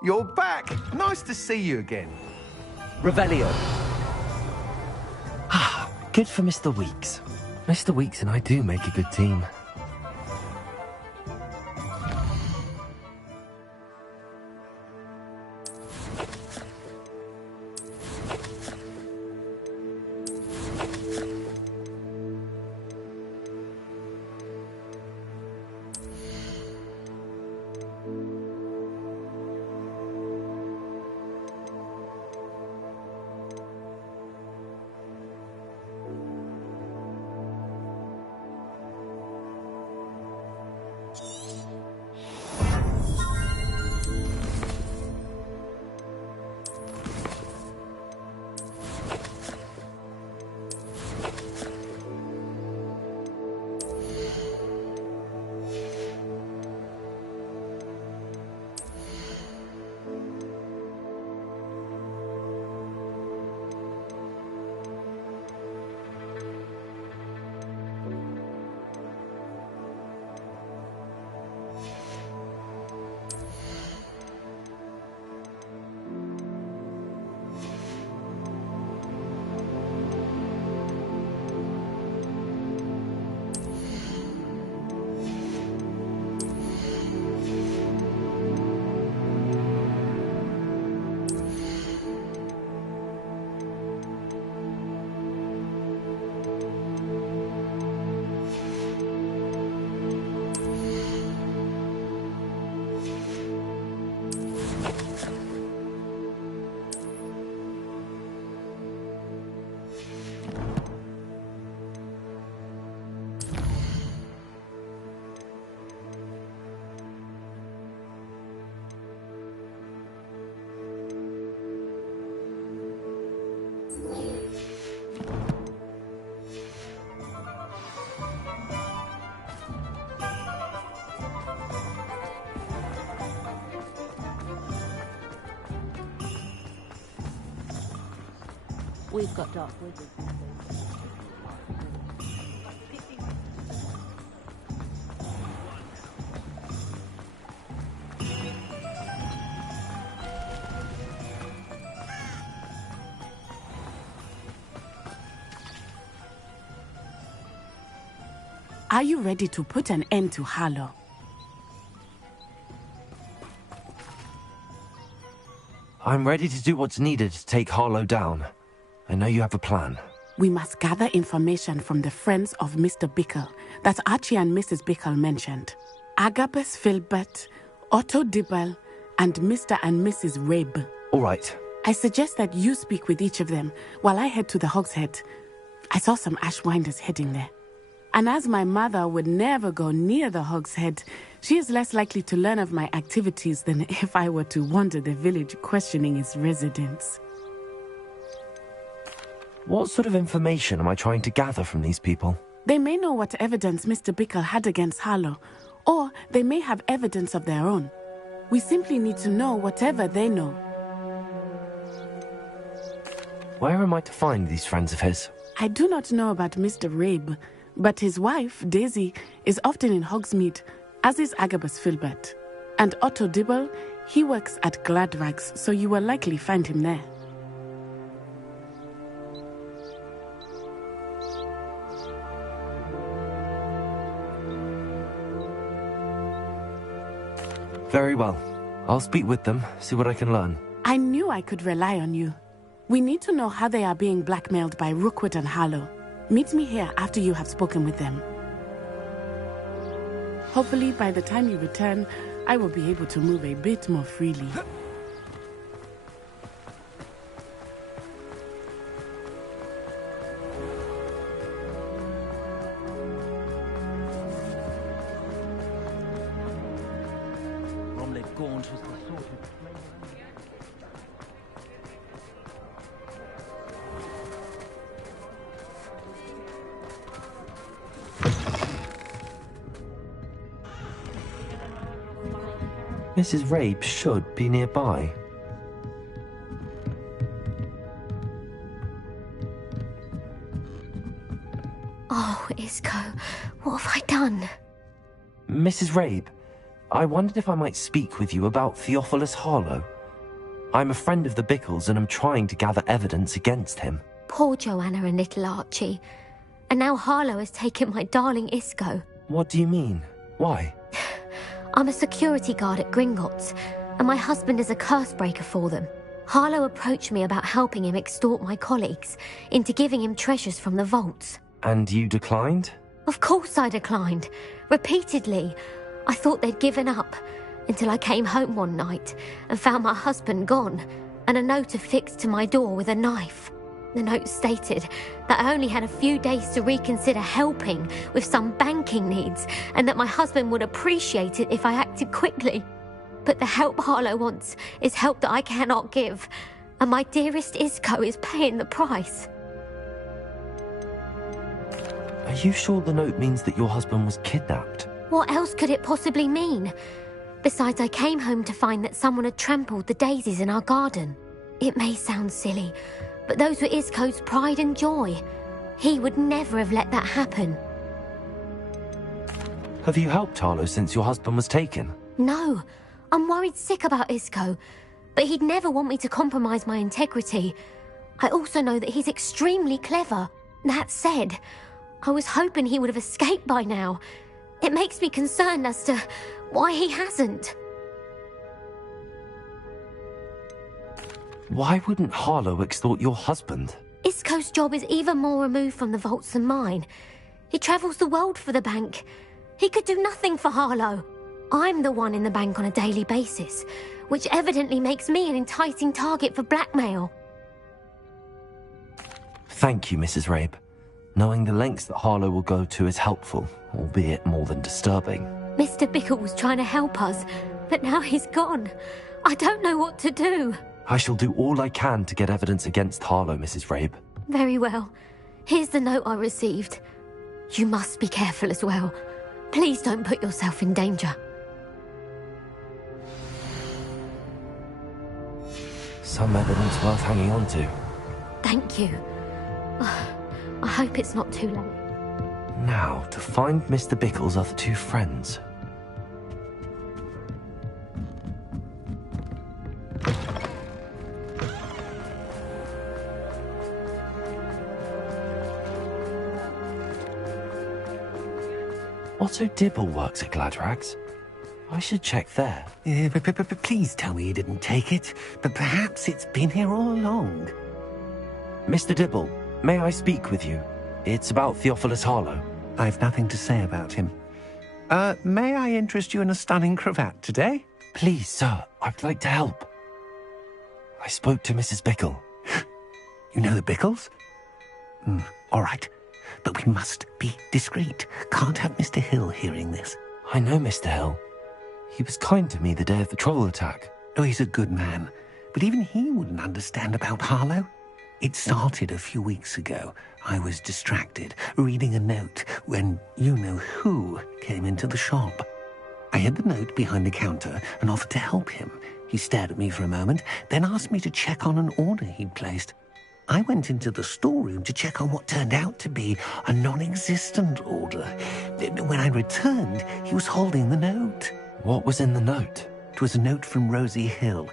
You're back. Nice to see you again. Revelio. Ah, good for Mr. Weeks. Mr. Weeks and I do make a good team. We've got dark wizards. Are you ready to put an end to Harlow? I'm ready to do what's needed to take Harlow down. I know you have a plan. We must gather information from the friends of Mr. Bickle that Archie and Mrs. Bickle mentioned. Agabus Filbert, Otto Dibble, and Mr. and Mrs. Rabe. All right. I suggest that you speak with each of them while I head to the Hog's Head. I saw some Ashwinders heading there. And as my mother would never go near the Hog's Head, she is less likely to learn of my activities than if I were to wander the village questioning its residents. What sort of information am I trying to gather from these people? They may know what evidence Mr. Bickle had against Harlow, or they may have evidence of their own. We simply need to know whatever they know. Where am I to find these friends of his? I do not know about Mr. Rabe, but his wife, Daisy, is often in Hogsmeade, as is Agabus Filbert. And Otto Dibble, he works at Gladrags, so you will likely find him there. Very well. I'll speak with them, see what I can learn. I knew I could rely on you. We need to know how they are being blackmailed by Rookwood and Harlow. Meet me here after you have spoken with them. Hopefully, by the time you return, I will be able to move a bit more freely. Gaunt was the sort of... Mrs. Rabe should be nearby. Oh, Isco, what have I done? Mrs. Rabe, I wondered if I might speak with you about Theophilus Harlow. I'm a friend of the Bickles and I'm trying to gather evidence against him. Poor Joanna and little Archie. And now Harlow has taken my darling Isco. What do you mean? Why? I'm a security guard at Gringotts, and my husband is a curse breaker for them. Harlow approached me about helping him extort my colleagues into giving him treasures from the vaults. And you declined? Of course I declined. Repeatedly. I thought they'd given up, until I came home one night and found my husband gone, and a note affixed to my door with a knife. The note stated that I only had a few days to reconsider helping with some banking needs, and that my husband would appreciate it if I acted quickly. But the help Harlow wants is help that I cannot give, and my dearest Isco is paying the price. Are you sure the note means that your husband was kidnapped? What else could it possibly mean? Besides, I came home to find that someone had trampled the daisies in our garden. It may sound silly, but those were Isco's pride and joy. He would never have let that happen. Have you helped Harlow since your husband was taken? No, I'm worried sick about Isco, but he'd never want me to compromise my integrity. I also know that he's extremely clever. That said, I was hoping he would have escaped by now. It makes me concerned as to why he hasn't. Why wouldn't Harlow extort your husband? Isco's job is even more removed from the vaults than mine. He travels the world for the bank. He could do nothing for Harlow. I'm the one in the bank on a daily basis, which evidently makes me an enticing target for blackmail. Thank you, Mrs. Rabe. Knowing the lengths that Harlow will go to is helpful, albeit more than disturbing. Mr. Bickle was trying to help us, but now he's gone. I don't know what to do. I shall do all I can to get evidence against Harlow, Mrs. Rabe. Very well. Here's the note I received. You must be careful as well. Please don't put yourself in danger. Some evidence worth hanging on to. Thank you. I hope it's not too late. Now, to find Mr. Bickle's other two friends. Otto Dibble works at Gladrags. I should check there. Please tell me you didn't take it, but perhaps it's been here all along. Mr. Dibble, may I speak with you? It's about Theophilus Harlow. I've nothing to say about him. May I interest you in a stunning cravat today? Please, sir, I'd like to help. I spoke to Mrs. Bickle. You know the Bickles? All right, but we must be discreet. Can't have Mr. Hill hearing this. I know Mr. Hill. He was kind to me the day of the troll attack. Oh, he's a good man, but even he wouldn't understand about Harlow. It started a few weeks ago. I was distracted, reading a note, when you-know-who came into the shop. I hid the note behind the counter and offered to help him. He stared at me for a moment, then asked me to check on an order he'd placed. I went into the storeroom to check on what turned out to be a non-existent order. When I returned, he was holding the note. What was in the note? It was a note from Rosie Hill,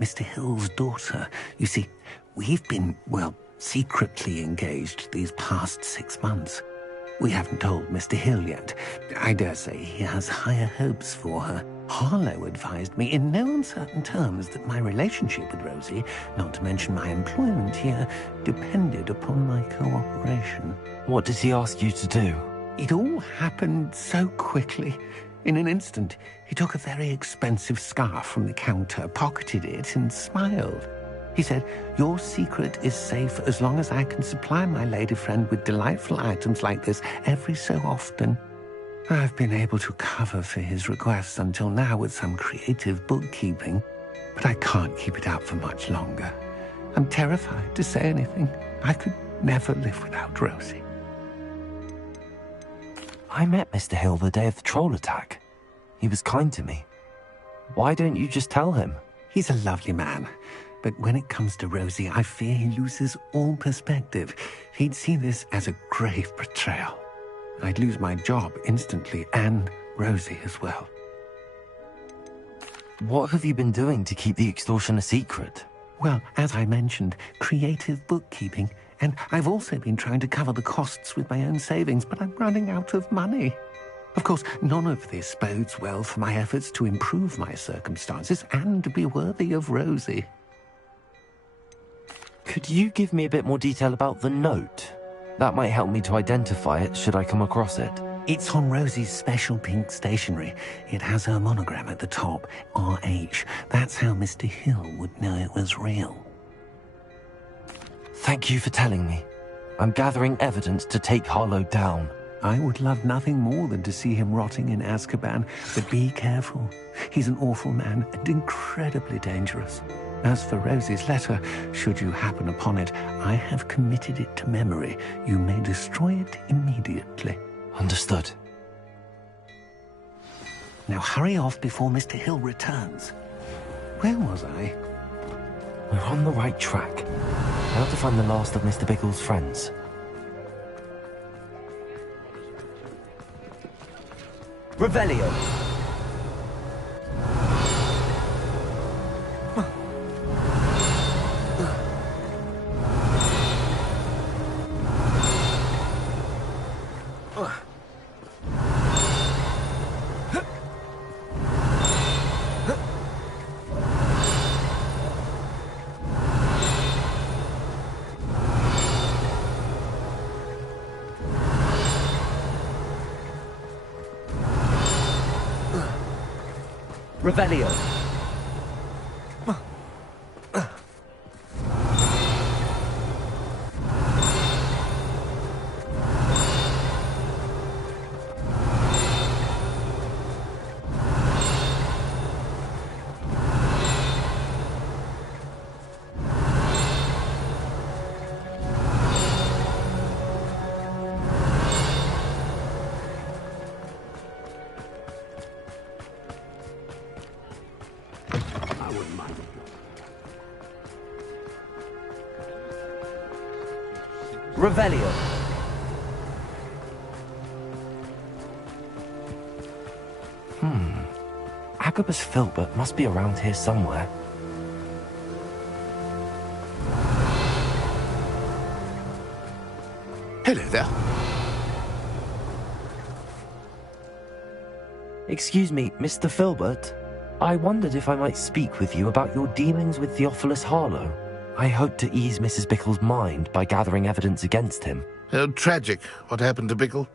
Mr. Hill's daughter. You see, we've been, secretly engaged these past 6 months. We haven't told Mr. Hill yet. I dare say he has higher hopes for her. Harlow advised me in no uncertain terms that my relationship with Rosie, not to mention my employment here, depended upon my cooperation. What did he ask you to do? It all happened so quickly. In an instant, he took a very expensive scarf from the counter, pocketed it, and smiled. He said, "Your secret is safe as long as I can supply my lady friend with delightful items like this every so often." I've been able to cover for his requests until now with some creative bookkeeping, but I can't keep it up for much longer. I'm terrified to say anything. I could never live without Rosie. I met Mr. Hill the day of the troll attack. He was kind to me. Why don't you just tell him? He's a lovely man, but when it comes to Rosie, I fear he loses all perspective. He'd see this as a grave betrayal. I'd lose my job instantly, and Rosie as well. What have you been doing to keep the extortion a secret? Well, as I mentioned, creative bookkeeping. And I've also been trying to cover the costs with my own savings, but I'm running out of money. Of course, none of this bodes well for my efforts to improve my circumstances and be worthy of Rosie. Could you give me a bit more detail about the note? That might help me to identify it should I come across it. It's on Rosie's special pink stationery. It has her monogram at the top, RH. That's how Mr. Hill would know it was real. Thank you for telling me. I'm gathering evidence to take Harlow down. I would love nothing more than to see him rotting in Azkaban, but be careful. He's an awful man and incredibly dangerous. As for Rosie's letter, should you happen upon it, I have committed it to memory. You may destroy it immediately. Understood. Now hurry off before Mr. Hill returns. Where was I? We're on the right track. Now to find the last of Mr. Bickle's friends. Revelio. Revelio. Revelio. Agabus Filbert must be around here somewhere. Hello there. Excuse me, Mr. Filbert. I wondered if I might speak with you about your dealings with Theophilus Harlow. I hope to ease Mrs. Bickle's mind by gathering evidence against him. Tragic, what happened to Bickle.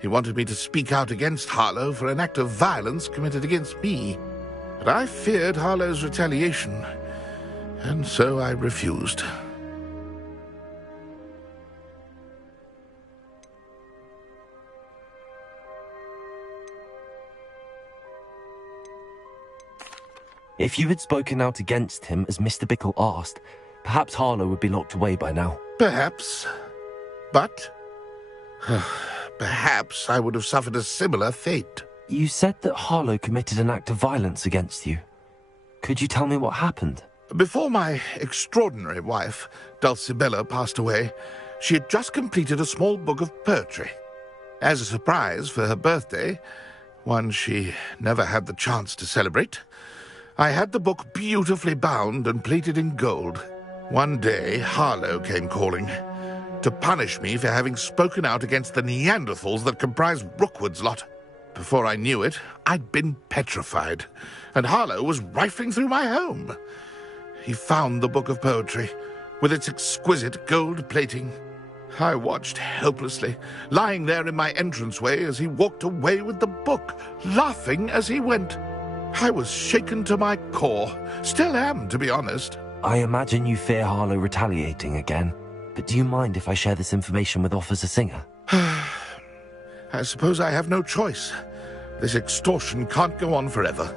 He wanted me to speak out against Harlow for an act of violence committed against me. But I feared Harlow's retaliation, and so I refused. If you had spoken out against him as Mr. Bickle asked, perhaps Harlow would be locked away by now. Perhaps. But perhaps I would have suffered a similar fate. You said that Harlow committed an act of violence against you. Could you tell me what happened? Before my extraordinary wife, Dulcibella, passed away, she had just completed a small book of poetry. As a surprise for her birthday, one she never had the chance to celebrate, I had the book beautifully bound and plated in gold. One day, Harlow came calling to punish me for having spoken out against the Neanderthals that comprise Rookwood's lot. Before I knew it, I'd been petrified, and Harlow was rifling through my home. He found the book of poetry, with its exquisite gold plating. I watched helplessly, lying there in my entranceway as he walked away with the book, laughing as he went. I was shaken to my core. Still am, to be honest. I imagine you fear Harlow retaliating again, but do you mind if I share this information with Officer Singer? I suppose I have no choice. This extortion can't go on forever.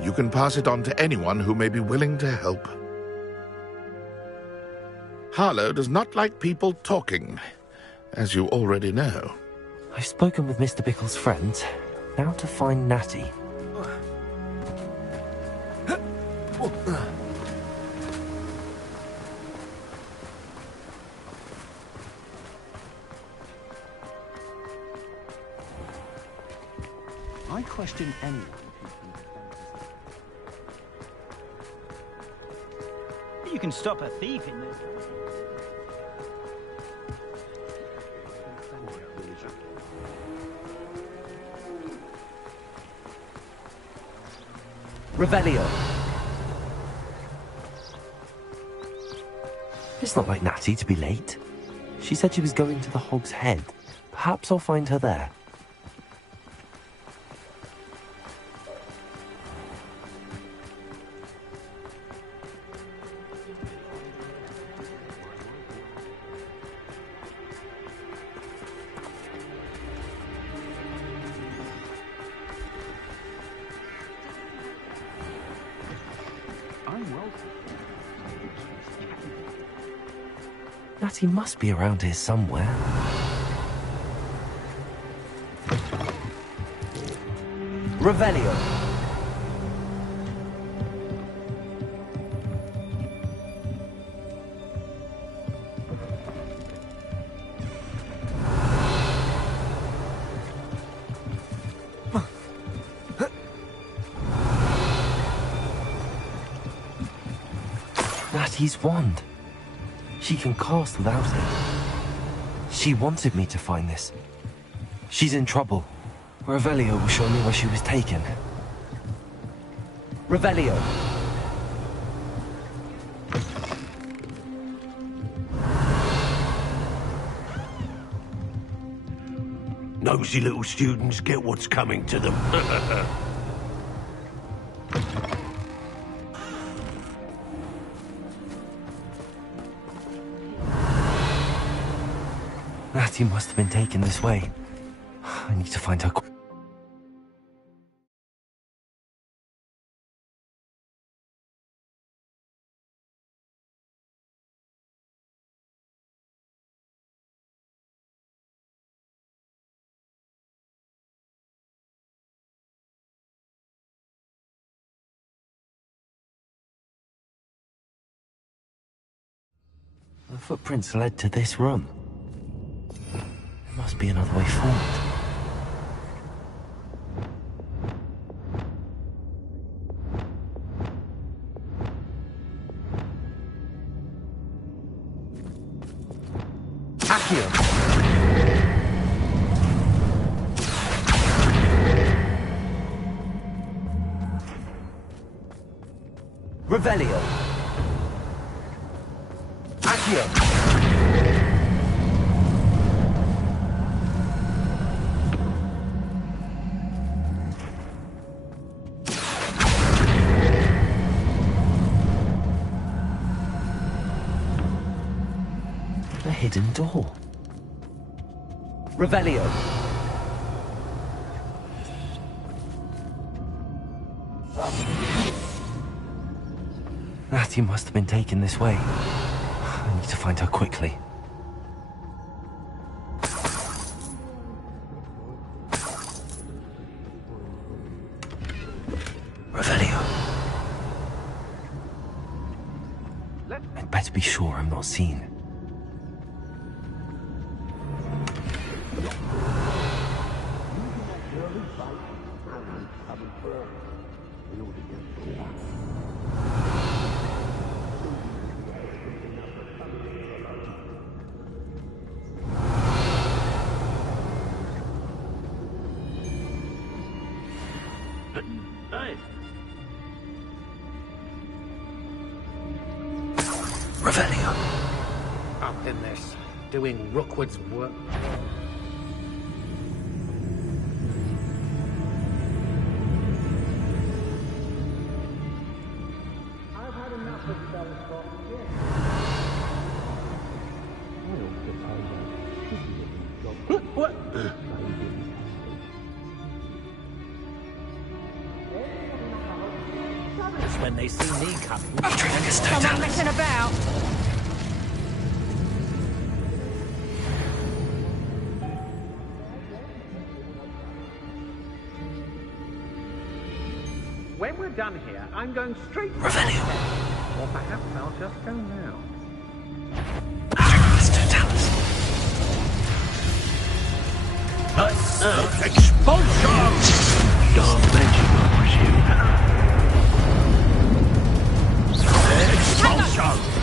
You can pass it on to anyone who may be willing to help. Harlow does not like people talking, as you already know. I've spoken with Mr. Bickle's friends. Now to find Natty. I question anyone you can stop a thief in this. Revelio. It's not like Natty to be late. She said she was going to the Hog's Head. Perhaps I'll find her there. Natty must be around here somewhere. Revelio. Natty's wand. She can cast without it. She wanted me to find this. She's in trouble. Revelio will show me where she was taken. Revelio. Nosy little students get what's coming to them. Natty must have been taken this way. I need to find her. The footprints led to this room. There must be another way forward. Accio! Revelio! Accio! A hidden door. Revelio. Natty must have been taken this way. I need to find her quickly. Revelio. I'd better be sure I'm not seen. Revelio. Up in this, doing Rookwood's work. I've had enough of Belfast. What? It's when they see me coming. I'm trying to get Someone messing about. When we're done here, I'm going straight to Revelio. Or perhaps I'll just go now. Expulsion! Dark magic, I presume. Expulsion!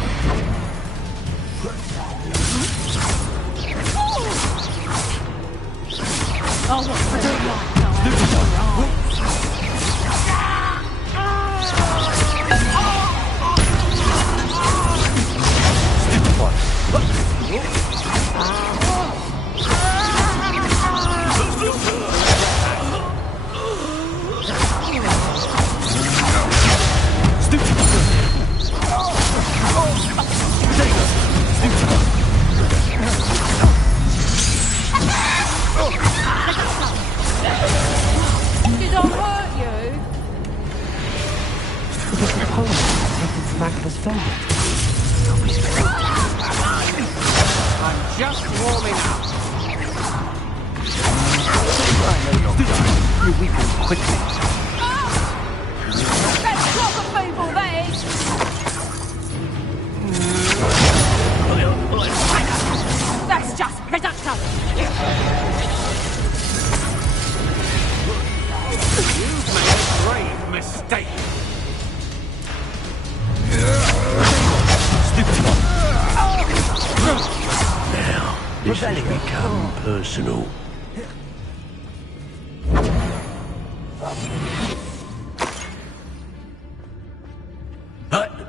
poem taken from Agnes Filbert. I'm just warming up. You weaken quickly. That's proper people, that is! That's just reduction! You've made a grave mistake. Now, this has become personal.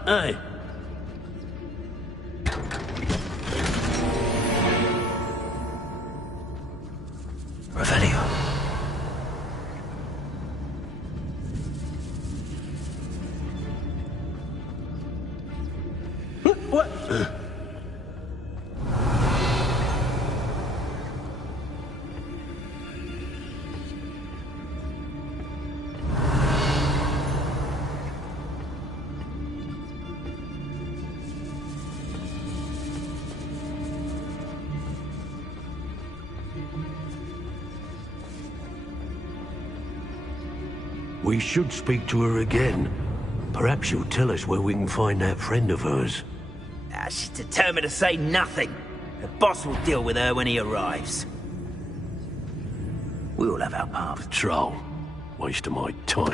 Hey! Revelio. What? We should speak to her again. Perhaps she'll tell us where we can find that friend of hers. She's determined to say nothing. The boss will deal with her when he arrives. We all have our part. Patrol. Waste of my time.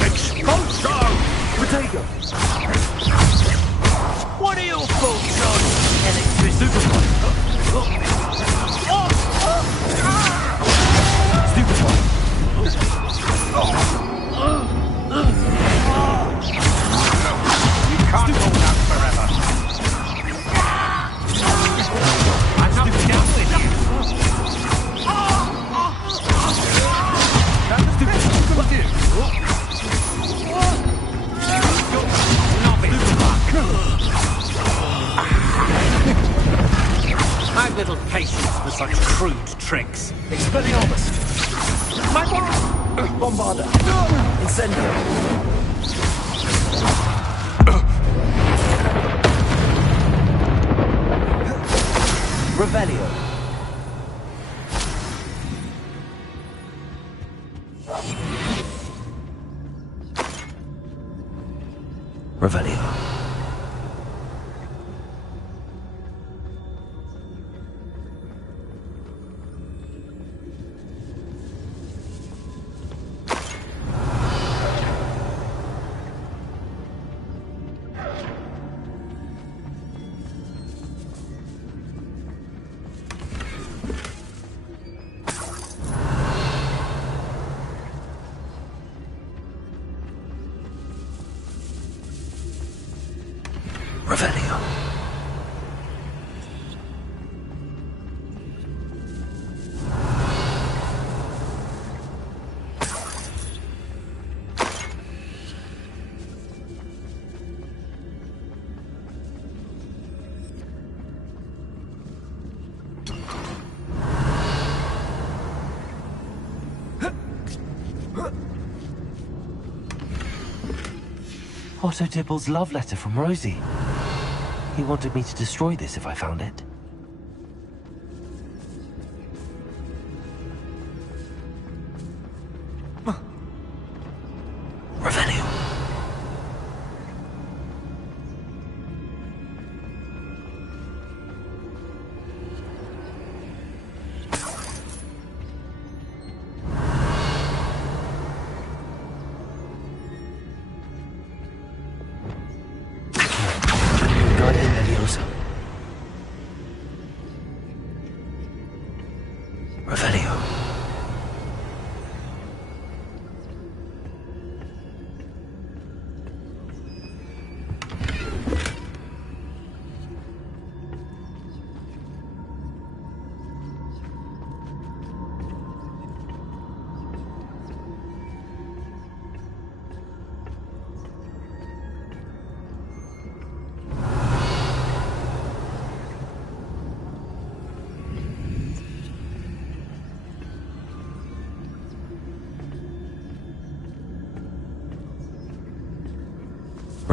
Expulso! Potato! What are your thoughts on electricity? You can't hold out forever. I'm not done with you. That's the best you can do. I've little patience for such crude tricks. Expelliarmus! My boss! Bombarda! Incendio! Revelio! Revelio. Revelio. Otto Dibble's love letter from Rosie. He wanted me to destroy this if I found it. Revelio. Revelio.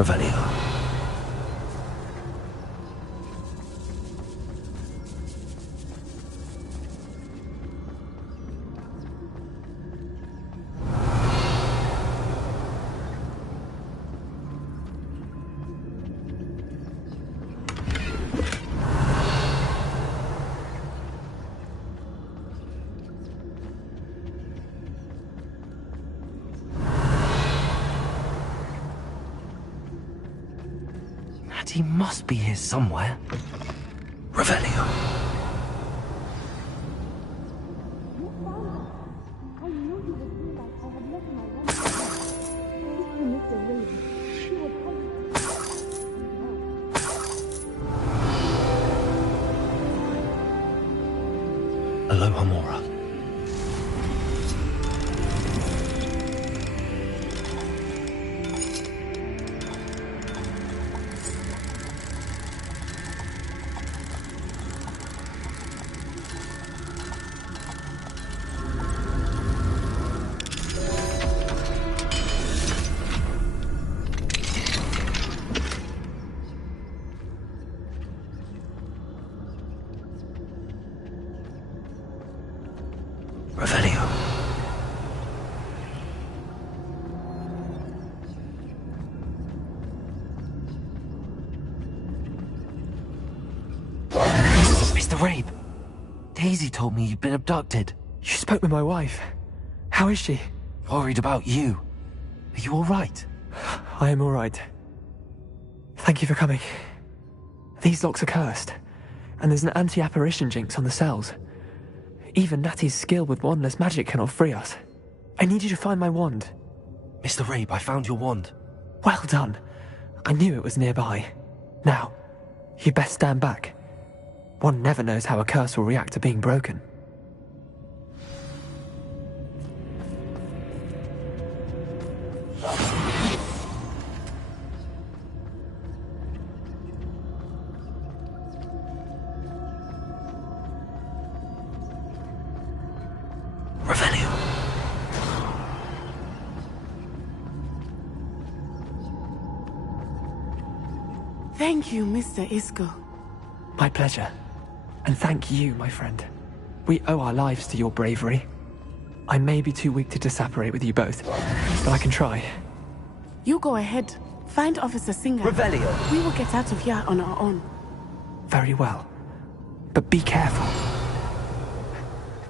Revelio. He must be here somewhere. Revelio. Aloha Mora. Revelio. Mr. Rabe, Daisy told me you'd been abducted. You spoke with my wife. How is she? Worried about you. Are you all right? I am all right. Thank you for coming. These locks are cursed, and there's an anti-apparition jinx on the cells. Even Natty's skill with wandless magic cannot free us. I need you to find my wand. Mr. Rabe, I found your wand. Well done. I knew it was nearby. Now, you best stand back. One never knows how a curse will react to being broken. Revelio. Thank you, Mr. Isco. My pleasure. And thank you, my friend. We owe our lives to your bravery. I may be too weak to disapparate with you both, but I can try. You go ahead. Find Officer Singer. Revelio. We will get out of here on our own. Very well. But be careful.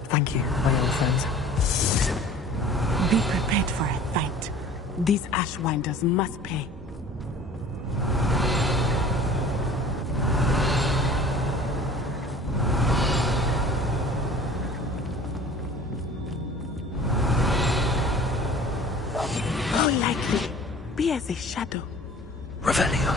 Thank you, my old friends. Be prepared for a fight. These Ashwinders must pay. More likely, be as a shadow. Revelio.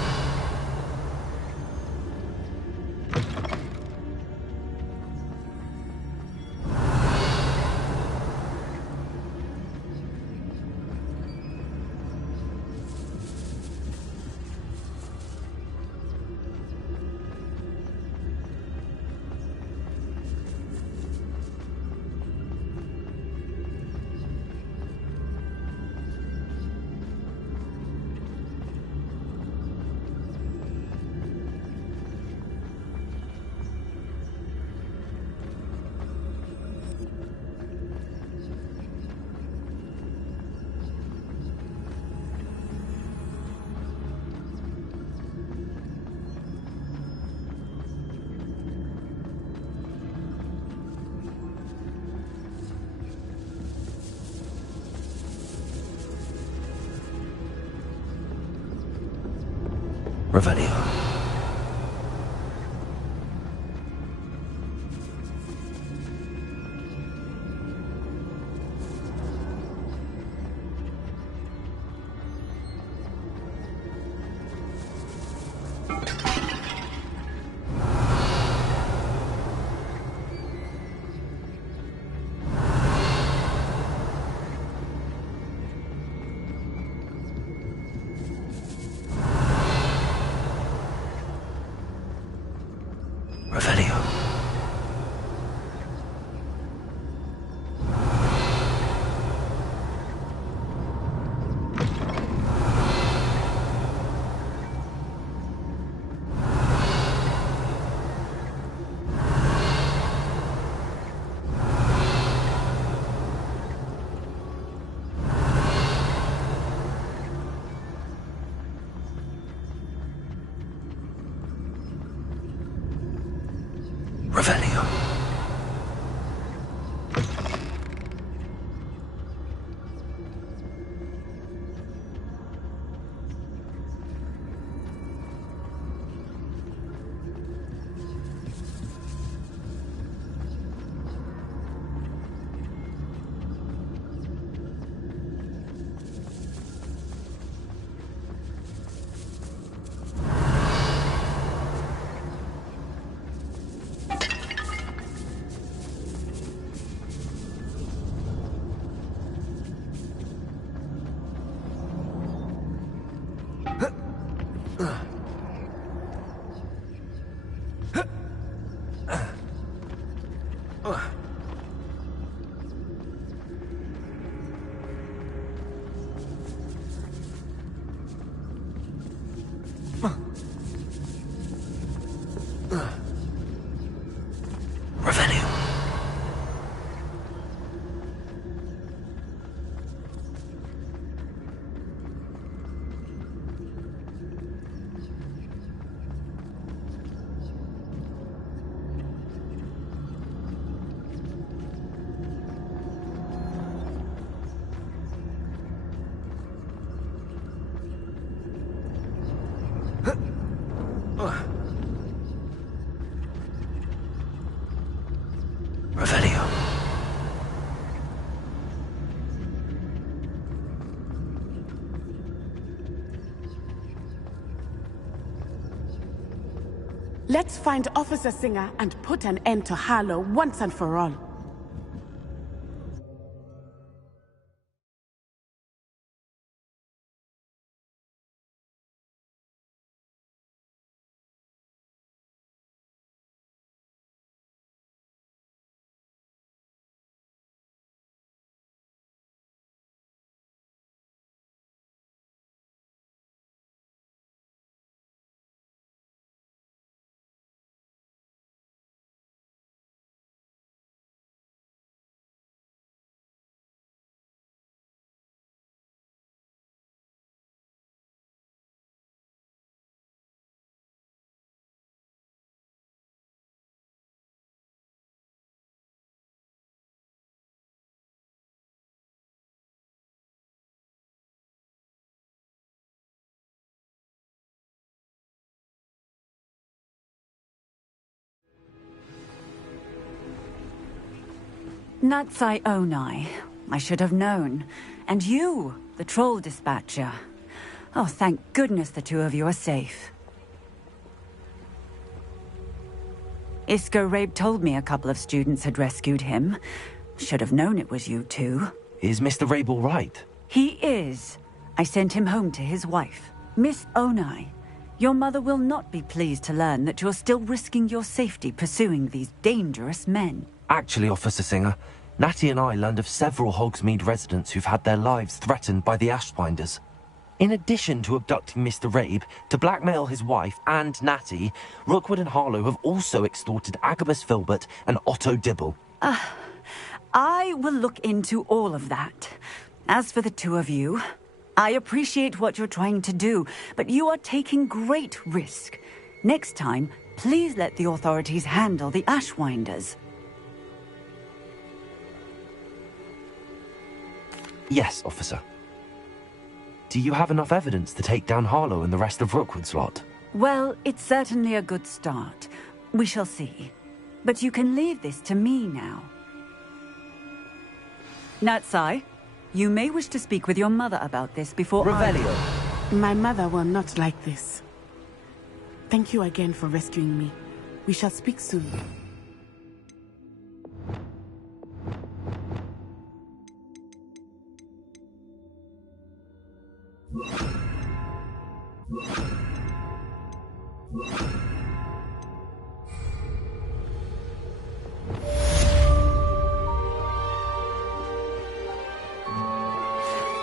Revelio. Let's find Officer Singer and put an end to Harlow once and for all. Natsai Onai. I should have known. And you, the troll dispatcher. Oh, thank goodness the two of you are safe. Isco Rabe told me a couple of students had rescued him. Should have known it was you two. Is Mr. Rabe all right? He is. I sent him home to his wife. Miss Onai, your mother will not be pleased to learn that you're still risking your safety pursuing these dangerous men. Actually, Officer Singer, Natty and I learned of several Hogsmeade residents who've had their lives threatened by the Ashwinders. In addition to abducting Mr. Rabe to blackmail his wife and Natty, Rookwood and Harlow have also extorted Agabus Filbert and Otto Dibble. I will look into all of that. As for the two of you, I appreciate what you're trying to do, but you are taking great risk. Next time, please let the authorities handle the Ashwinders. Yes, officer. Do you have enough evidence to take down Harlow and the rest of Rookwood's lot? Well, it's certainly a good start. We shall see. But you can leave this to me now. Natsai, you may wish to speak with your mother about this before Revelio. My mother will not like this. Thank you again for rescuing me. We shall speak soon.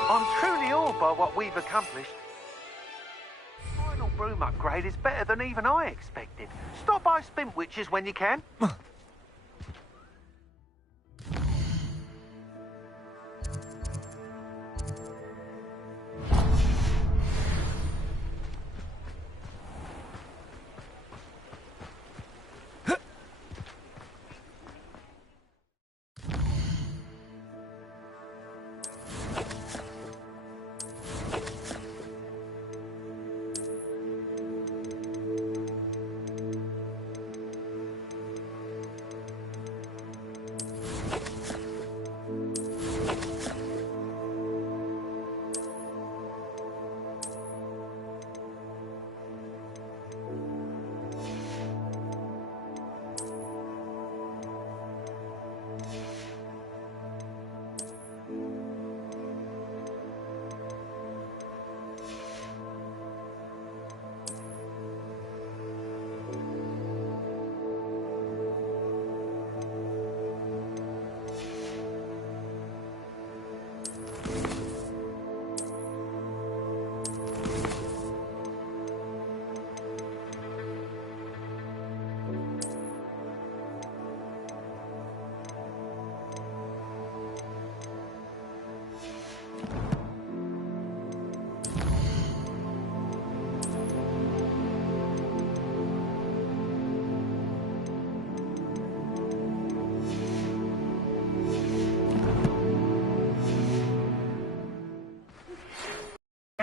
I'm truly awed by what we've accomplished. Final broom upgrade is better than even I expected. Stop by Spintwitches when you can.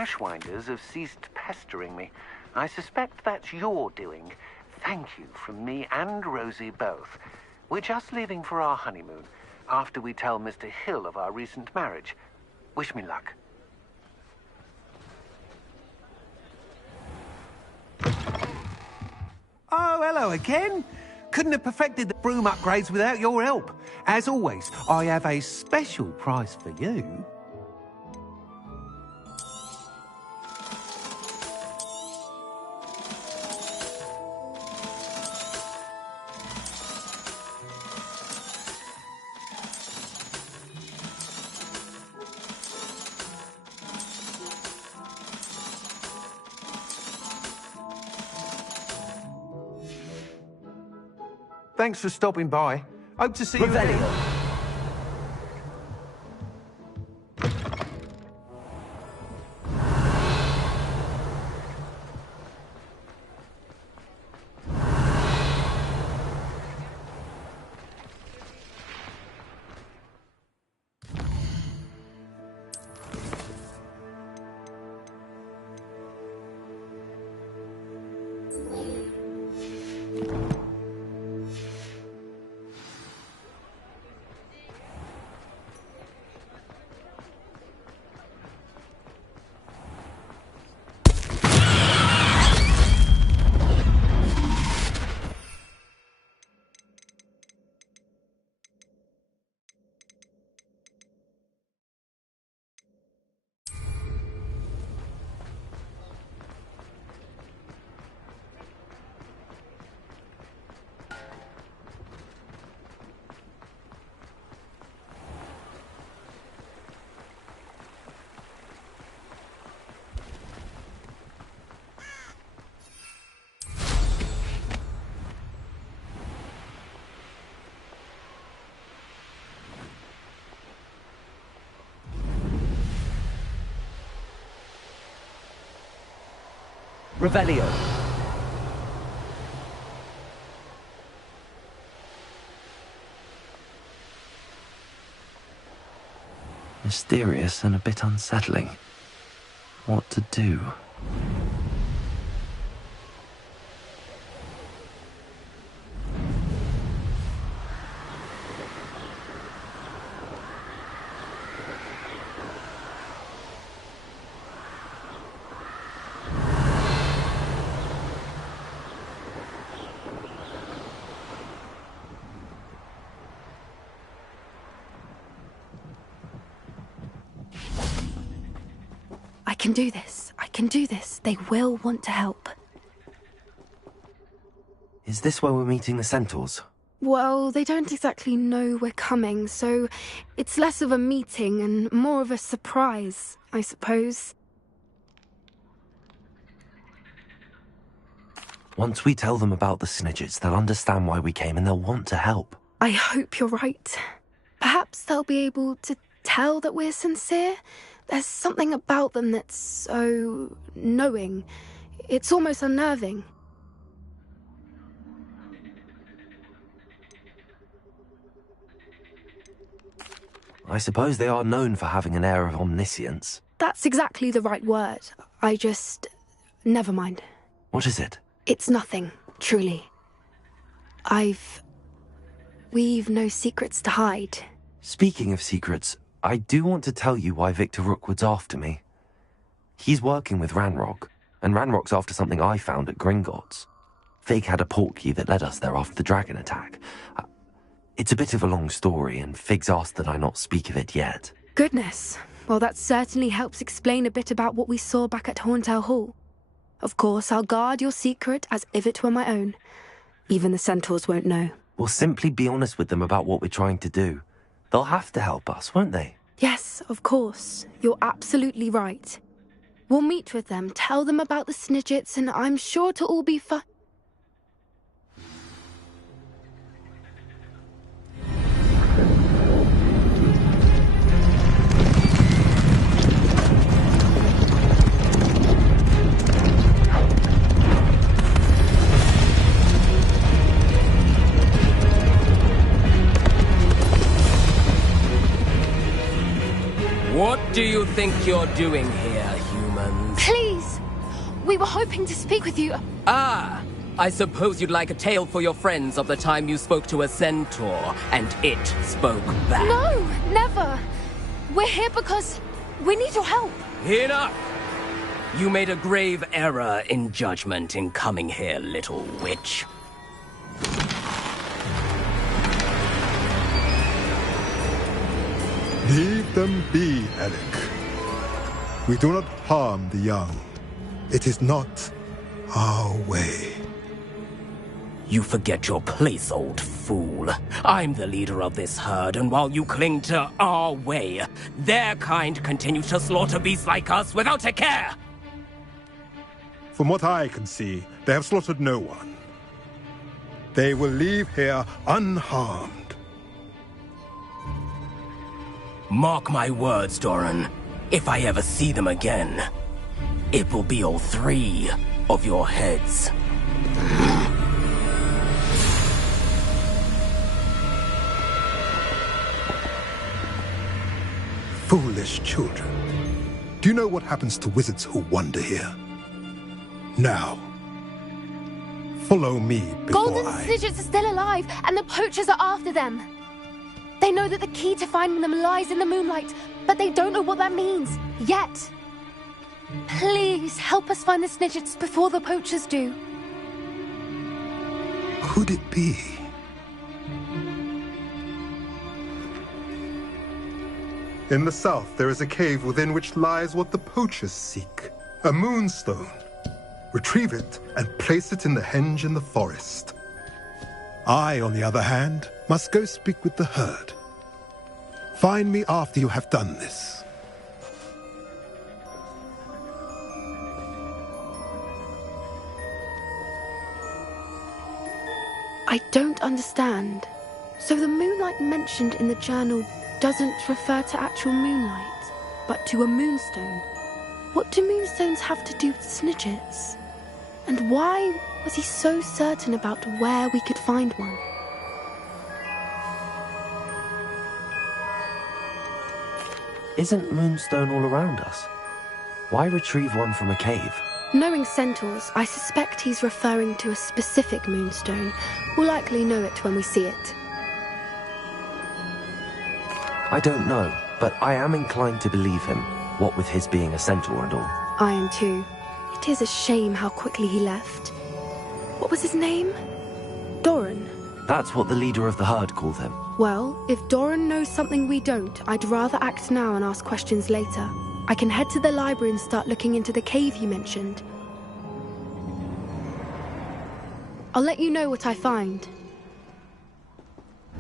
Ashwinders have ceased pestering me. I suspect that's your doing. Thank you from me and Rosie both. We're just leaving for our honeymoon, after we tell Mr. Hill of our recent marriage. Wish me luck. Oh, hello again. Couldn't have perfected the broom upgrades without your help. As always, I have a special prize for you. Thanks for stopping by. Hope to see you again. Revelio. Mysterious and a bit unsettling. What to do? I can do this. I can do this. They will want to help. Is this where we're meeting the centaurs? Well, they don't exactly know we're coming, so it's less of a meeting and more of a surprise, I suppose. Once we tell them about the Snidgets, they'll understand why we came and they'll want to help. I hope you're right. Perhaps they'll be able to tell that we're sincere. There's something about them that's so knowing. It's almost unnerving. I suppose they are known for having an air of omniscience. That's exactly the right word. Never mind. What is it? It's nothing, truly. We've no secrets to hide. Speaking of secrets, I do want to tell you why Victor Rookwood's after me. He's working with Ranrock, and Ranrock's after something I found at Gringotts. Fig had a portkey that led us there after the dragon attack. It's a bit of a long story, and Fig's asked that I not speak of it yet. Goodness. Well, that certainly helps explain a bit about what we saw back at Horntail Hall. Of course, I'll guard your secret as if it were my own. Even the centaurs won't know. We'll simply be honest with them about what we're trying to do. They'll have to help us, won't they? Yes, of course. You're absolutely right. We'll meet with them, tell them about the Snidgets, and I'm sure it'll all be fine. What do you think you're doing here, human? We were hoping to speak with you. Ah, I suppose you'd like a tale for your friends of the time you spoke to a centaur, and it spoke back. No, never. We're here because we need your help. Enough! You made a grave error in judgment in coming here, little witch. Leave them be, Eric. We do not harm the young. It is not our way. You forget your place, old fool. I'm the leader of this herd, and while you cling to our way, their kind continue to slaughter beasts like us without a care! From what I can see, they have slaughtered no one. They will leave here unharmed. Mark my words, Doran. If I ever see them again, it will be all 3 of your heads. Foolish children. Do you know what happens to wizards who wander here? Now, follow me before Golden Snidgets are still alive, and the poachers are after them. They know that the key to finding them lies in the moonlight, but they don't know what that means, yet. Please, help us find the Snidgets before the poachers do. Could it be? In the south, there is a cave within which lies what the poachers seek. A moonstone. Retrieve it and place it in the henge in the forest. I, on the other hand, must go speak with the herd. Find me after you have done this. I don't understand. So the moonlight mentioned in the journal doesn't refer to actual moonlight, but to a moonstone. What do moonstones have to do with Snidgets? And why was he so certain about where we could find one? Isn't Moonstone all around us? Why retrieve one from a cave? Knowing centaurs, I suspect he's referring to a specific moonstone. We'll likely know it when we see it. I don't know, but I am inclined to believe him, what with his being a centaur and all. I am too. It is a shame how quickly he left. What was his name? Doran. That's what the leader of the herd called him. Well, if Doran knows something we don't, I'd rather act now and ask questions later. I can head to the library and start looking into the cave you mentioned. I'll let you know what I find.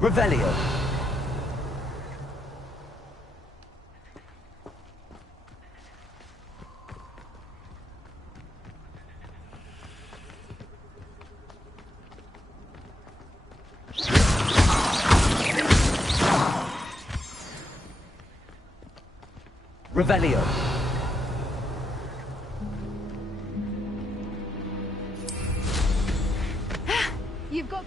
Revelio. Revelio. You've got...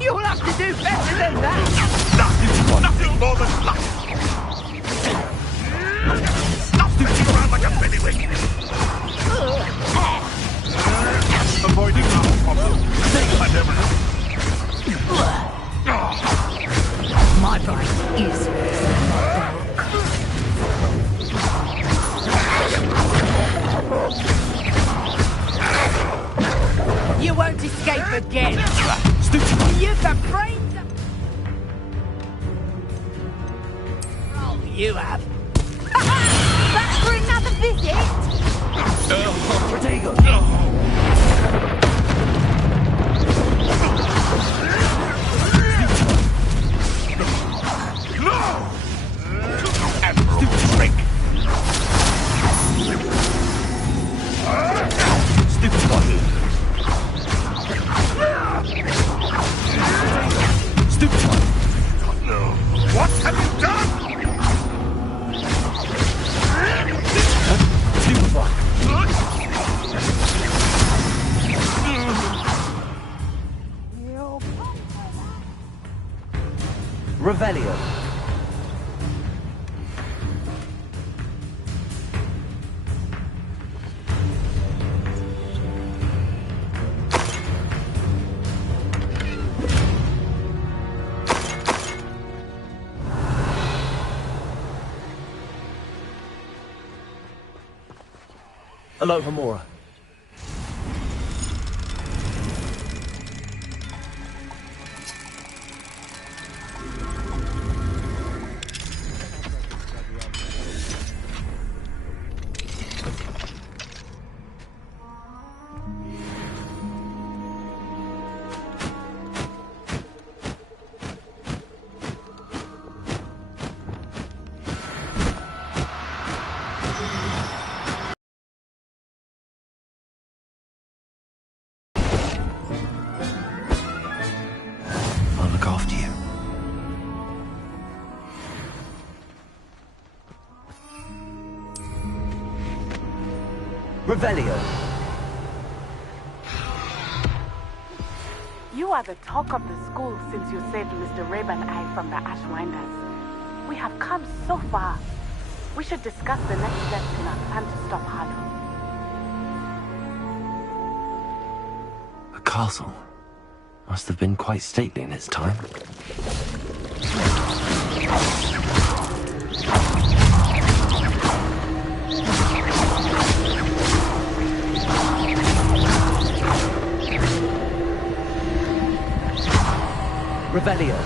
You'll have to do better than that! Nothing more than luck! Stop scooting around like a bailiwick! Avoiding our problem. I never know. My bite is You won't escape again! You've got brains up... Oh, you have. Back for another visit? Protego. Revelio. Aloha Mora. I'll look after you. Revelio. You are the talk of the school since you saved Mr. Rabe and I from the Ashwinders. We have come so far. We should discuss the next steps in our plan to stop Harlow. A castle. Must have been quite stately in its time. Revelio.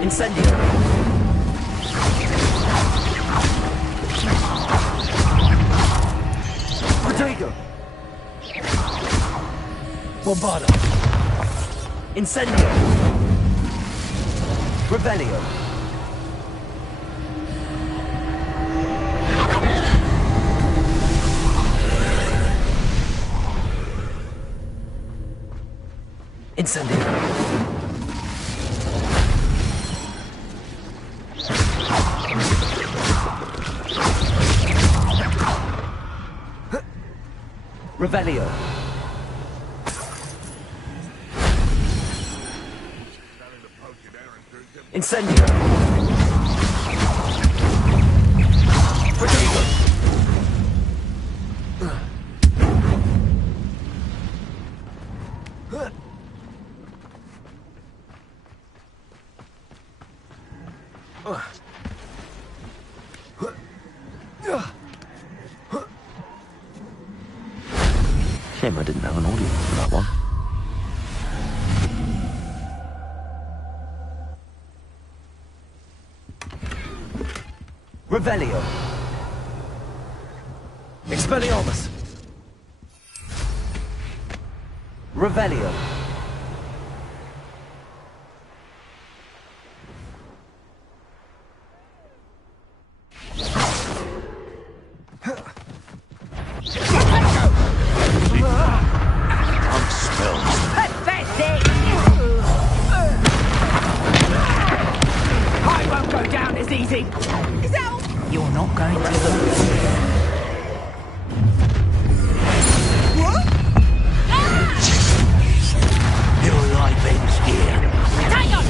Incendio. Protego. Bombarda. Incendio. Revelio. Incendio. Revelio. Incendio. Protego. Shame I didn't have an audience for that one. Revelio. Expelliarmus. Revelio. Pathetic! I won't go down as easy. Is that all? You're not going to lose. What? Your life ends here. Tiger!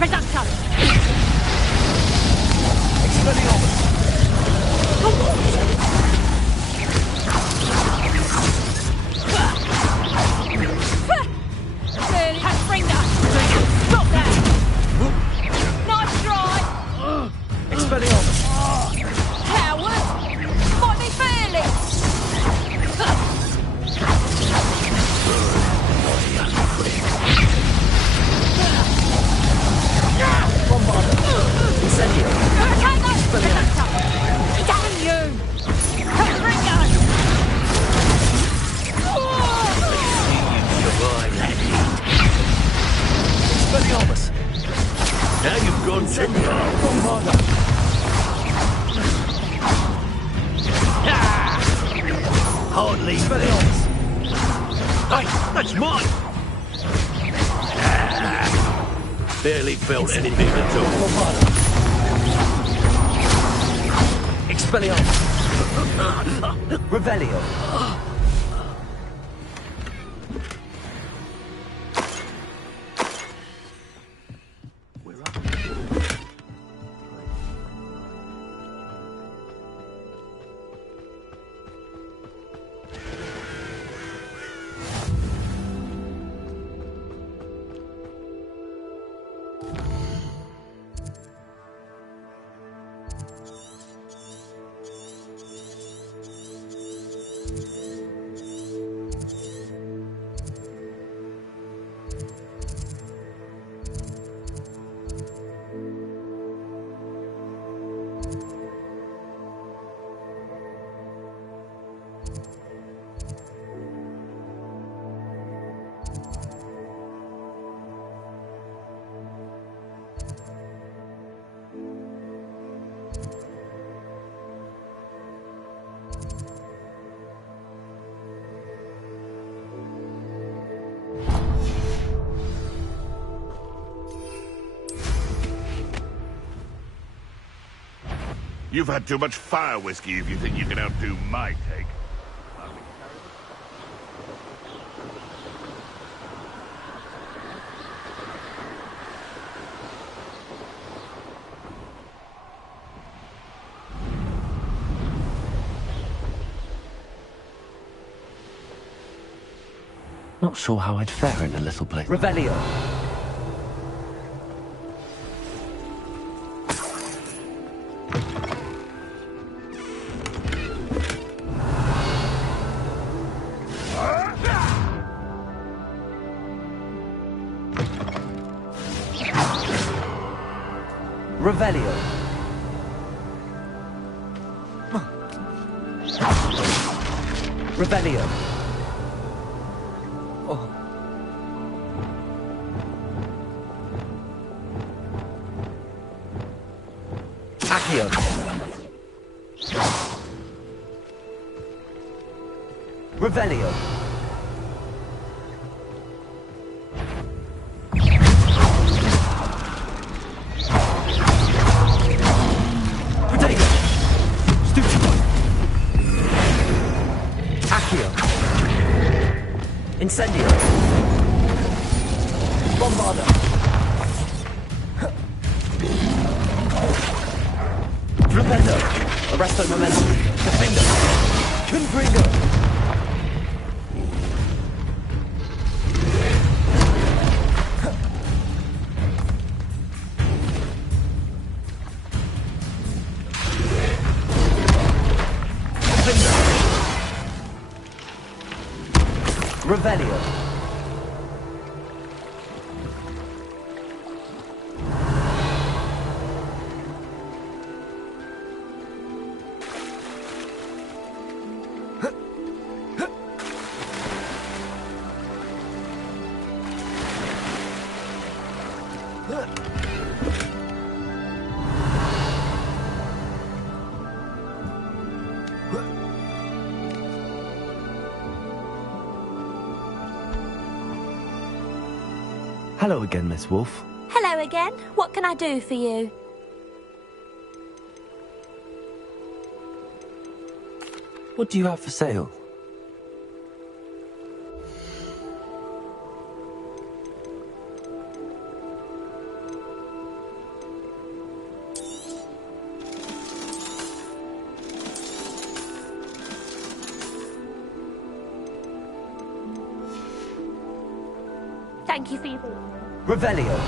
Reduction! Expelliarmus. Stop that! Nice try! Expelliarmus. Coward! Might be fearless! Bombarda. Incendio. Expelliarmus. Damn you! Confringo! Expelliarmus. Now you've gone too far. Bombarda. Hardly. Expelliarmus. Hey, that's mine. Barely felt anything at all. Bombarda. Expelliarmus. Revelio. You've had too much fire whiskey if you think you can outdo my take. Not sure how I'd fare in a little place. Revelio. Revelio. Revelio. Oh. Accio. Revelio. Protego. Stupido. Accio. Incendio. Bombarda. Flipendo. Arresto momentum. Defendo. Confringo. Revelio. Hello again, Miss Wolf. Hello again. What can I do for you? What do you have for sale? Thank you for your... Revelio.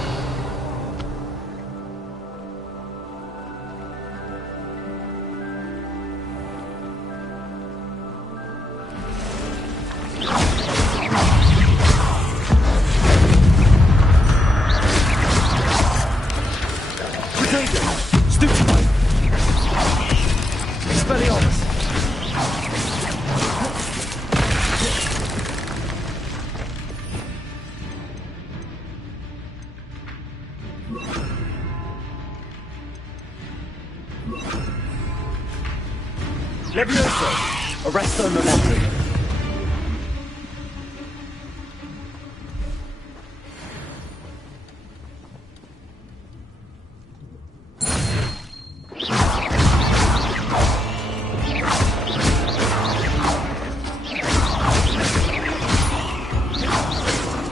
Protego. Stupido. Expelliarmus. Levioso. Arresto momentum.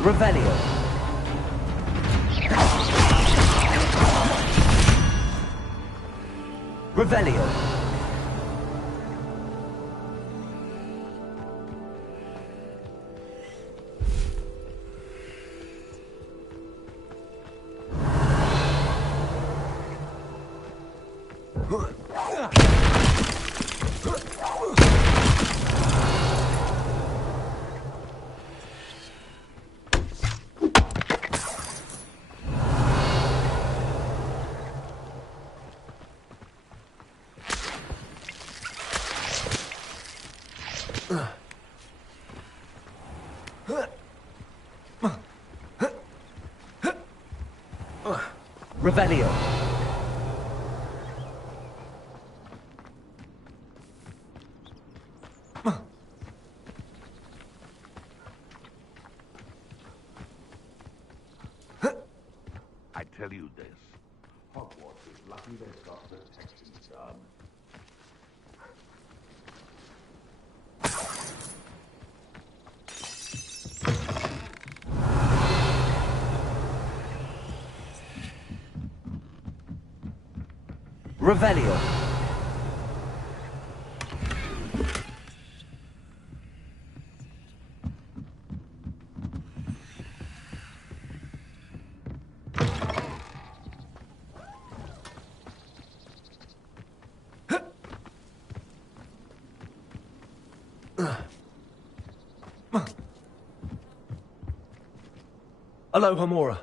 Revelio. Revelio. Revelio. I tell you this. Hogwarts is lucky they've got protection, son. Revelio. Aloha, Mora.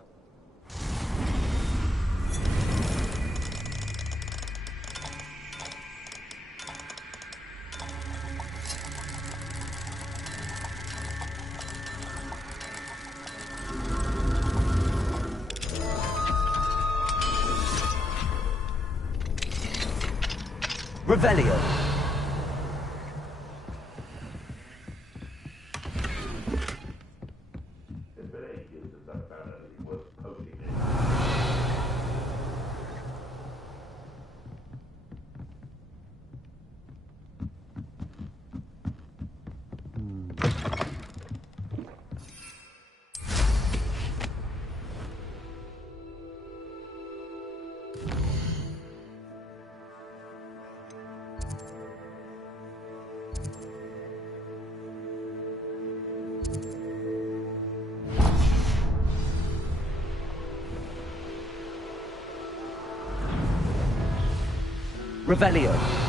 Revelio. Revelio.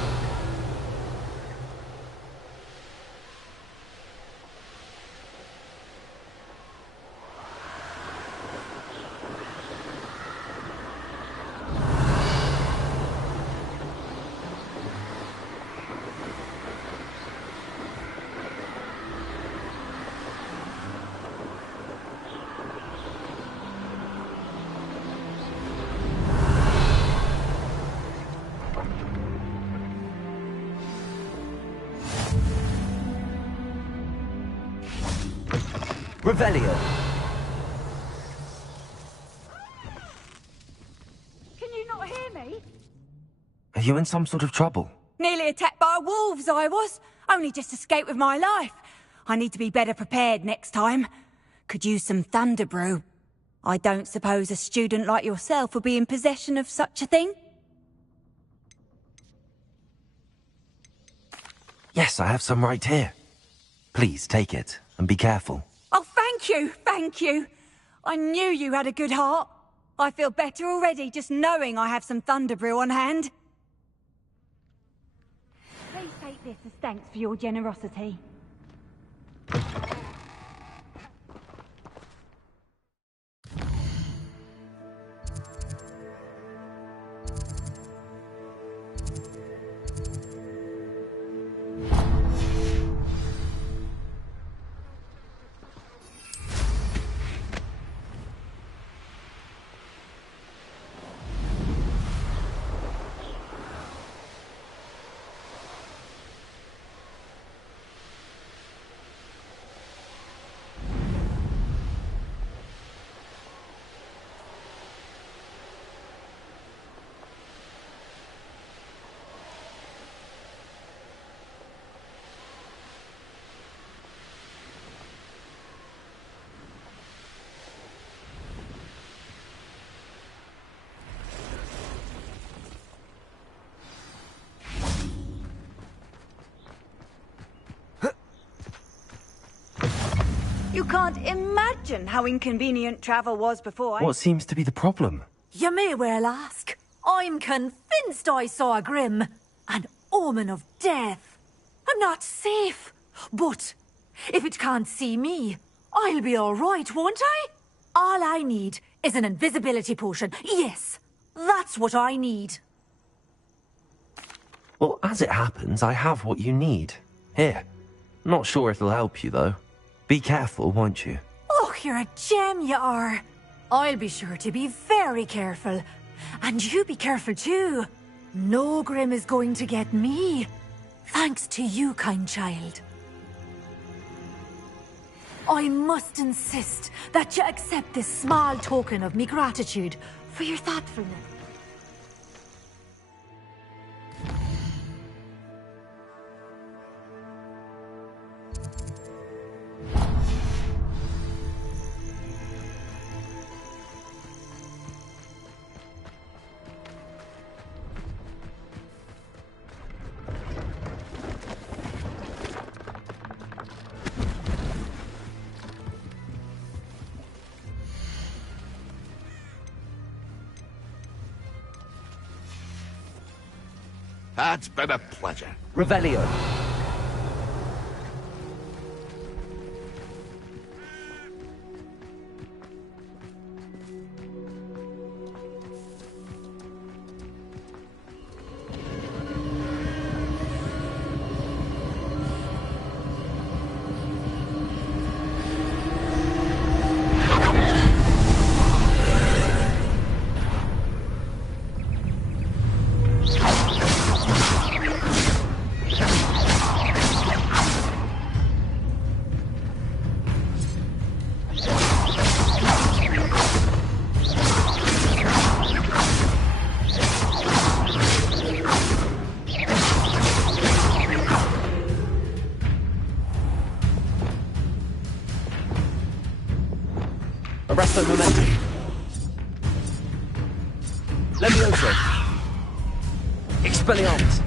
Revelio. Can you not hear me? Are you in some sort of trouble? Nearly attacked by wolves, I was. Only just escaped with my life. I need to be better prepared next time. Could use some thunder brew. I don't suppose a student like yourself would be in possession of such a thing? Yes, I have some right here. Please take it, and be careful. Oh, thank you. I knew you had a good heart. I feel better already just knowing I have some thunder brew on hand. Please take this as thanks for your generosity. You can't imagine how inconvenient travel was before. What seems to be the problem? You may well ask. I'm convinced I saw a grim, an omen of death. I'm not safe, but if it can't see me, I'll be all right, won't I? All I need is an invisibility potion. Yes, that's what I need. Well, as it happens, I have what you need. Here. Not sure it'll help you, though. Be careful, won't you? Oh, you're a gem, you are. I'll be sure to be very careful. And you be careful too. No grim is going to get me. Thanks to you, kind child. I must insist that you accept this small token of me gratitude for your thoughtfulness. It's been a pleasure. Revelio. Arresto momentum. Levioso. Expelliarmus.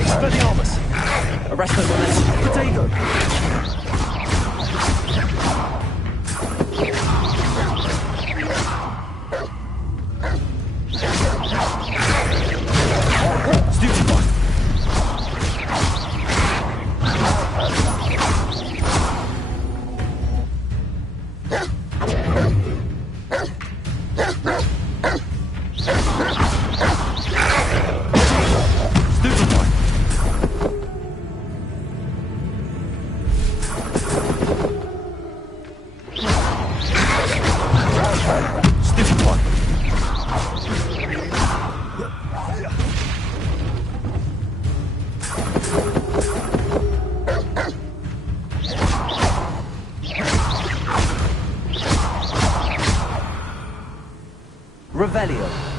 Expelliarmus. Arresto momentum. Potato. Revelio.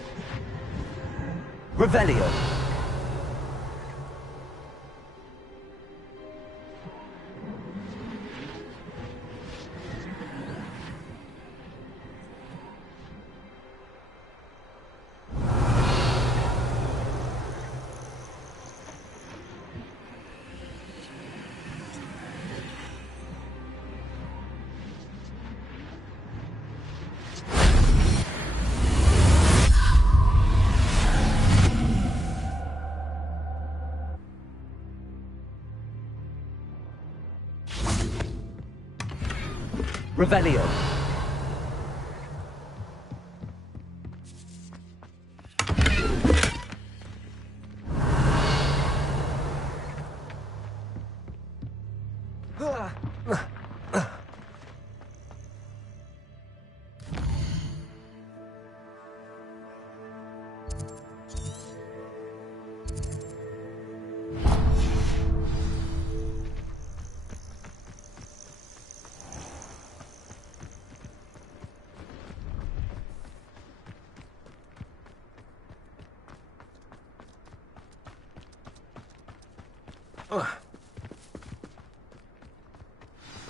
Revelio. Revelio.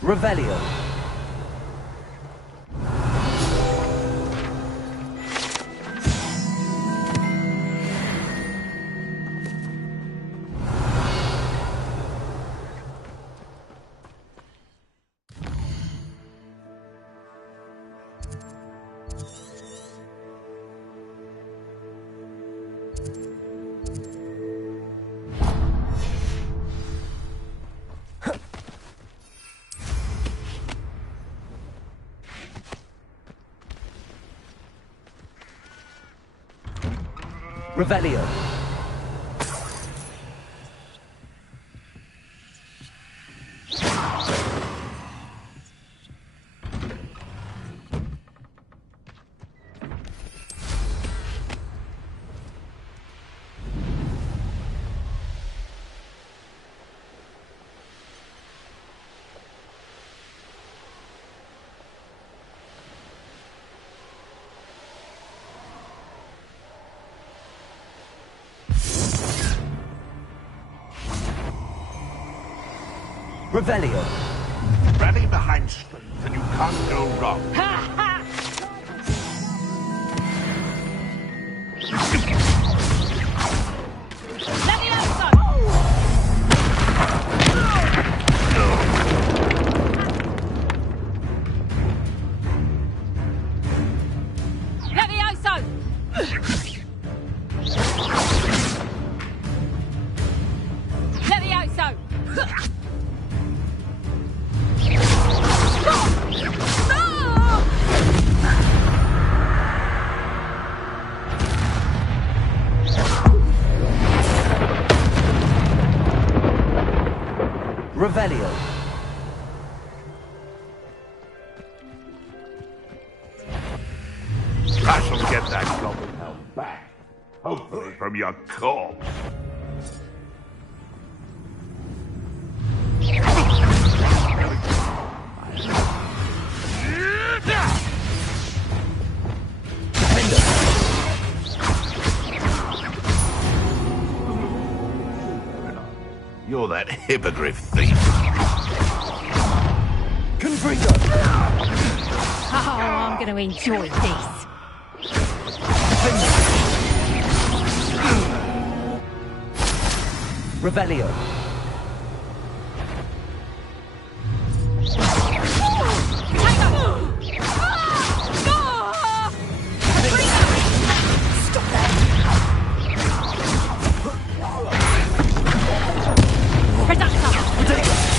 Revelio. Revelio. Revelio. Rally behind strength, and you can't go wrong. Revelio. I shall get that goblin helm back. Hopefully from your corpse. You're that hippogriff thief. Confringo. Oh, I'm going to enjoy this. Revelio.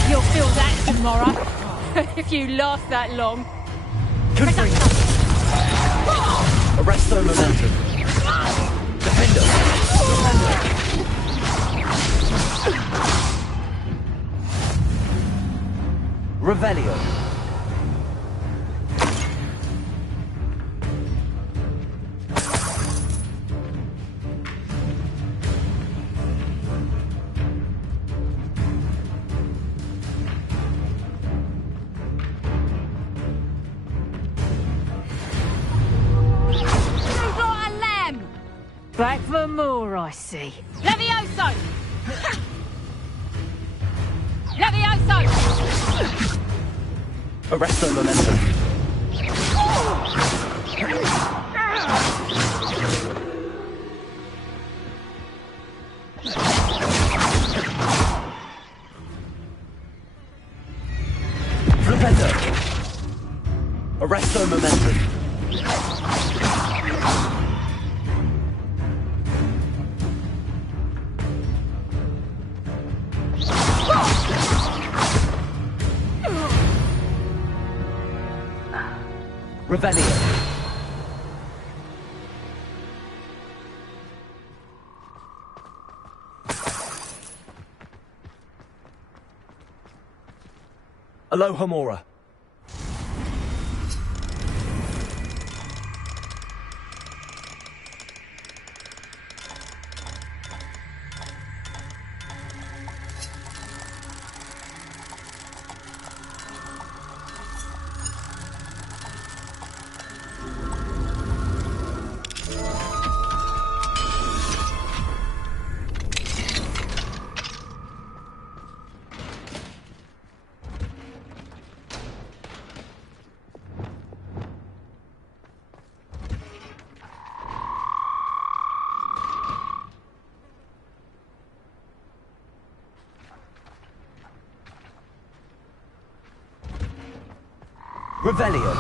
You'll feel that tomorrow. If you last that long. Arresto momentum. Defendo. Revelio. Back for more, I see. Levioso! Levioso! Arresto momentum. Flipendo. Arresto momentum. Revelio. Aloha Mora. Revelio.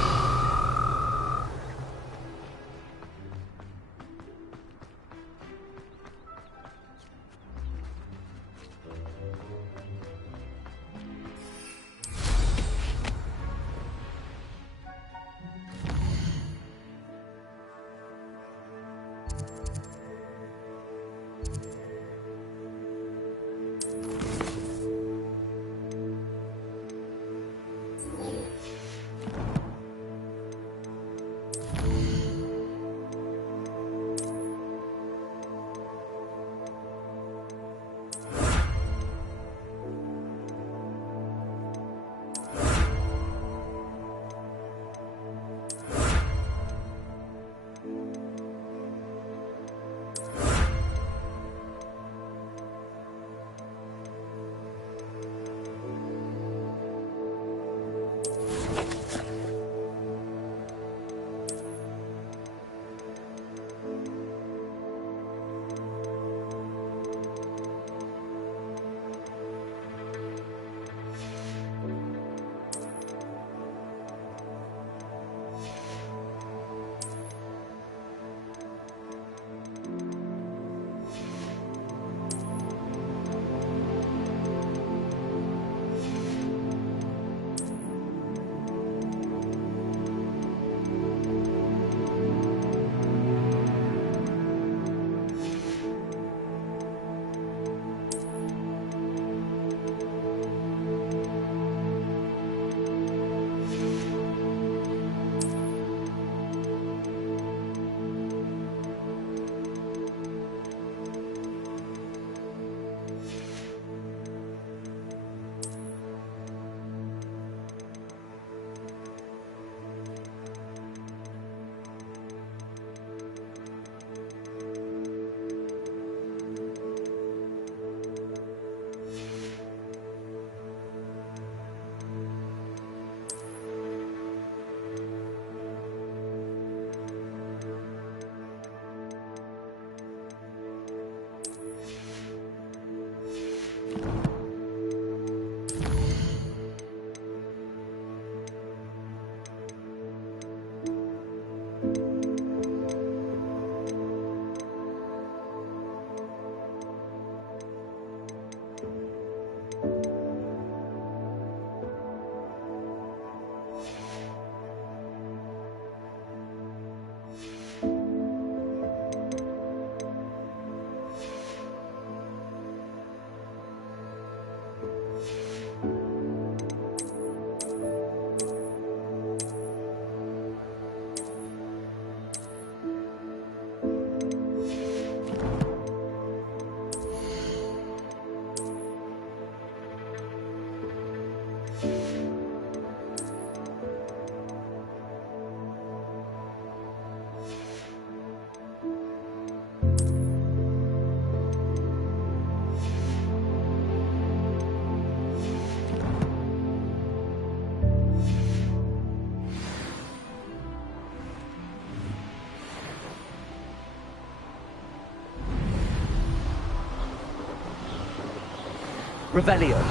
Revelio.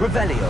Revelio.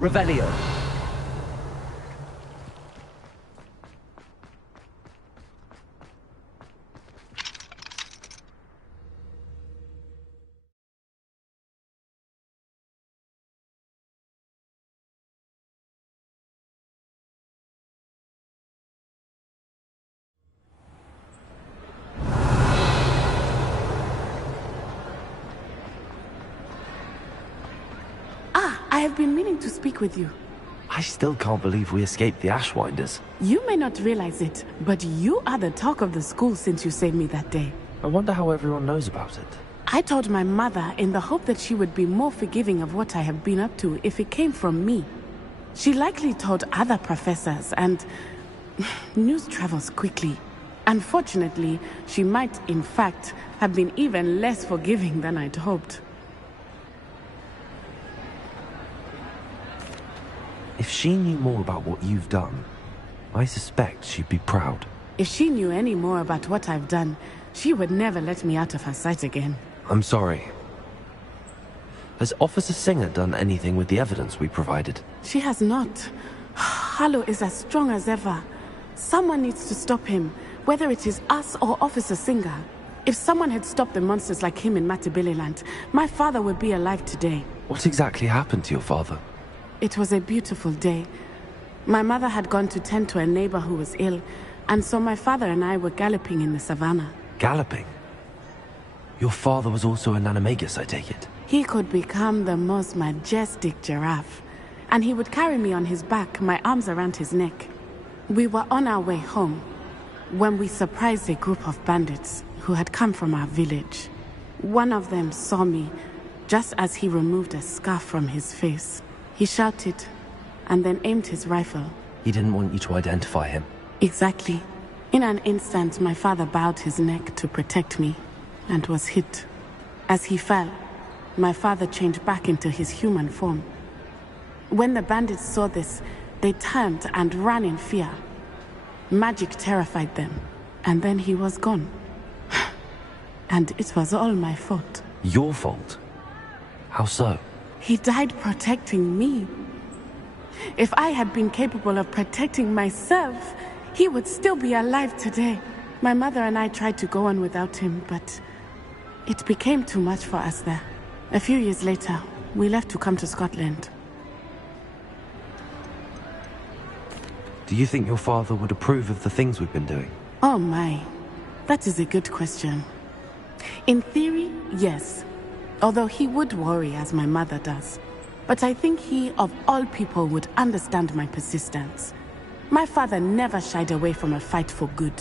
Revelio. I have been meaning to speak with you. I still can't believe we escaped the Ashwinders. You may not realize it, but you are the talk of the school since you saved me that day. I wonder how everyone knows about it. I told my mother in the hope that she would be more forgiving of what I have been up to if it came from me. She likely told other professors, and news travels quickly. Unfortunately, she might, in fact, have been even less forgiving than I'd hoped. If she knew more about what you've done, I suspect she'd be proud. If she knew any more about what I've done, she would never let me out of her sight again. I'm sorry. Has Officer Singer done anything with the evidence we provided? She has not. Harlow is as strong as ever. Someone needs to stop him, whether it is us or Officer Singer. If someone had stopped the monsters like him in Matabeleland, my father would be alive today. What exactly happened to your father? It was a beautiful day. My mother had gone to tend to a neighbor who was ill, and so my father and I were galloping in the savannah. Galloping? Your father was also an animagus, I take it? He could become the most majestic giraffe, and he would carry me on his back, my arms around his neck. We were on our way home when we surprised a group of bandits who had come from our village. One of them saw me just as he removed a scarf from his face. He shouted and then aimed his rifle. He didn't want you to identify him. Exactly. In an instant, my father bowed his neck to protect me and was hit. As he fell, my father changed back into his human form. When the bandits saw this, they turned and ran in fear. Magic terrified them, and then he was gone. And it was all my fault. Your fault? How so? He died protecting me. If I had been capable of protecting myself, he would still be alive today. My mother and I tried to go on without him, but it became too much for us there. A few years later, we left to come to Scotland. Do you think your father would approve of the things we've been doing? Oh my, that is a good question. In theory, yes. Although he would worry as my mother does. But I think he, of all people, would understand my persistence. My father never shied away from a fight for good,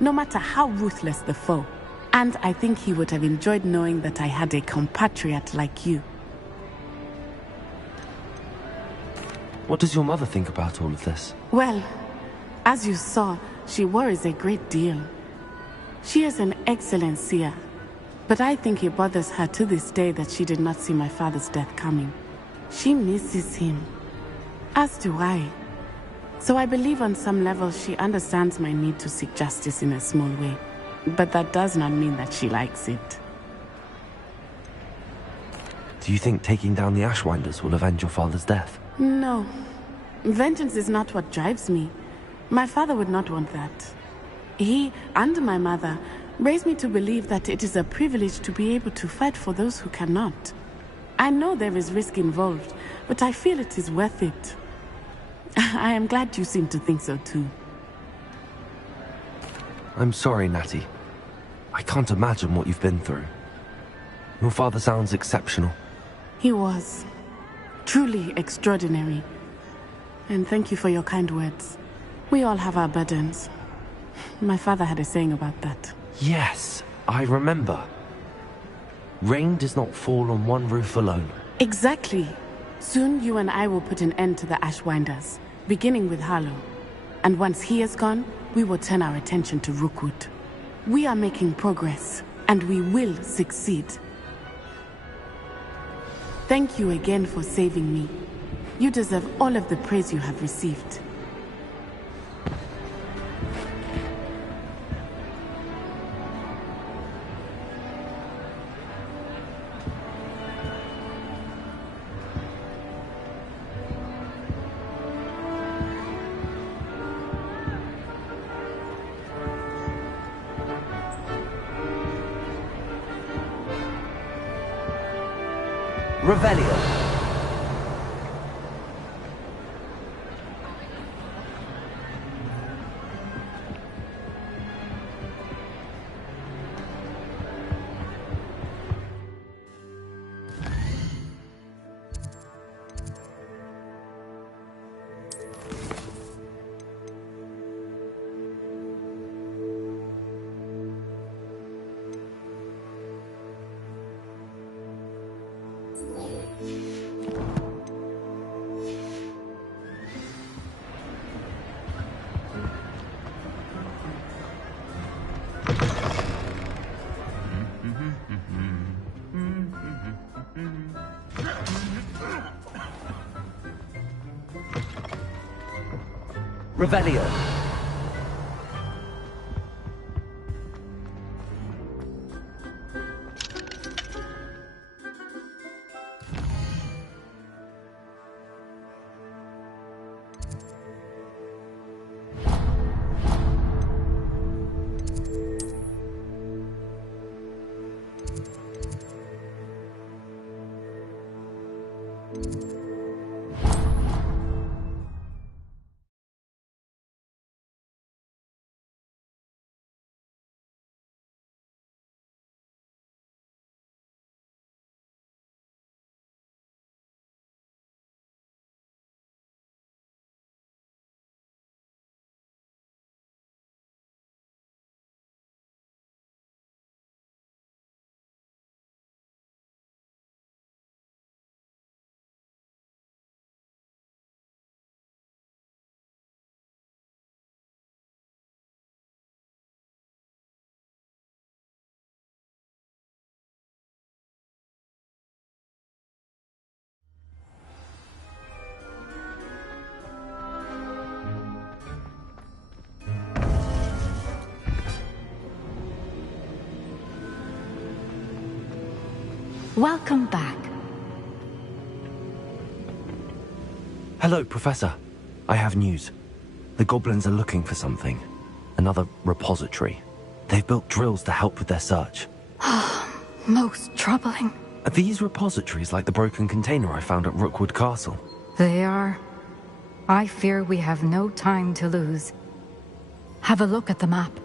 no matter how ruthless the foe. And I think he would have enjoyed knowing that I had a compatriot like you. What does your mother think about all of this? Well, as you saw, she worries a great deal. She is an excellent seer, but I think it bothers her to this day that she did not see my father's death coming. She misses him, as do I. So I believe on some level she understands my need to seek justice in a small way. But that does not mean that she likes it. Do you think taking down the Ashwinders will avenge your father's death? No. Vengeance is not what drives me. My father would not want that. He, and my mother, raised me to believe that it is a privilege to be able to fight for those who cannot. I know there is risk involved, but I feel it is worth it. I am glad you seem to think so too. I'm sorry, Natty. I can't imagine what you've been through. Your father sounds exceptional. He was. Truly extraordinary. And thank you for your kind words. We all have our burdens. My father had a saying about that. Yes, I remember. Rain does not fall on one roof alone. Exactly. Soon you and I will put an end to the Ashwinders, beginning with Harlow. And once he is gone, we will turn our attention to Rookwood. We are making progress, and we will succeed. Thank you again for saving me. You deserve all of the praise you have received. Revelio. Revelio. Welcome back. Hello, Professor. I have news. The goblins are looking for something. Another repository. They've built drills to help with their search. Most troubling. Are these repositories like the broken container I found at Rookwood Castle? They are. I fear we have no time to lose. Have a look at the map.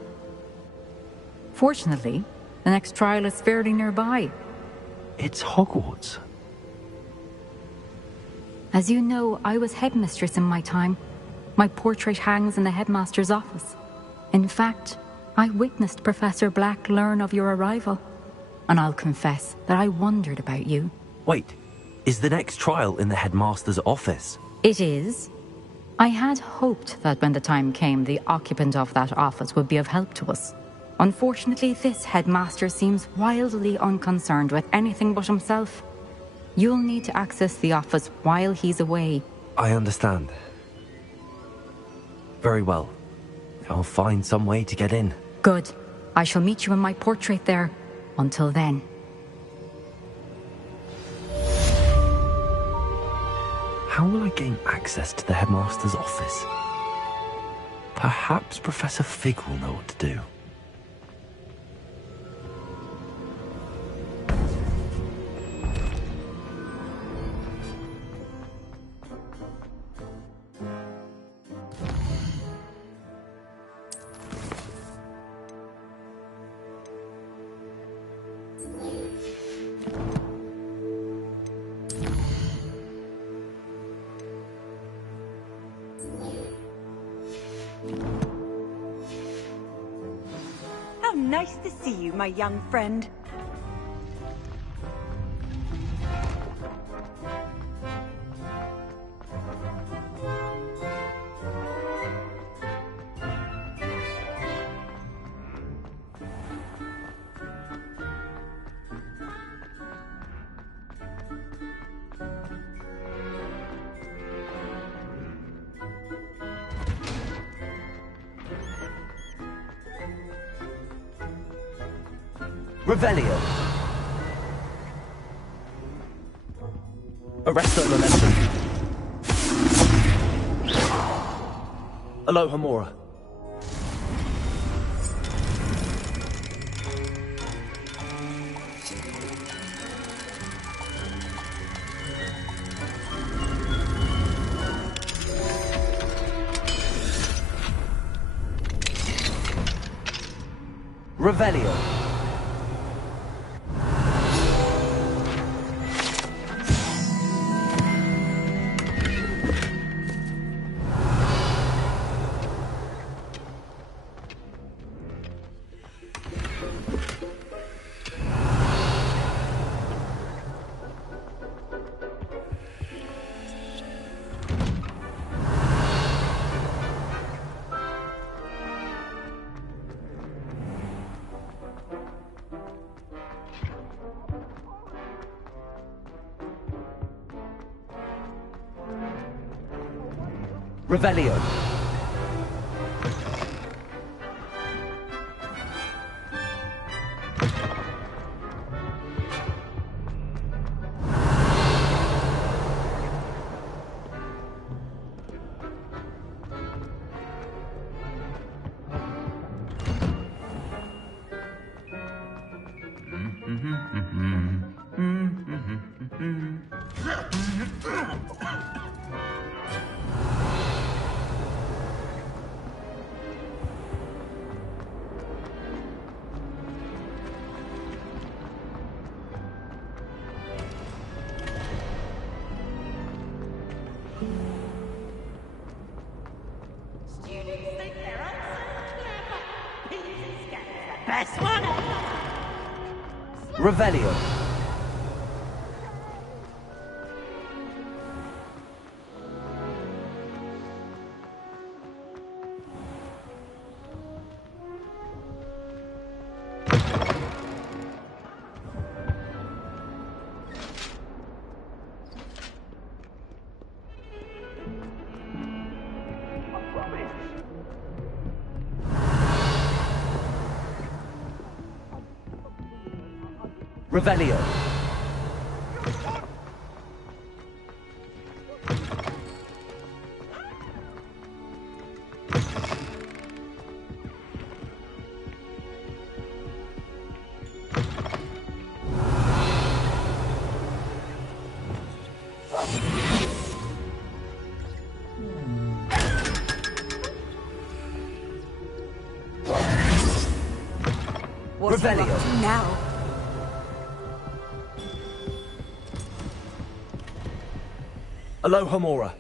Fortunately, the next trial is fairly nearby. It's Hogwarts. As you know, I was headmistress in my time. My portrait hangs in the headmaster's office. In fact, I witnessed Professor Black learn of your arrival. And I'll confess that I wondered about you. Wait, is the next trial in the headmaster's office? It is. I had hoped that when the time came, the occupant of that office would be of help to us. Unfortunately, this headmaster seems wildly unconcerned with anything but himself. You'll need to access the office while he's away. I understand. Very well. I'll find some way to get in. Good. I shall meet you in my portrait there. Until then. How will I gain access to the headmaster's office? Perhaps Professor Fig will know what to do. How nice to see you, my young friend. Revelio. Arresto Momentum. Alohomora. Revelio. Revelio. Best one! Revelio. Revelio. What's Revelio. up to now? Alohomora.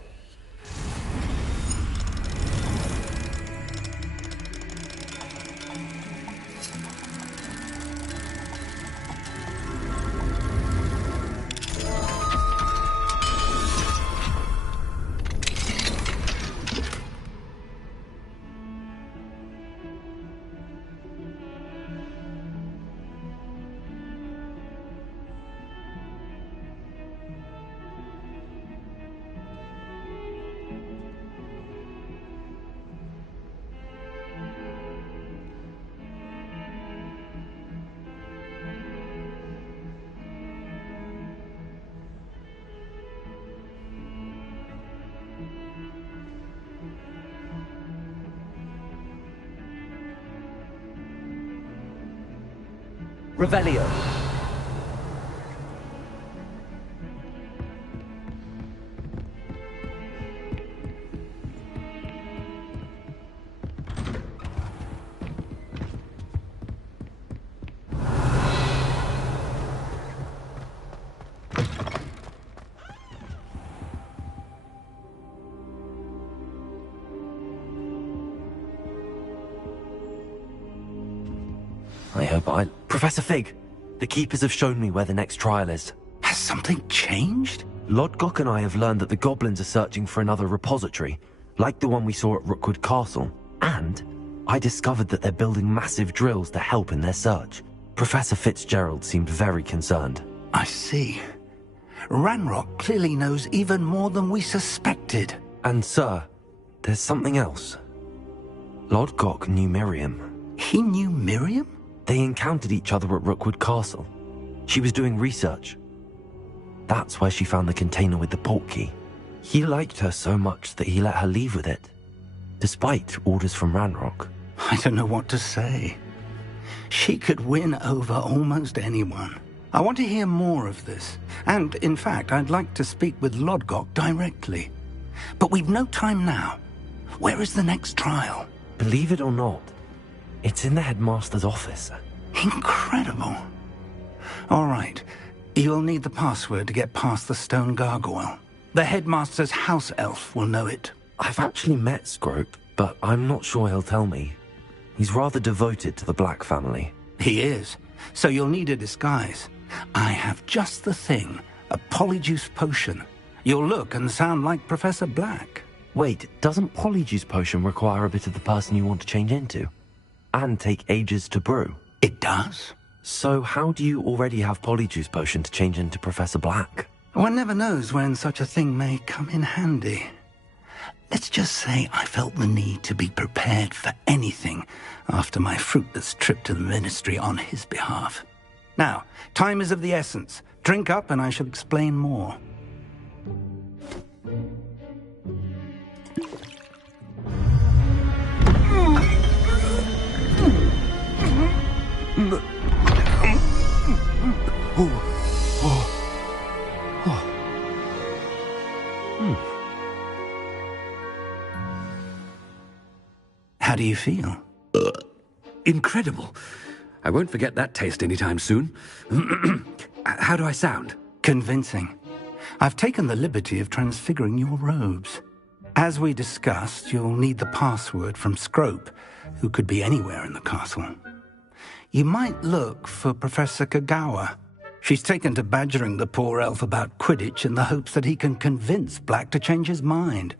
Revelio. Professor Fig, the Keepers have shown me where the next trial is. Has something changed? Lodgok and I have learned that the goblins are searching for another repository, like the one we saw at Rookwood Castle. And I discovered that they're building massive drills to help in their search. Professor Fitzgerald seemed very concerned. I see. Ranrock clearly knows even more than we suspected. And sir, there's something else. Lodgok knew Miriam. He knew Miriam? They encountered each other at Rookwood Castle. She was doing research. That's where she found the container with the portkey. He liked her so much that he let her leave with it, despite orders from Ranrock. I don't know what to say. She could win over almost anyone. I want to hear more of this. And, in fact, I'd like to speak with Lodgok directly. But we've no time now. Where is the next trial? Believe it or not, it's in the headmaster's office. Incredible. All right. You'll need the password to get past the stone gargoyle. The headmaster's house elf will know it. I've actually met Scrope, but I'm not sure he'll tell me. He's rather devoted to the Black family. He is. So you'll need a disguise. I have just the thing. A polyjuice potion. You'll look and sound like Professor Black. Wait, doesn't polyjuice potion require a bit of the person you want to change into? And take ages to brew? It does. So how do you already have polyjuice potion to change into Professor Black? One never knows when such a thing may come in handy. Let's just say I felt the need to be prepared for anything after my fruitless trip to the ministry on his behalf. Now, time is of the essence. Drink up and I shall explain more. How do you feel? Incredible. I won't forget that taste anytime soon. How do I sound? Convincing. I've taken the liberty of transfiguring your robes. As we discussed, you'll need the password from Scrope, who could be anywhere in the castle. You might look for Professor Kagawa. She's taken to badgering the poor elf about Quidditch in the hopes that he can convince Black to change his mind.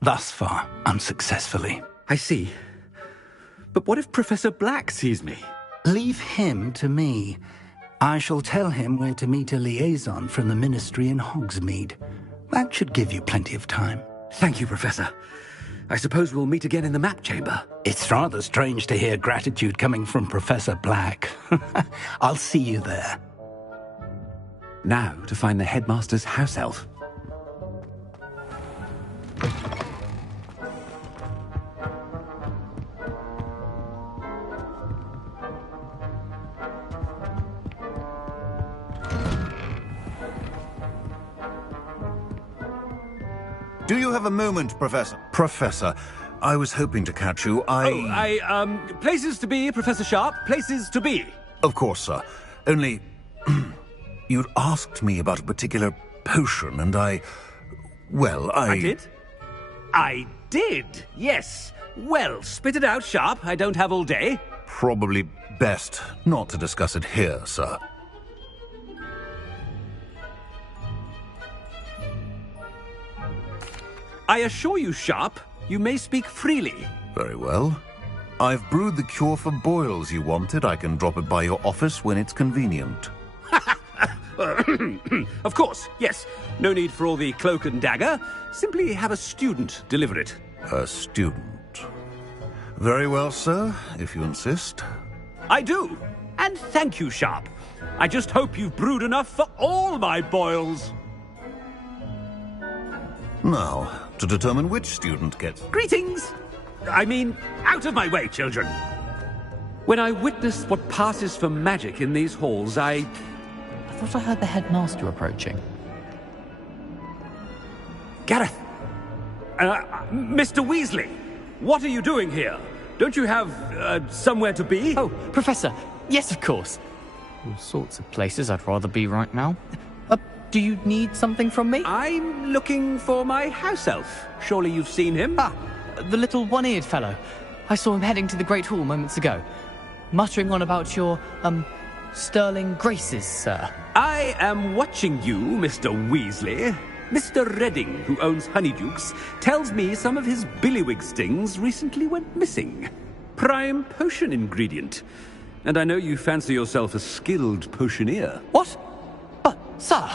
Thus far, unsuccessfully. I see. But what if Professor Black sees me? Leave him to me. I shall tell him where to meet a liaison from the ministry in Hogsmeade. That should give you plenty of time. Thank you, Professor. I suppose we'll meet again in the map chamber. It's rather strange to hear gratitude coming from Professor Black. I'll see you there. Now to find the headmaster's house elf. Do you have a moment, Professor? Professor, I was hoping to catch you. Places to be, Professor Sharp. Places to be. Of course, sir. Only, you'd asked me about a particular potion, and I did? I did, yes. Well, spit it out, Sharp. I don't have all day. Probably best not to discuss it here, sir. I assure you, Sharp, you may speak freely. Very well. I've brewed the cure for boils you wanted. I can drop it by your office when it's convenient. Of course, yes. No need for all the cloak and dagger. Simply have a student deliver it. A student. Very well, sir, if you insist. I do. And thank you, Sharp. I just hope you've brewed enough for all my boils. Now, to determine which student gets... Greetings! I mean, out of my way, children. When I witnessed what passes for magic in these halls, I thought I heard the headmaster approaching. Gareth! Mr. Weasley! What are you doing here? Don't you have, somewhere to be? Oh, Professor! Yes, of course. All sorts of places I'd rather be right now. Do you need something from me? I'm looking for my house elf. Surely you've seen him? Ah, the little one-eared fellow. I saw him heading to the Great Hall moments ago. Muttering on about your, sterling graces, sir. I am watching you, Mr. Weasley. Mr. Redding, who owns Honeydukes, tells me some of his billywig stings recently went missing. Prime potion ingredient. And I know you fancy yourself a skilled potioneer. What? But, sir,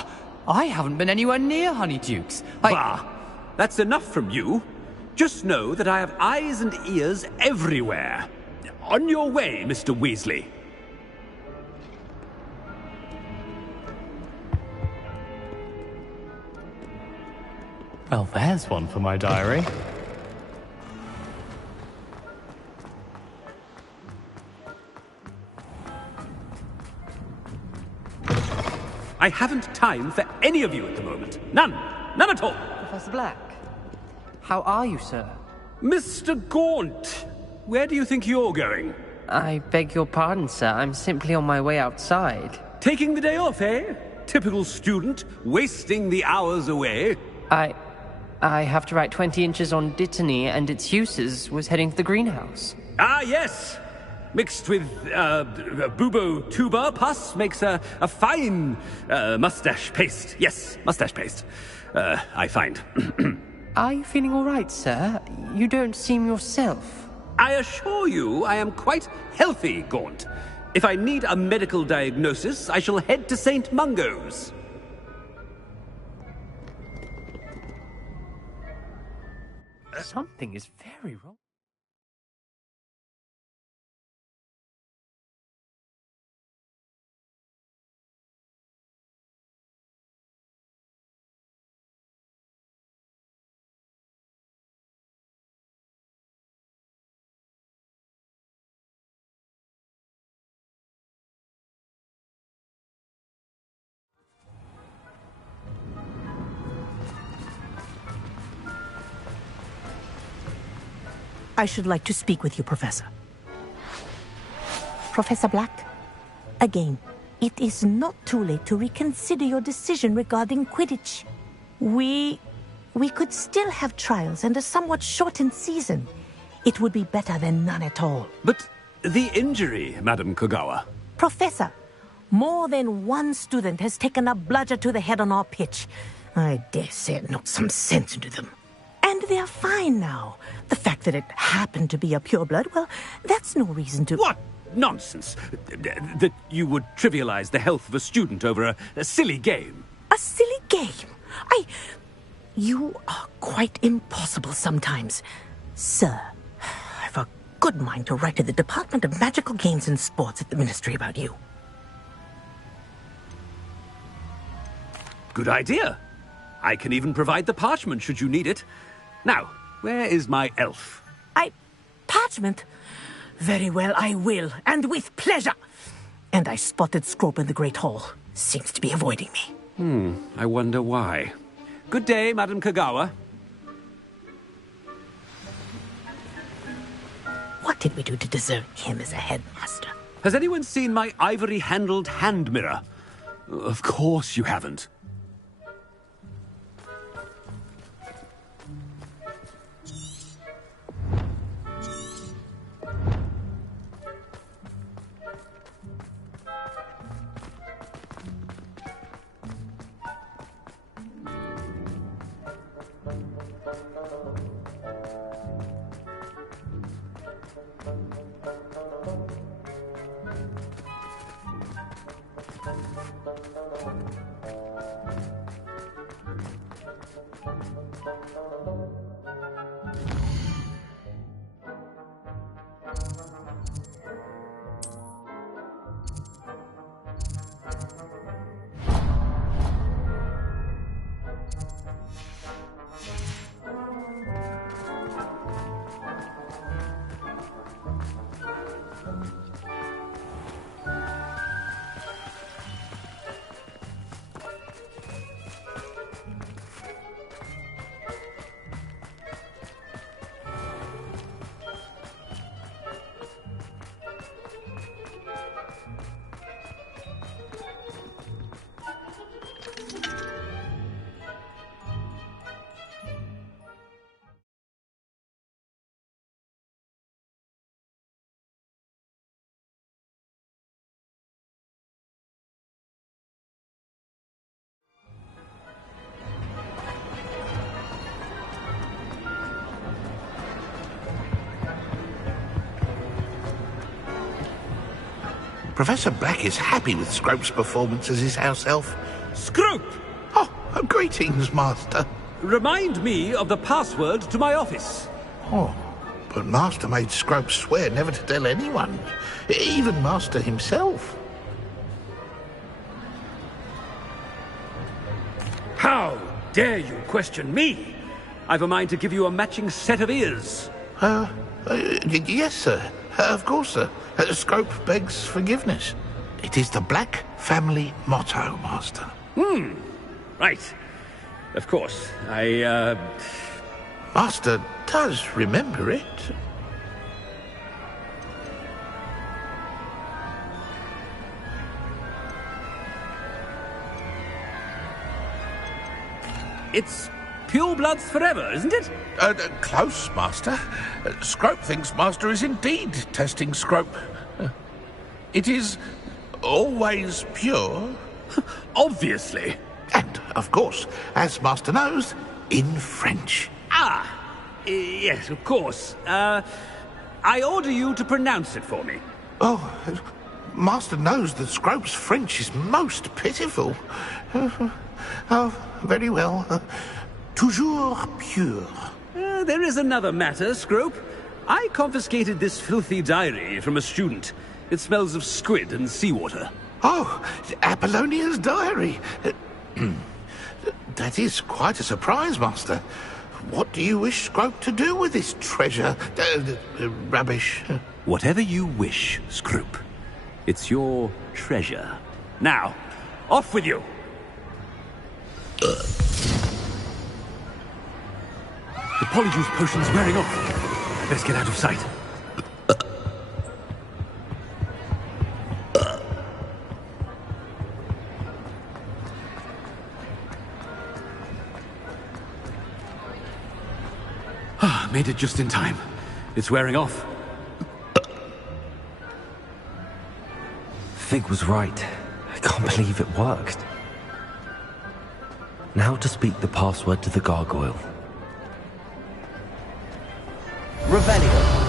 I haven't been anywhere near Honeydukes. Bah! That's enough from you. Just know that I have eyes and ears everywhere. On your way, Mr. Weasley. Well, there's one for my diary. I haven't time for any of you at the moment. None. None at all. Professor Black, how are you, sir? Mr. Gaunt, where do you think you're going? I beg your pardon, sir. I'm simply on my way outside. Taking the day off, eh? Typical student, wasting the hours away. I have to write 20 inches on Dittany and its uses. Was heading to the greenhouse. Ah, yes! Mixed with, bubo tuber pus makes a fine, mustache paste. Yes, mustache paste. I find. Are you feeling all right, sir? You don't seem yourself. I assure you I am quite healthy, Gaunt. If I need a medical diagnosis, I shall head to St. Mungo's. Something is very wrong. I should like to speak with you, Professor. Professor Black, Again, it is not too late to reconsider your decision regarding Quidditch. We could still have trials and a somewhat shortened season. It would be better than none at all. But the injury, Madam Kogawa. Professor, more than one student has taken a bludger to the head on our pitch. I dare say it knocked some sense into them. And they're fine now. The fact that it happened to be a pureblood, well, that's no reason to... What nonsense! That you would trivialize the health of a student over a silly game. A silly game? You are quite impossible sometimes. Sir, I've a good mind to write to the Department of Magical Games and Sports at the Ministry about you. Good idea. I can even provide the parchment should you need it. Now, where is my elf? Parchment? Very well, I will, and with pleasure. And I spotted Scrope in the Great Hall. Seems to be avoiding me. I wonder why. Good day, Madam Kogawa. What did we do to deserve him as a headmaster? Has anyone seen my ivory-handled hand mirror? Of course you haven't. Professor Black is happy with Scrope's performance as his house elf. Scrope! Oh, greetings, Master. Remind me of the password to my office. Oh, but Master made Scrope swear never to tell anyone, even Master himself. How dare you question me? I've a mind to give you a matching set of ears. Yes, sir. Of course, sir. Scrope begs forgiveness. It is the Black family motto, Master. Right. Of course. Master does remember it. It's pure bloods forever, isn't it? Close, Master. Scrope thinks Master is indeed testing Scrope. It is always pure. Obviously. And, of course, as Master knows, in French. Yes, of course. I order you to pronounce it for me. Oh, Master knows that Scrope's French is most pitiful. Oh, very well. Toujours pure. There is another matter, Scrope. I confiscated this filthy diary from a student. It smells of squid and seawater. Oh, Apollonia's diary. That is quite a surprise, Master. What do you wish Scrope to do with this treasure? Rubbish. Whatever you wish, Scrope. It's your treasure. Now, off with you. The Polyjuice potion's wearing off. Best get out of sight. Made it just in time. It's wearing off. Fig was right. I can't believe it worked. Now to speak the password to the gargoyle. Revelio.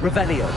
Revelio.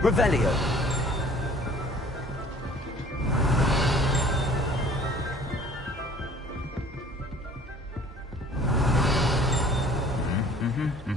Revelio. Revelio.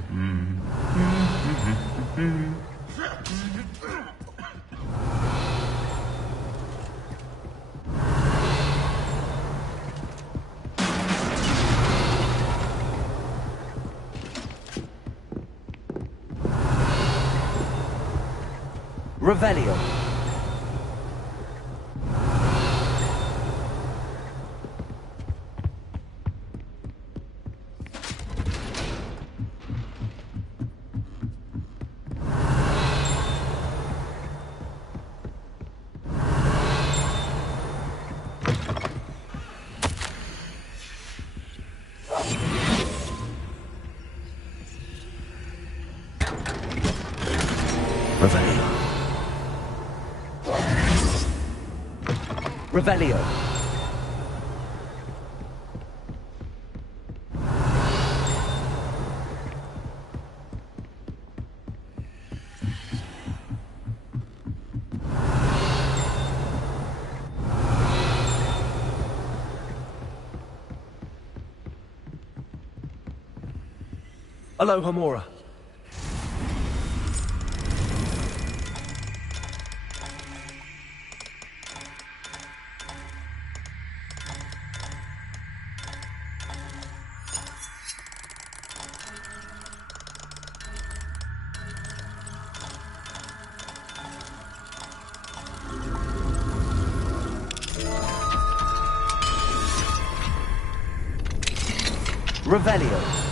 Revelio. Revelio. Aloha Mora. Revelio.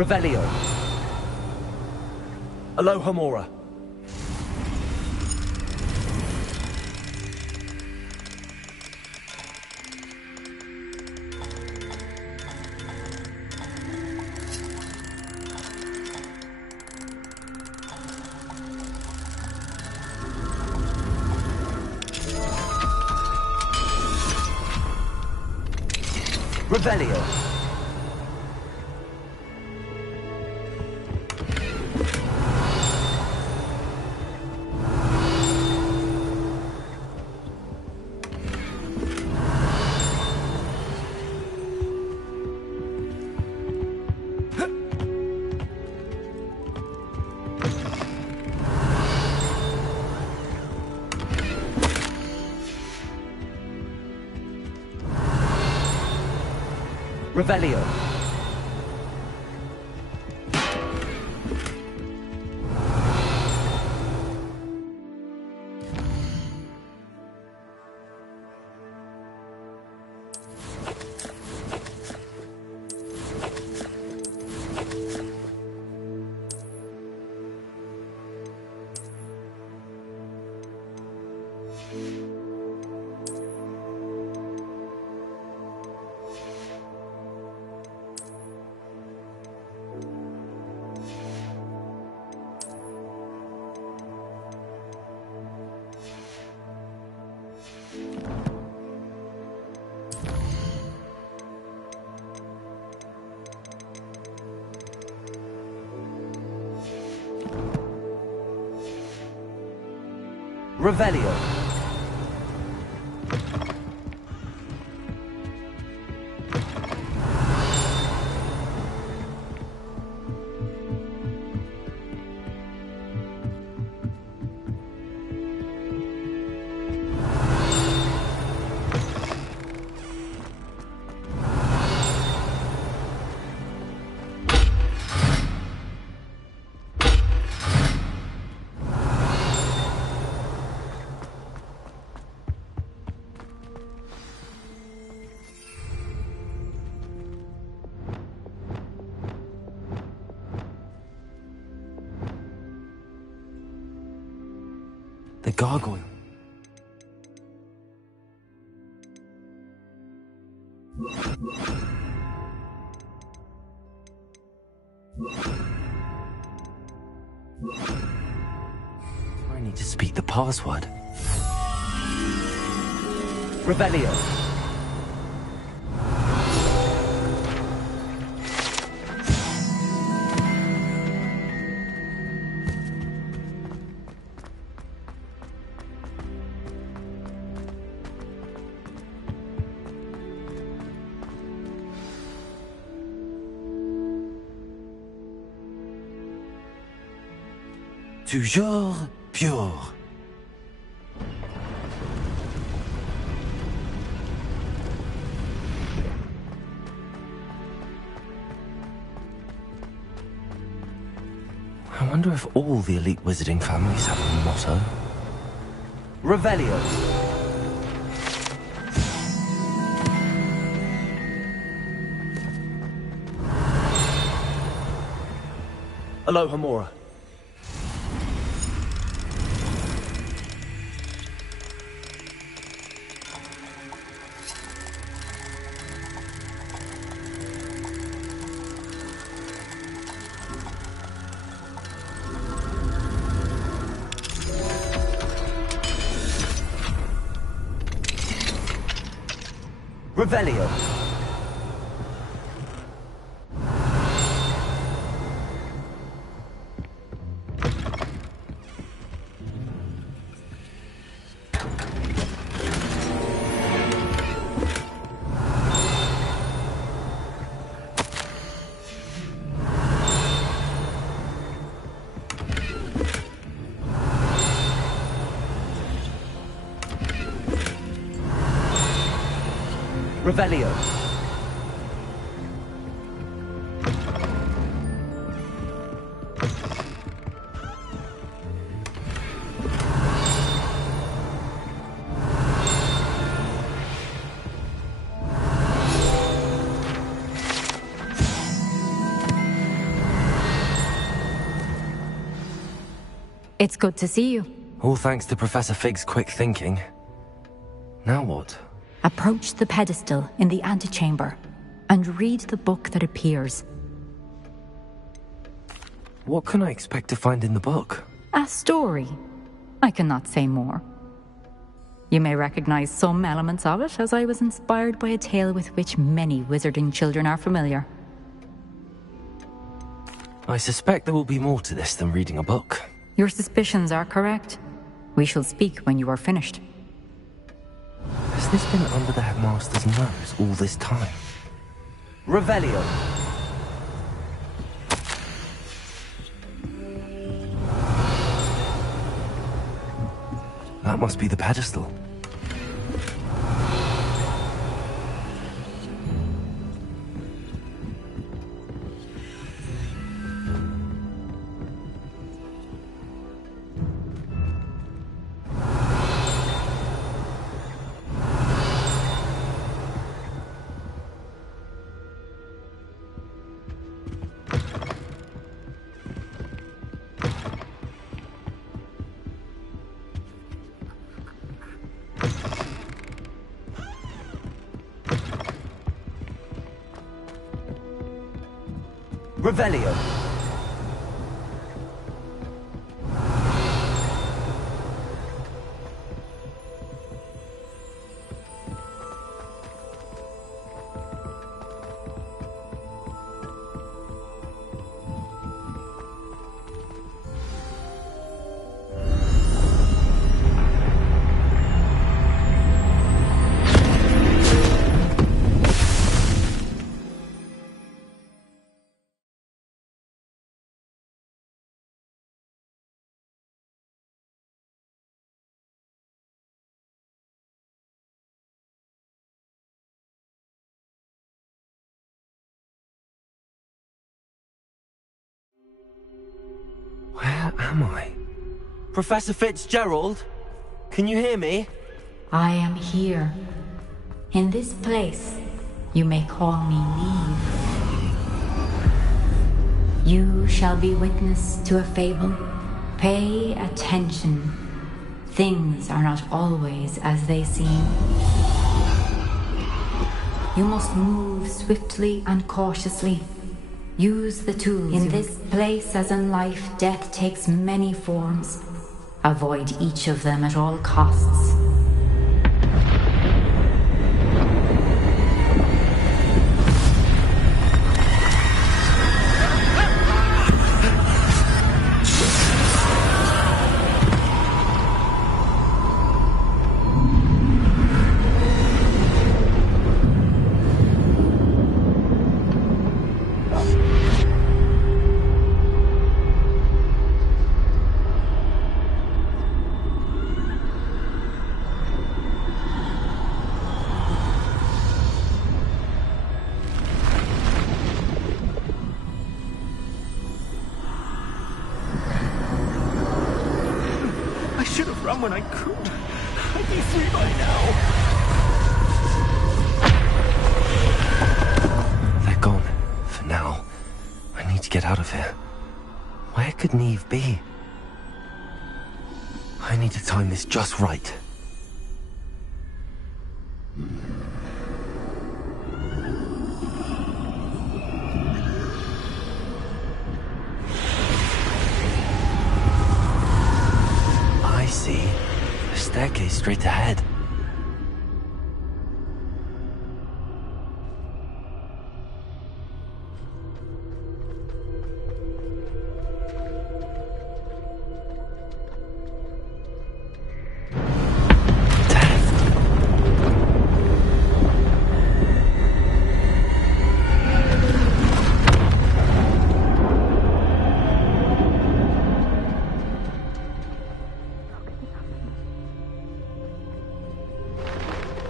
Revelio. Aloha Mora. Revelio. Revelio. Revelio. The gargoyle. I need to speak the password. Revelio. Toujours pure. I wonder if all the elite wizarding families have a motto. Revelio. Aloha Mora. Revelio. Revelio. It's good to see you. All thanks to Professor Fig's quick thinking. Now what? Approach the pedestal in the antechamber and read the book that appears. What can I expect to find in the book? A story. I cannot say more. You may recognize some elements of it, as I was inspired by a tale with which many wizarding children are familiar. I suspect there will be more to this than reading a book. Your suspicions are correct. We shall speak when you are finished. Has this been under the headmaster's nose all this time? Revelio. That must be the pedestal. Revelio. Where am I? Professor Fitzgerald? Can you hear me? I am here. In this place, you may call me Neve. You shall be witness to a fable. Pay attention. Things are not always as they seem. You must move swiftly and cautiously. Use the tools. In this place, as in life, death takes many forms. Avoid each of them at all costs. When I could. I'd be free by now. They're gone. For now. I need to get out of here. Where could Neve be? I need to time this just right. See, a staircase straight ahead.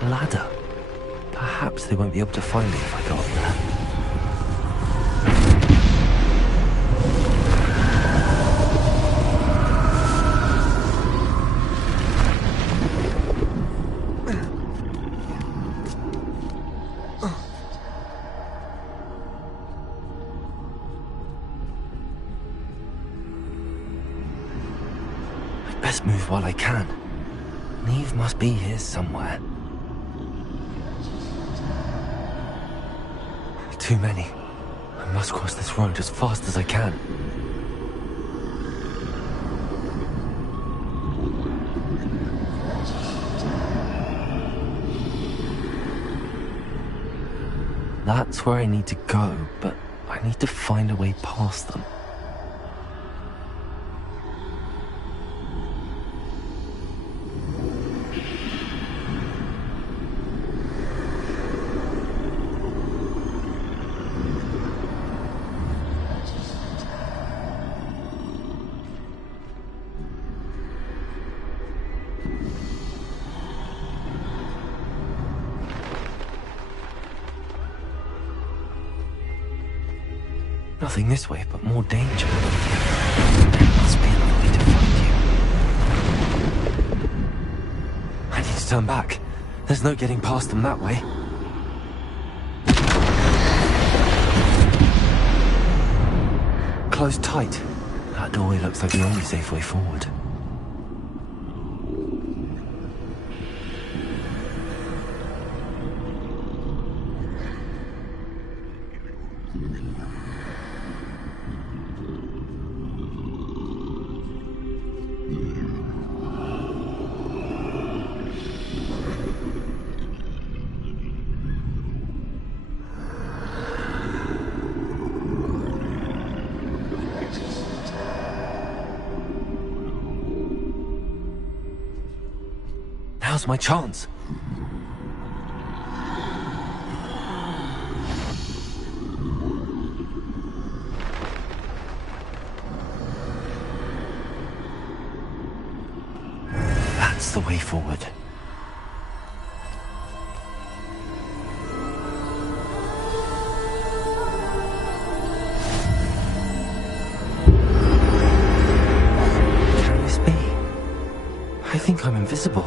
Ladder. Perhaps they won't be able to find me if I go up there. I'd best move while I can. Neve must be here somewhere. Too many. I must cross this road as fast as I can. That's where I need to go, but I need to find a way past them. Nothing this way, but more danger. There must be another way to find you. I need to turn back. There's no getting past them that way. Close tight. That doorway looks like the only safe way forward. Now's my chance. That's the way forward. Can this be? I think I'm invisible.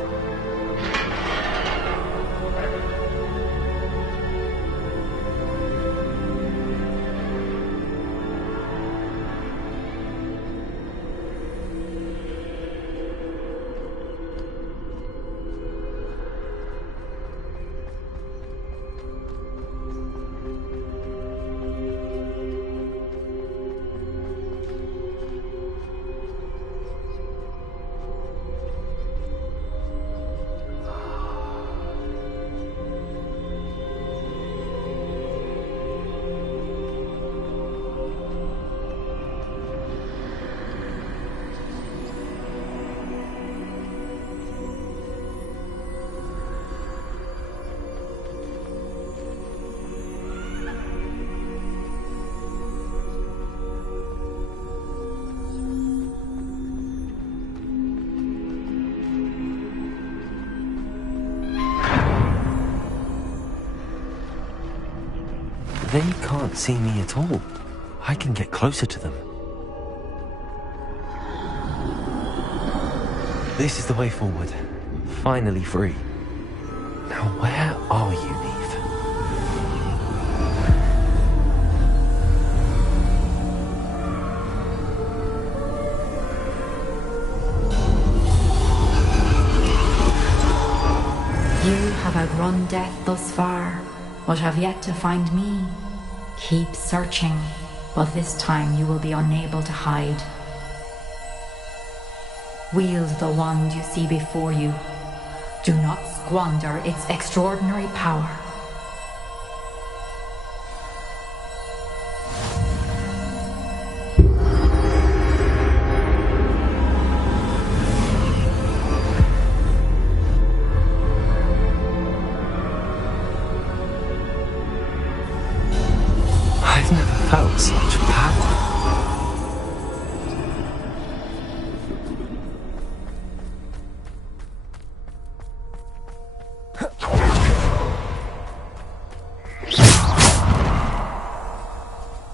They can't see me at all. I can get closer to them. This is the way forward. Finally free. Now where are you, Neve? You have outrun death thus far, but have yet to find me. Keep searching, but this time you will be unable to hide. Wield the wand you see before you. Do not squander its extraordinary power. I've never felt such power.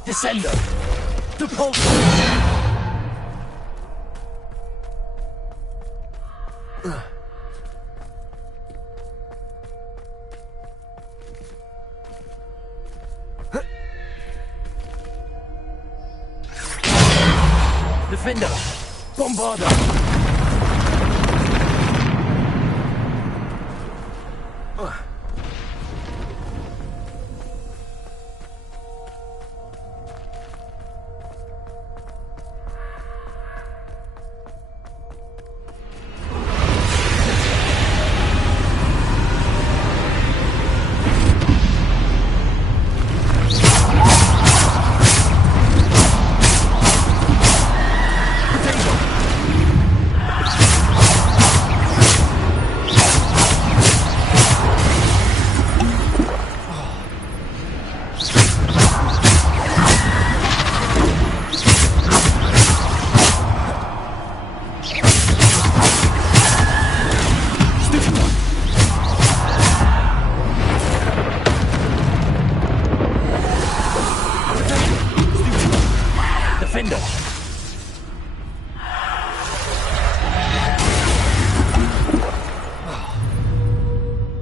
Descender! Depulse! Defender! Bombarder!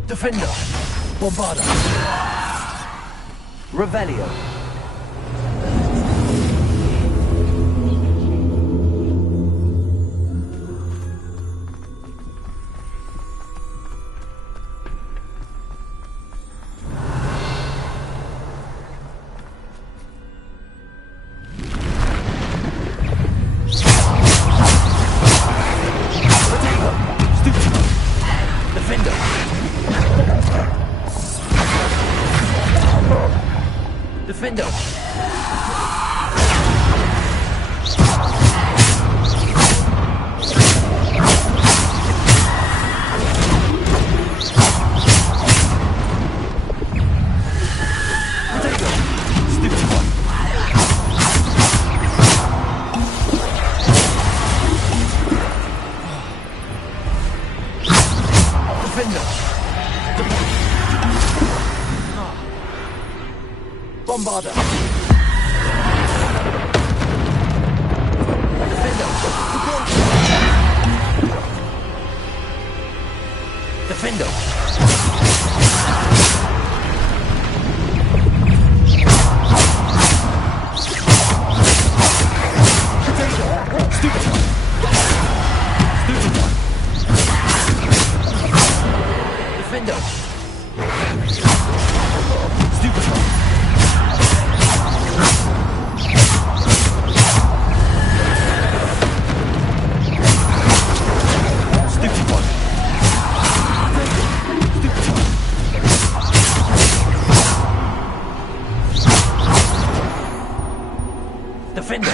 Defender! Bombarder! Revelio! Defender! Bombarder! Defender! Stupid one! Stupid one! Defender! Stupid one! Defender!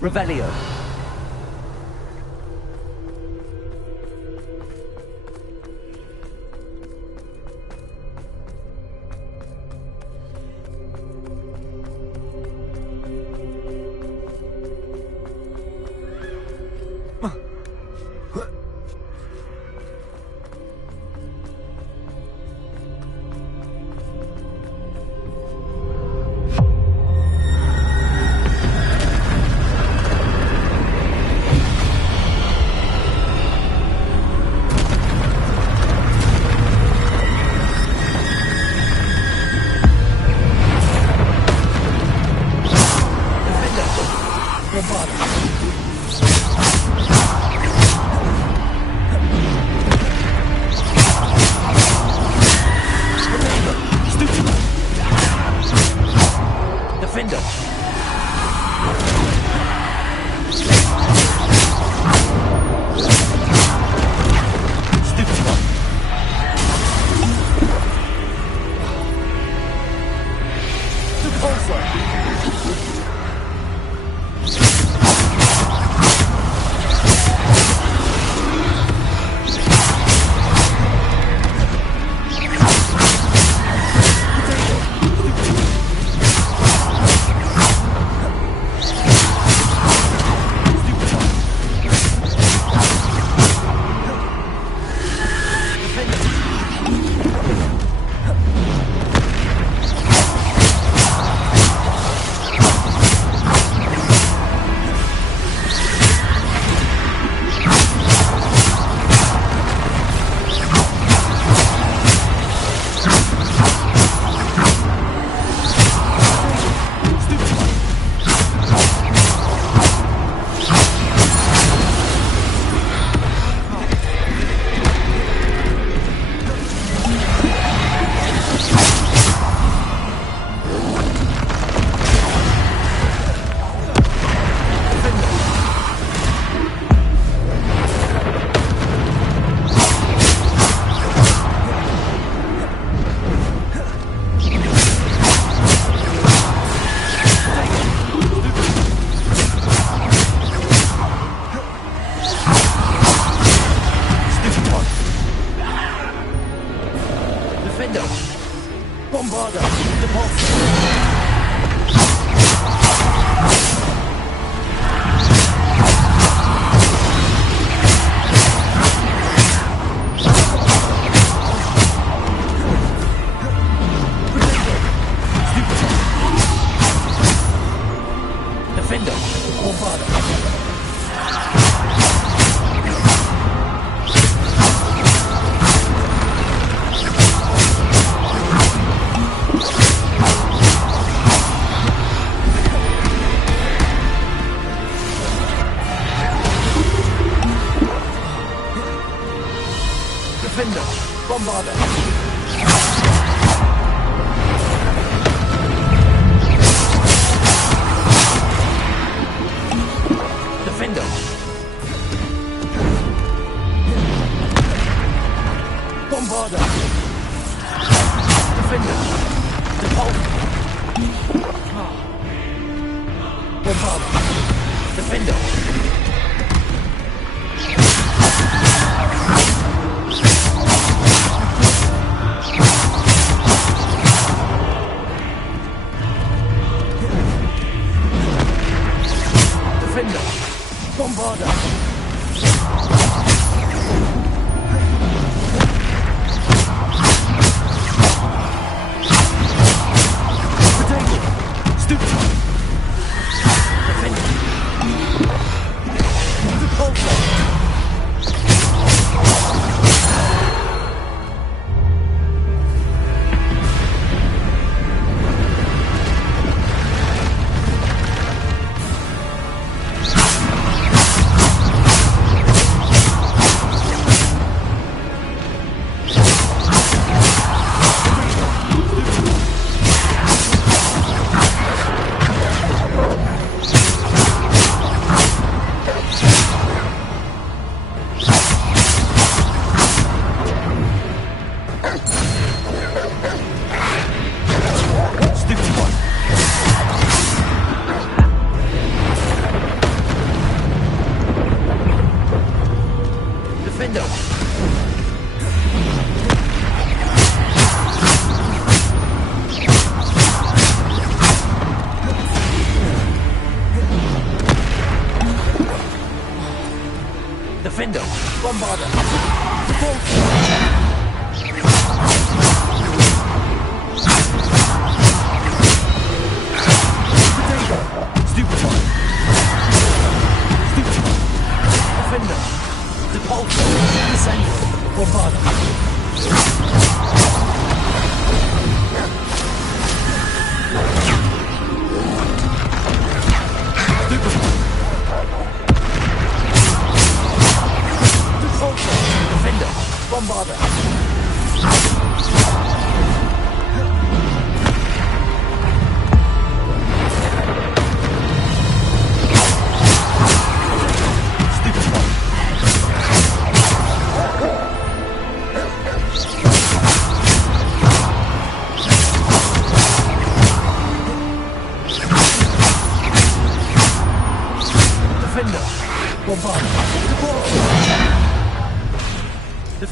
Revelio.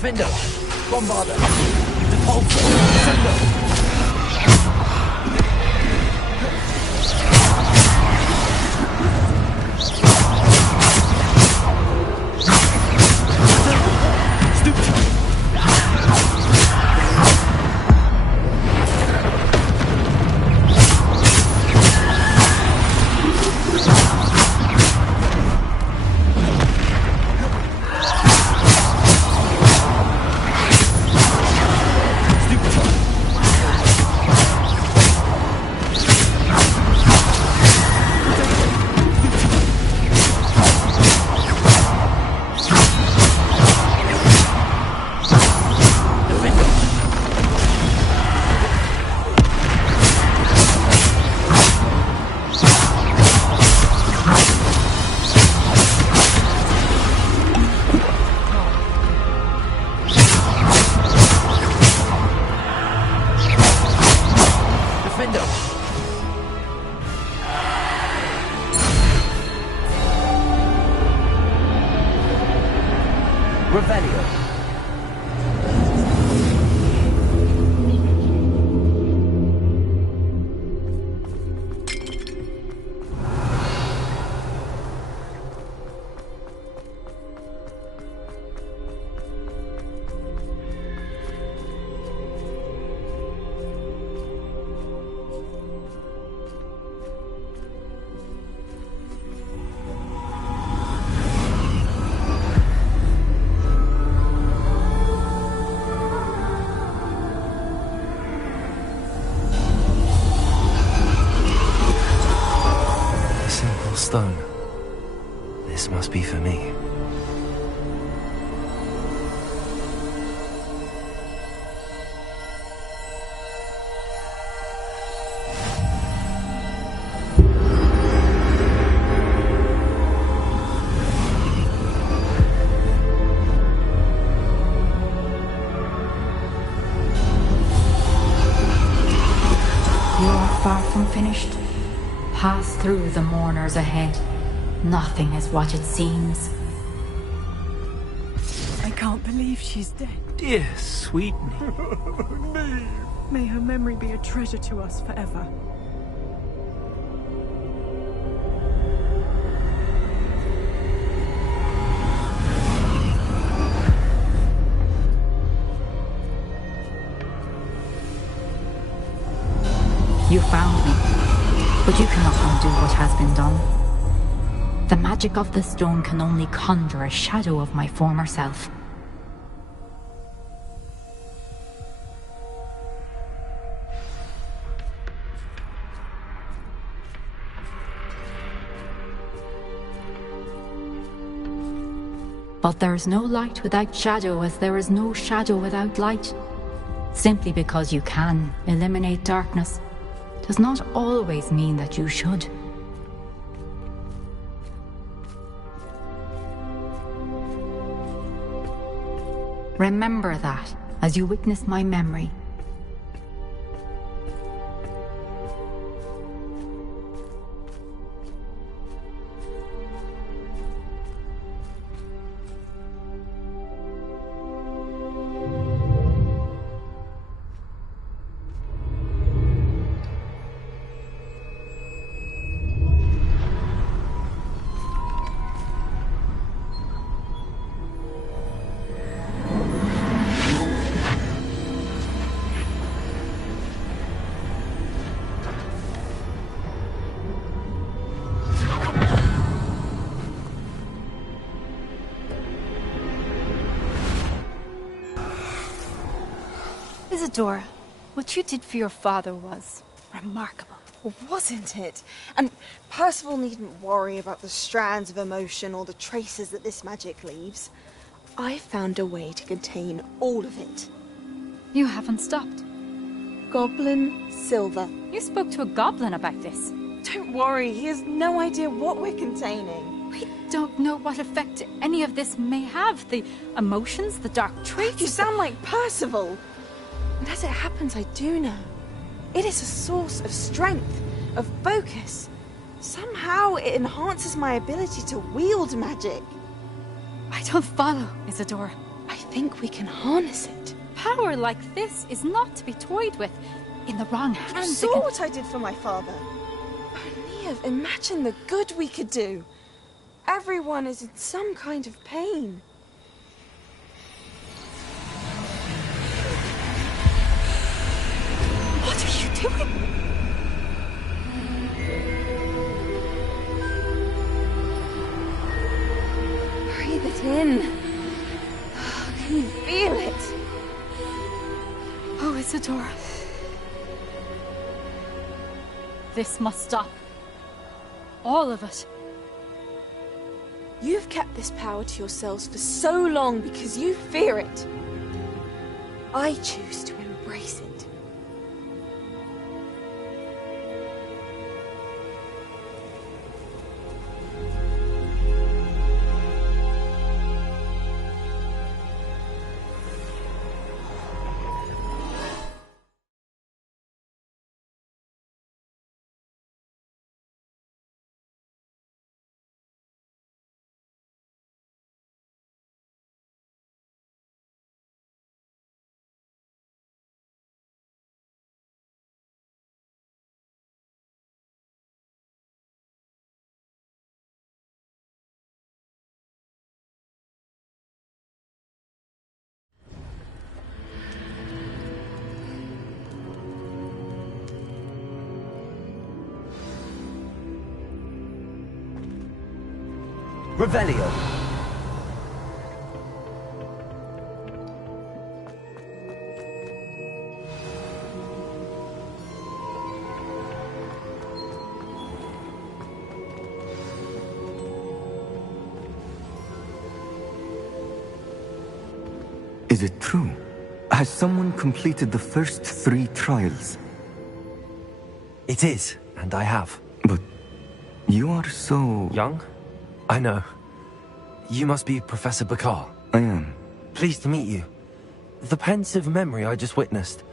Defender! Bombarder! Depulsor! Defender! Stone. This must be for me. You are far from finished. Pass through the mourners ahead. Nothing is what it seems. I can't believe she's dead. Dear sweet me. May her memory be a treasure to us forever. You found me, but you cannot undo what has been done. The magic of the stone can only conjure a shadow of my former self. But there is no light without shadow, as there is no shadow without light. Simply because you can eliminate darkness does not always mean that you should. Remember that as you witness my memory. Isadora, what you did for your father was remarkable. Wasn't it? And Percival needn't worry about the strands of emotion or the traces that this magic leaves. I found a way to contain all of it. You haven't stopped. Goblin Silver. You spoke to a goblin about this. Don't worry, he has no idea what we're containing. We don't know what effect any of this may have. The emotions, the dark traits. You sound like Percival. And as it happens, I do know. It is a source of strength, of focus. Somehow it enhances my ability to wield magic. I don't follow, Isadora. I think think we can harness it. Power like this is not to be toyed with. In the wrong You hands, saw what I did for my father. Neve, imagine the good we could do. Everyone is in some kind of pain. What are you doing? Breathe it in. Can you feel it? Oh, Isadora. This must stop. All of it. You've kept this power to yourselves for so long because you fear it. I choose to embrace it. Revelio. Is it true? Has someone completed the first 3 trials? It is, and I have. But you are so... young? I know. You must be Professor Bakar. I am. Pleased to meet you. The pensive memory I just witnessed,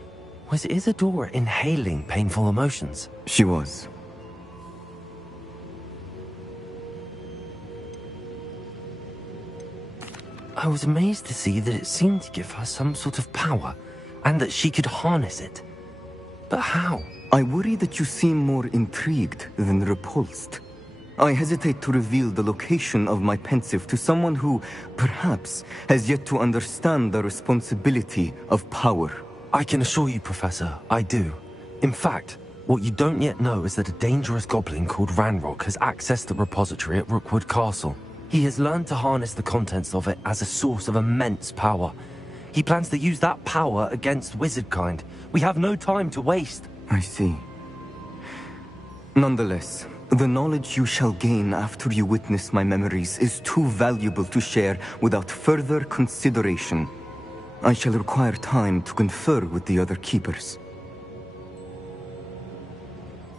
was Isadora inhaling painful emotions? She was. I was amazed to see that it seemed to give her some sort of power, and that she could harness it. But how? I worry that you seem more intrigued than repulsed. I hesitate to reveal the location of my pensive to someone who, perhaps, has yet to understand the responsibility of power. I can assure you, Professor, I do. In fact, what you don't yet know is that a dangerous goblin called Ranrock has accessed the repository at Rookwood Castle. He has learned to harness the contents of it as a source of immense power. He plans to use that power against wizardkind. We have no time to waste. I see. Nonetheless, the knowledge you shall gain after you witness my memories is too valuable to share without further consideration. I shall require time to confer with the other keepers.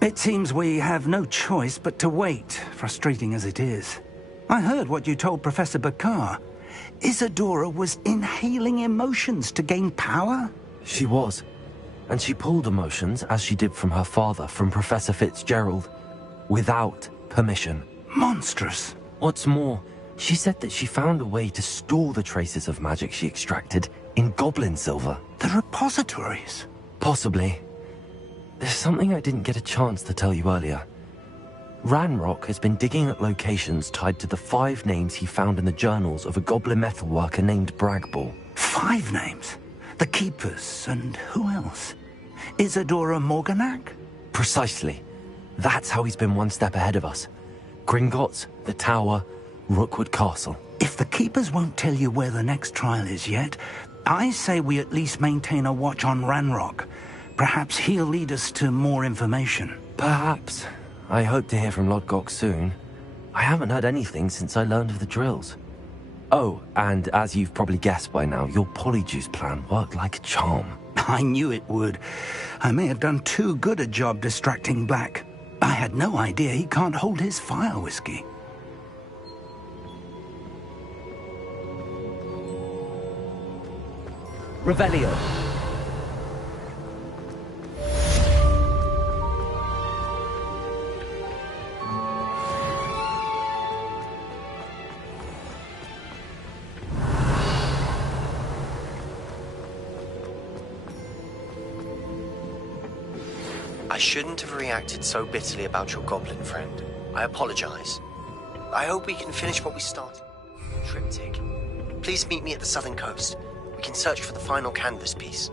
It seems we have no choice but to wait, frustrating as it is. I heard what you told Professor Bakar. Isadora was inhaling emotions to gain power? She was. And she pulled emotions, as she did from her father, from Professor Fitzgerald, without permission. Monstrous. What's more, she said that she found a way to store the traces of magic she extracted in goblin silver. The repositories? Possibly. There's something I didn't get a chance to tell you earlier. Ranrock has been digging at locations tied to the 5 names he found in the journals of a goblin metalworker named Bragball. 5 names? The Keepers, and who else? Isadora Morganac? Precisely. That's how he's been one step ahead of us. Gringotts, the Tower, Rookwood Castle. If the Keepers won't tell you where the next trial is yet, I say we at least maintain a watch on Ranrock. Perhaps he'll lead us to more information. Perhaps. I hope to hear from Lodgok soon. I haven't heard anything since I learned of the drills. Oh, and as you've probably guessed by now, your polyjuice plan worked like a charm. I knew it would. I may have done too good a job distracting Black. I had no idea he can't hold his fire whiskey. Revelio. I shouldn't have reacted so bitterly about your goblin friend. I apologize. I hope we can finish what we started. Triptych. Please meet me at the southern coast. We can search for the final canvas piece.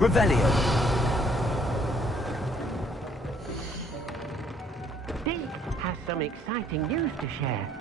Revelio. Dave has some exciting news to share.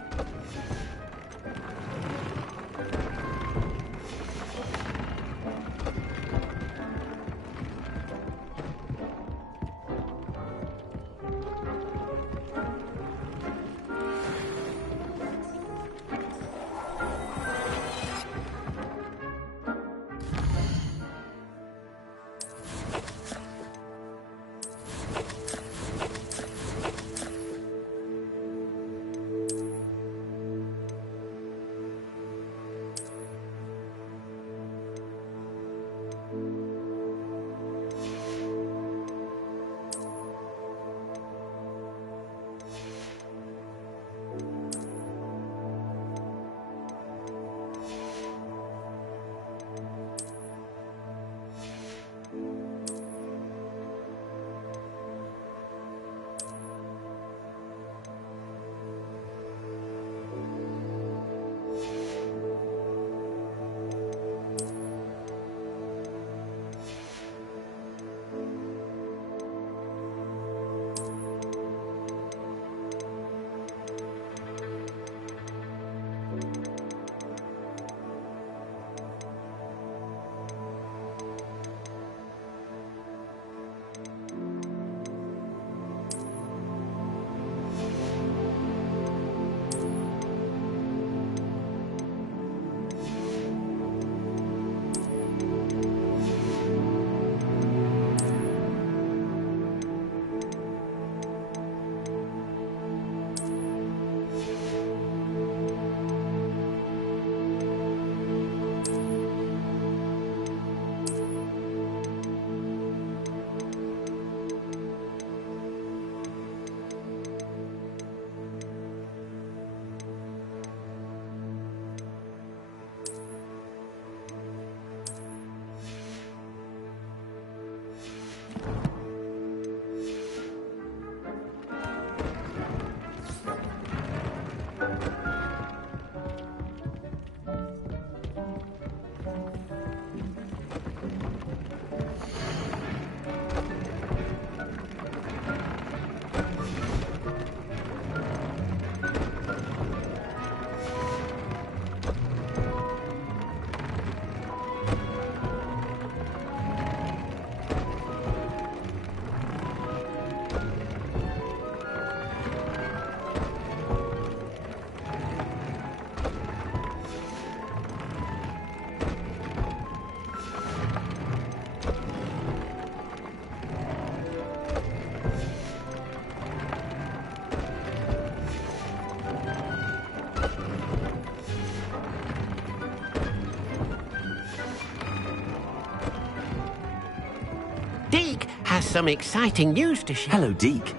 some exciting news to share. Hello, Deke.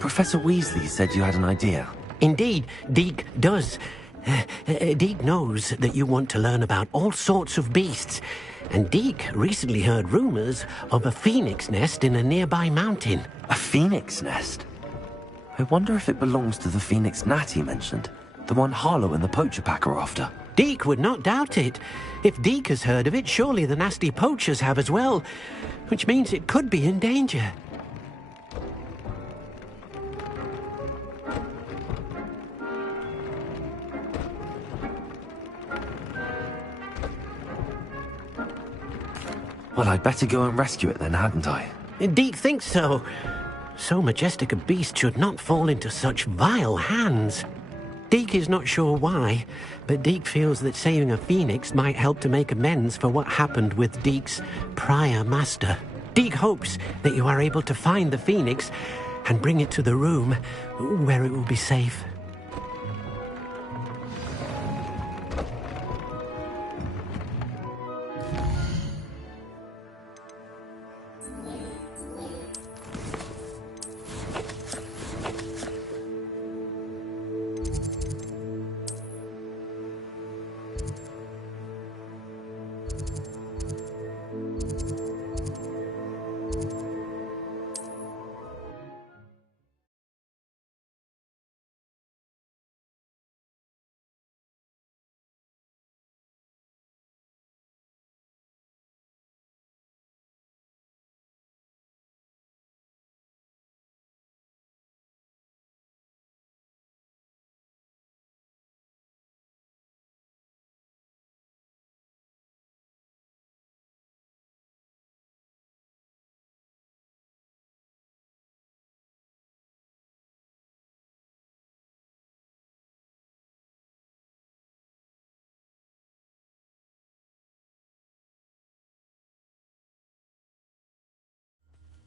Professor Weasley said you had an idea. Indeed, Deke does. Deke knows that you want to learn about all sorts of beasts, and Deke recently heard rumors of a phoenix nest in a nearby mountain. A phoenix nest? I wonder if it belongs to the phoenix Natty mentioned, the one Harlow and the poacher pack are after. Deke would not doubt it. If Deke has heard of it, surely the nasty poachers have as well, which means it could be in danger. Well, I'd better go and rescue it then, hadn't I? Deke thinks so. So majestic a beast should not fall into such vile hands. Deke is not sure why, but Deke feels that saving a phoenix might help to make amends for what happened with Deke's prior master. Deke hopes that you are able to find the phoenix and bring it to the room where it will be safe.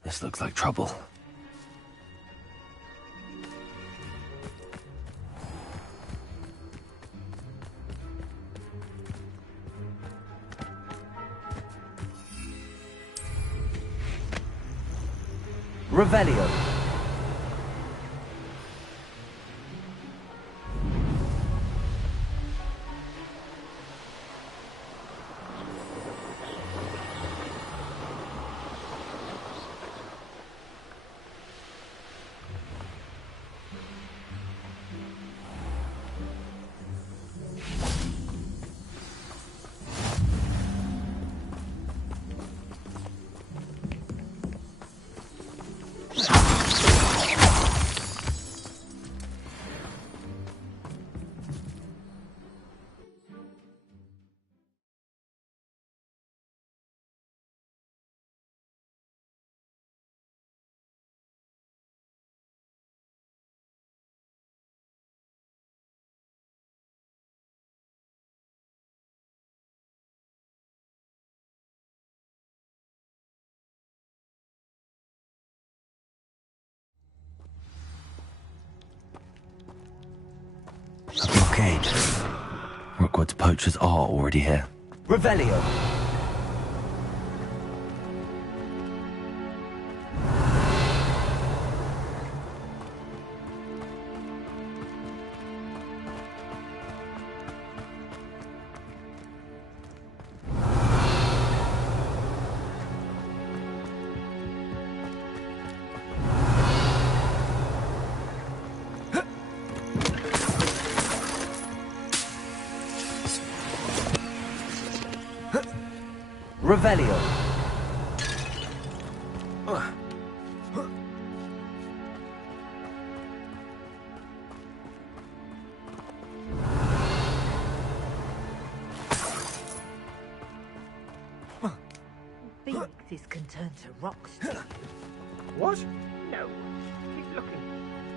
This looks like trouble. Revelio. A blockade. Rookwood's poachers are already here. Revelio! Revelio. Phoenixes can turn to rocks too. What? No. Keep looking.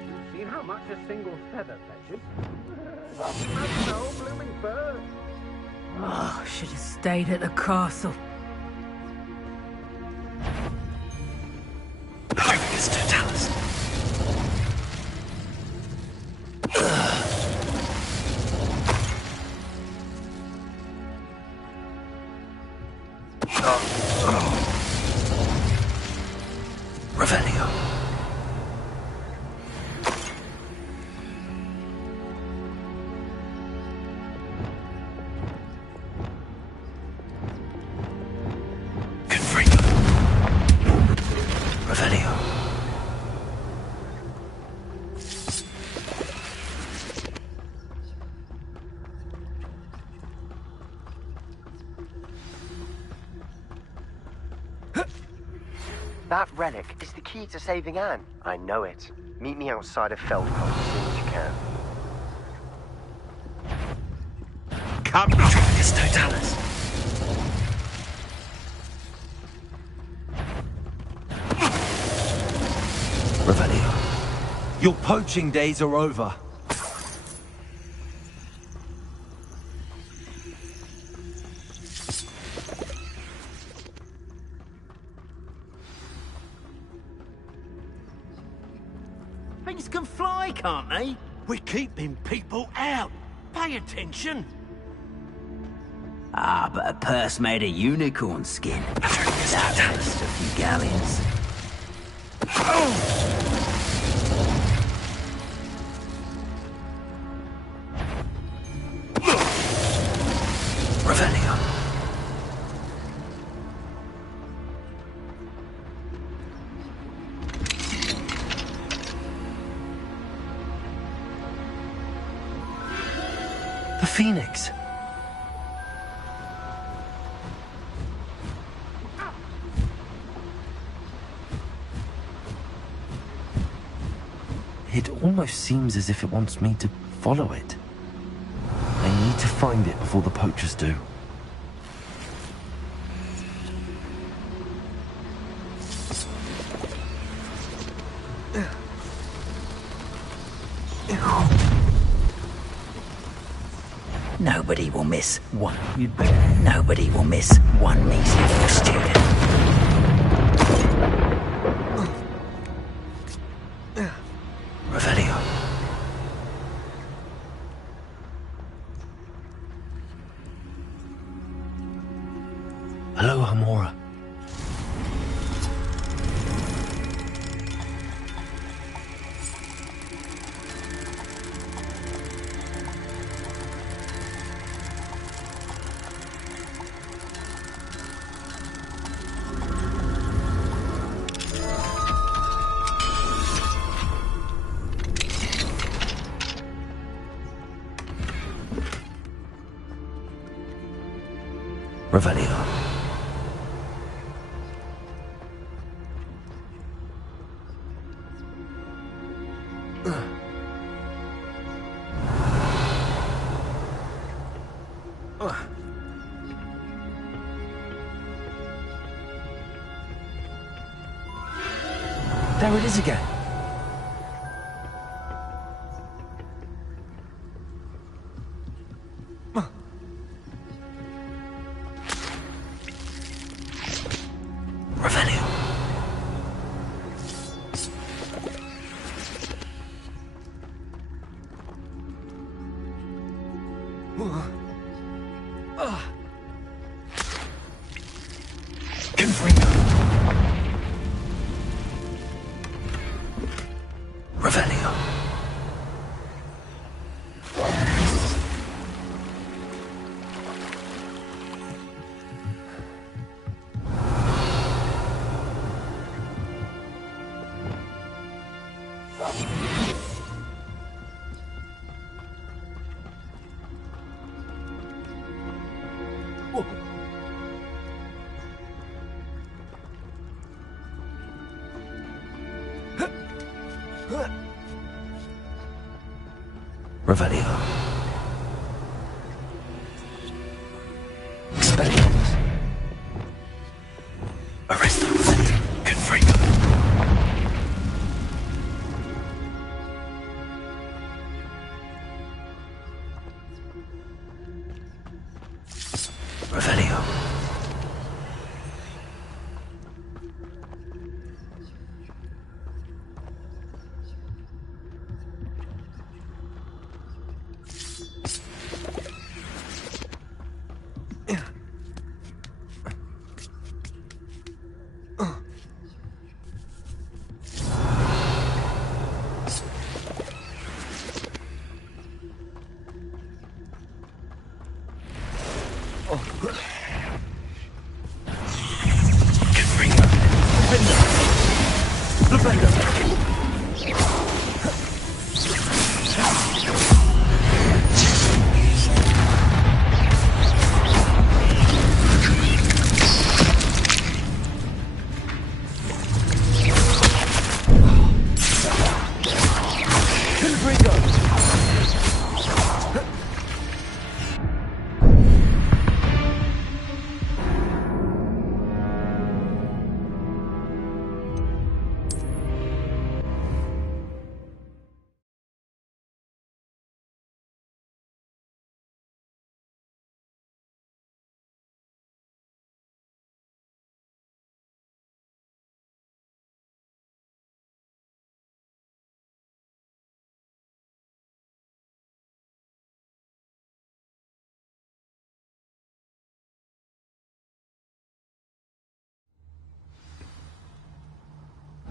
You've seen how much a single feather fetches? Imagine a whole blooming bird. Oh, should have stayed at the castle. Mr. Tallis. That relic is the key to saving Anne. I know it. Meet me outside of Feldcroft as soon as you can. Come! Travis Totalis. Revelio. Your poaching days are over. Things can fly, can't they? We're keeping people out. Pay attention. Ah, but a purse made of unicorn skin. That missed a few galleons. Revelio. The Phoenix. It almost seems as if it wants me to follow it. I need to find it before the poachers do. Nobody will miss one. Nobody will miss one meeting, student. Revelio. Hello, Hamora. Revelio. There it is again. Revelio. Confringo. Revelio. Revelio. Expelliarmus. Arresto. Confringo. Revelio.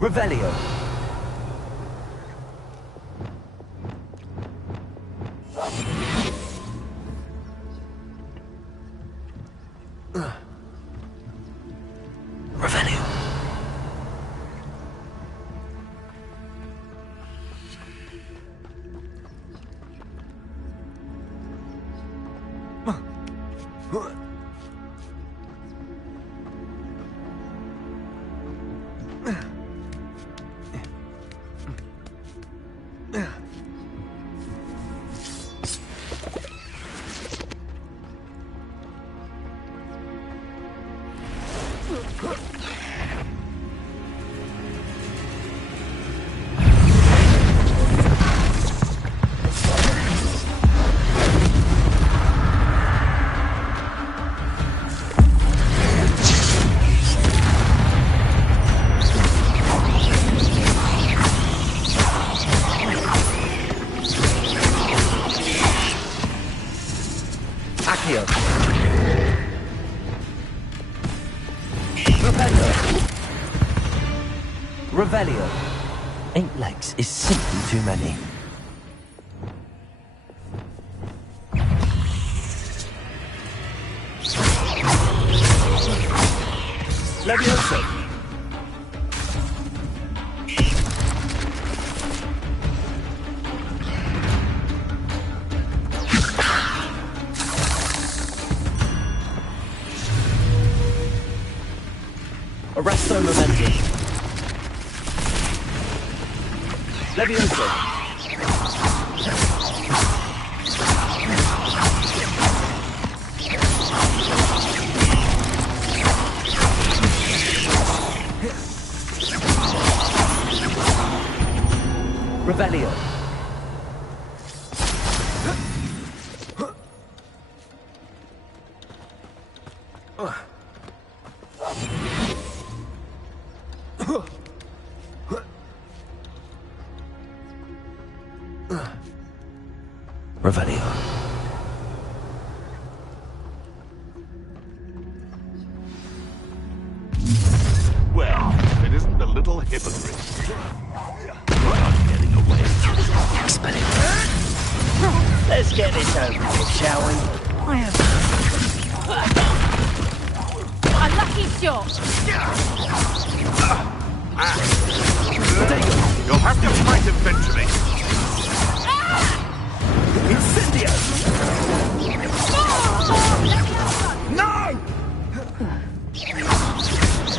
Revelio. Revelio. Revelio. 8 legs is simply too many. Levioso. Arresto momentum. Levioso. Revelio. Revelio. Well, it isn't a little hypocrite. You're not getting away. Let's get this over with, shall we? I have... A lucky shot. You'll have to fight eventually. Incendio! No!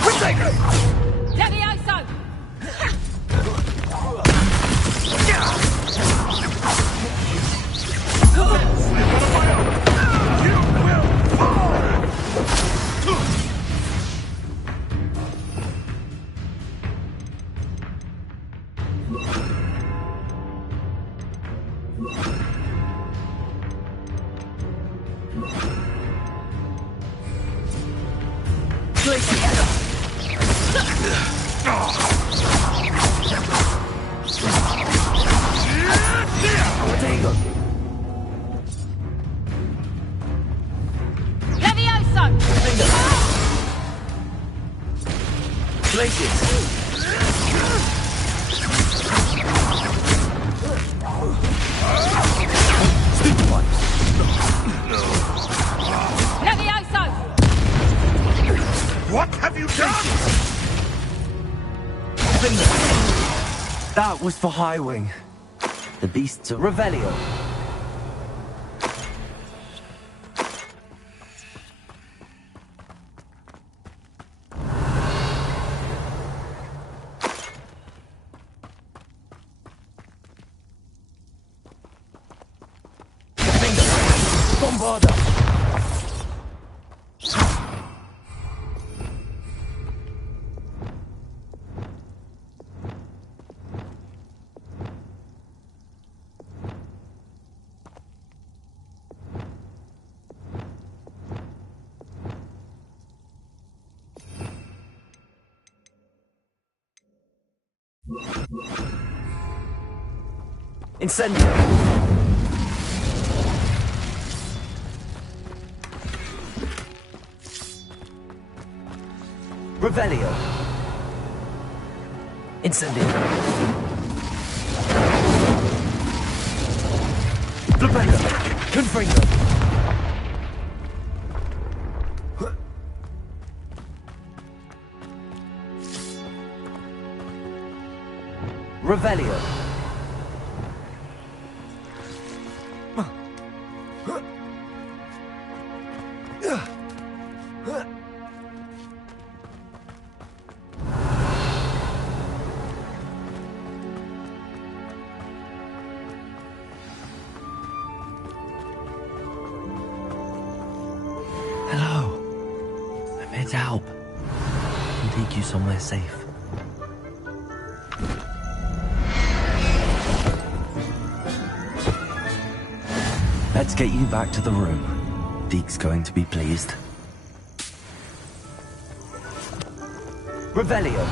Protego! Levioso! What have you done? That was for Highwing. The beasts of Revelio. Bombarda. Incendio. Revelio. Incendio. Flipendo. Confringo. Revelio. Hello. I'm here to help. I can take you somewhere safe. Let's get you back to the room. Deke's going to be pleased. Revelio.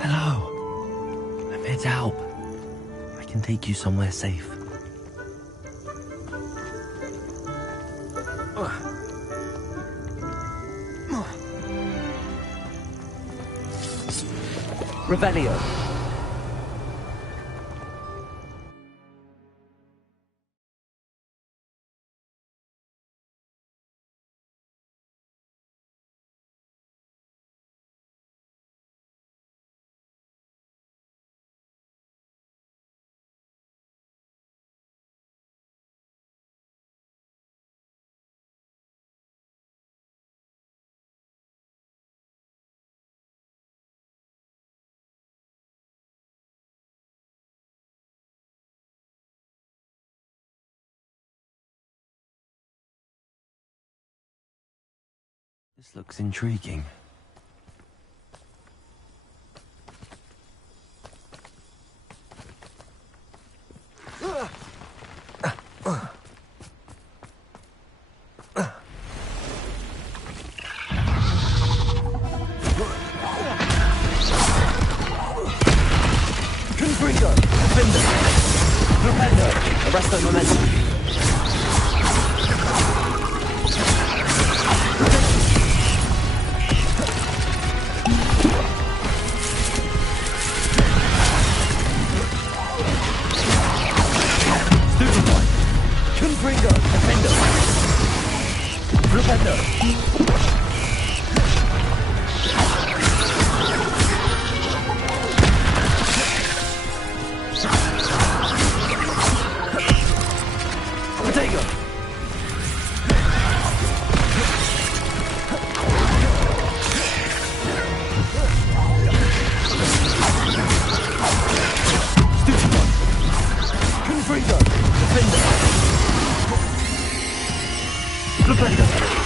Hello. I'm here to help. I can take you somewhere safe. Revelio. This looks intriguing. Confringo! Defender! Propendo! Arresto momentum! Confringo! Defender! Propendo! Revelio.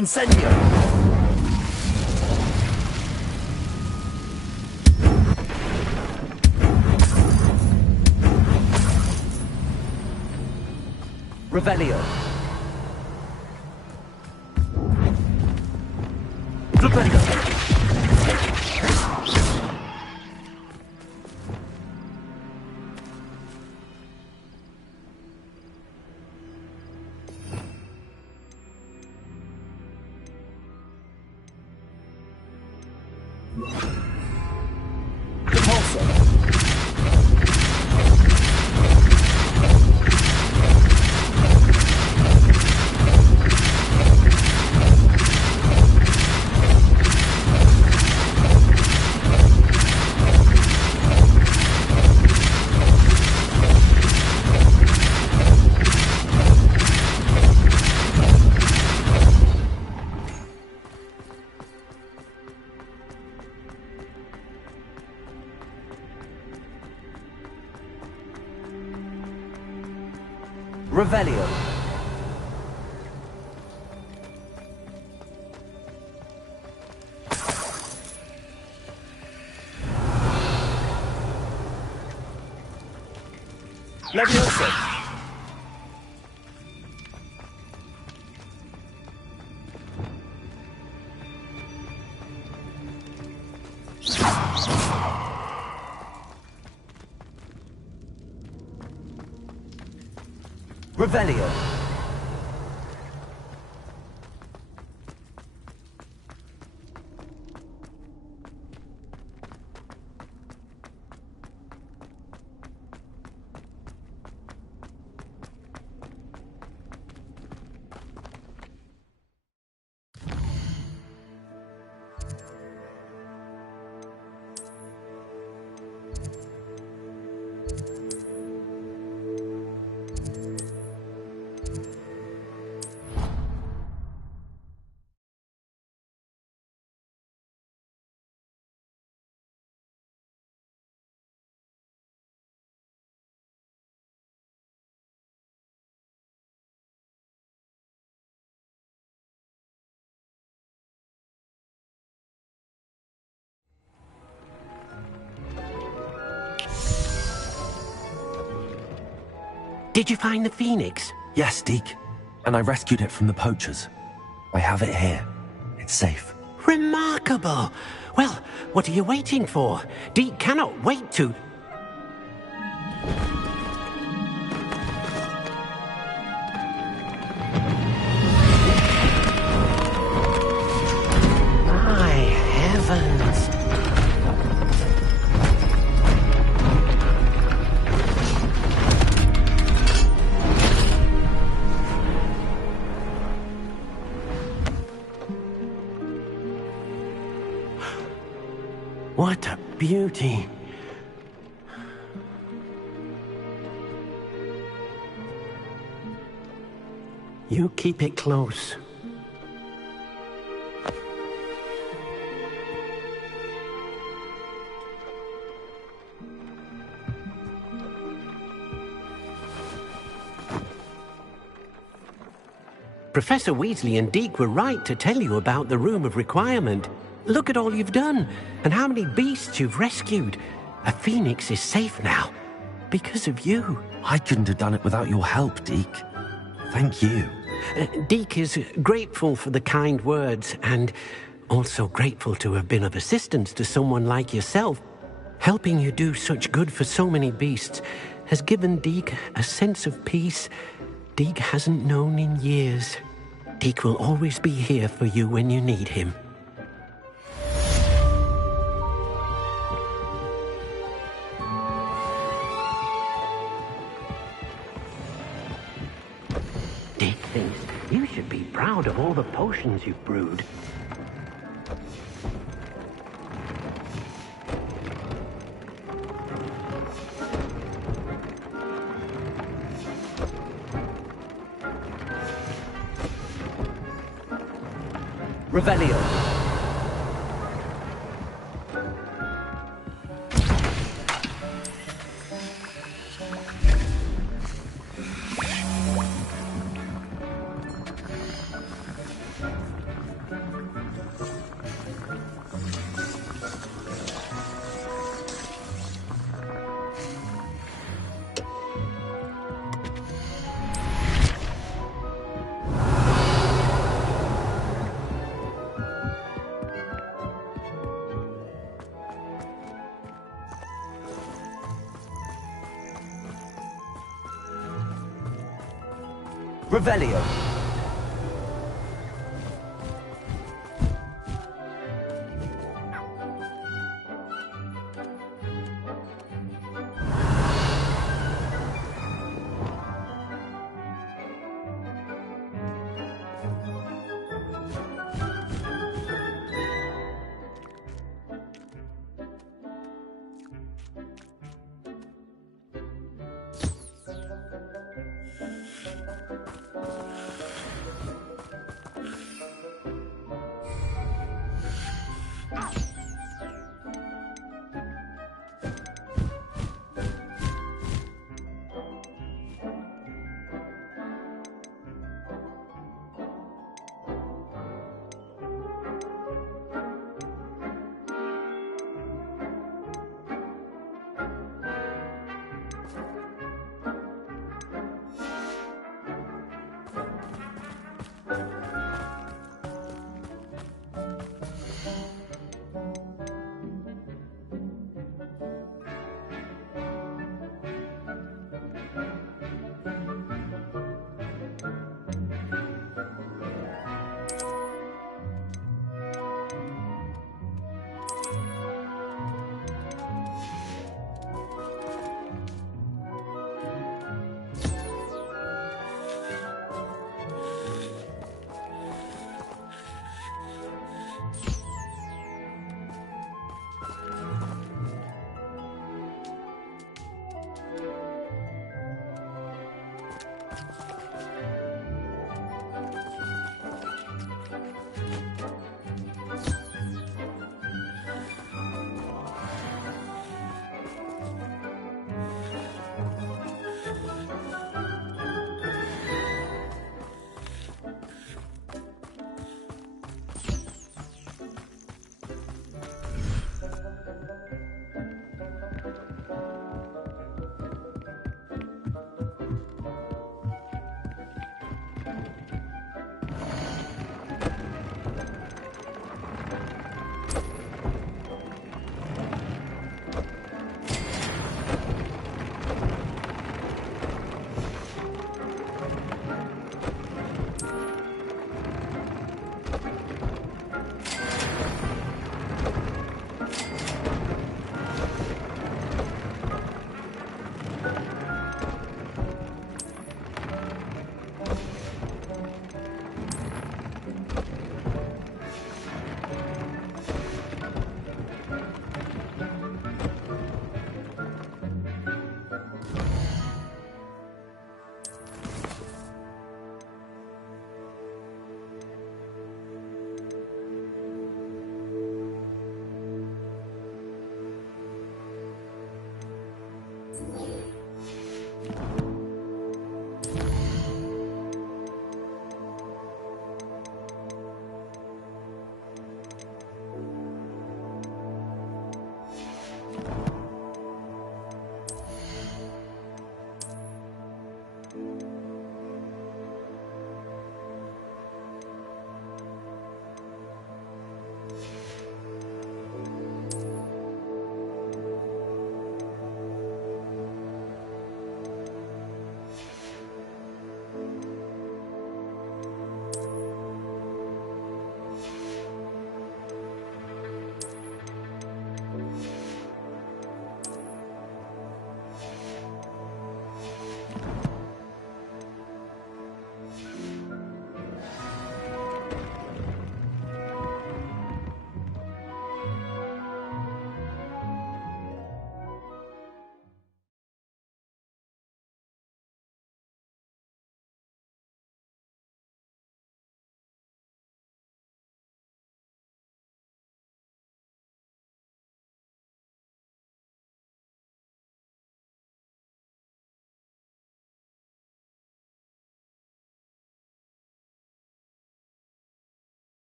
Incendio. Revelio. Revelio. Leviosa. Revelio. Did you find the phoenix? Yes, Deke. And I rescued it from the poachers. I have it here. It's safe. Remarkable! Well, what are you waiting for? Deke cannot wait to... My heavens! What a beauty! You keep it close. Professor Weasley and Deke were right to tell you about the Room of Requirement. Look at all you've done, and how many beasts you've rescued. A phoenix is safe now, because of you. I couldn't have done it without your help, Deke. Thank you. Deke is grateful for the kind words, and also grateful to have been of assistance to someone like yourself. Helping you do such good for so many beasts has given Deke a sense of peace Deke hasn't known in years. Deke will always be here for you when you need him. Deke thinks you should be proud of all the potions you've brewed. Revelio. Revelio.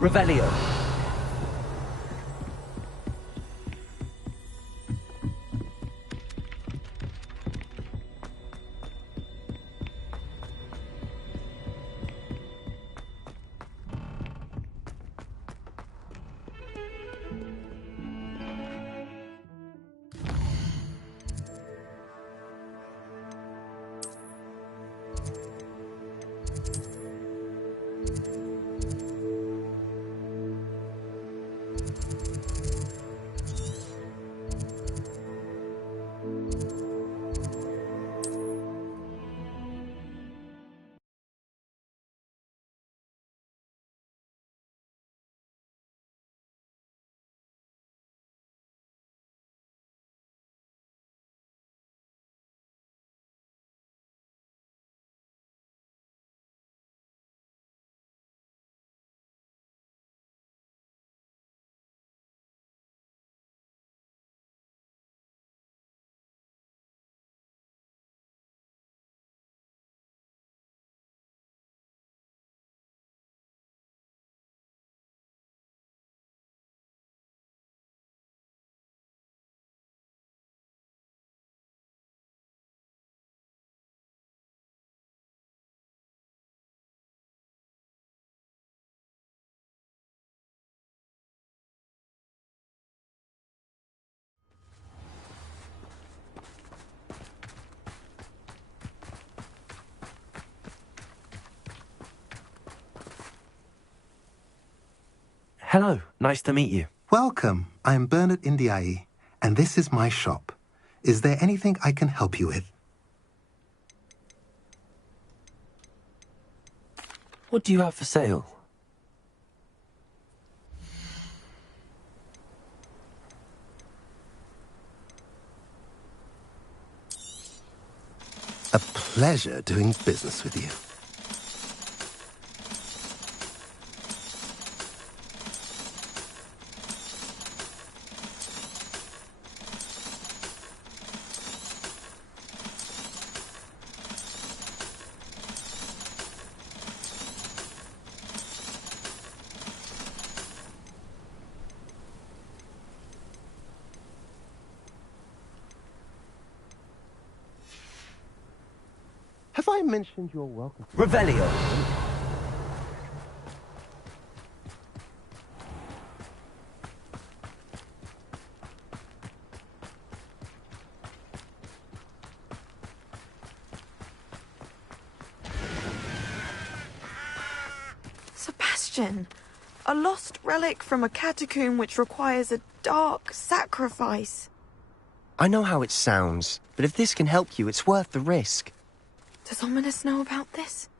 Revelio. Hello, nice to meet you. Welcome. I'm Bernard Indiai, and this is my shop. Is there anything I can help you with? What do you have for sale? A pleasure doing business with you. Have I mentioned you're welcome? Revelio. Sebastian, a lost relic from a catacomb which requires a dark sacrifice. I know how it sounds, but if this can help you, it's worth the risk. Does Ominous know about this?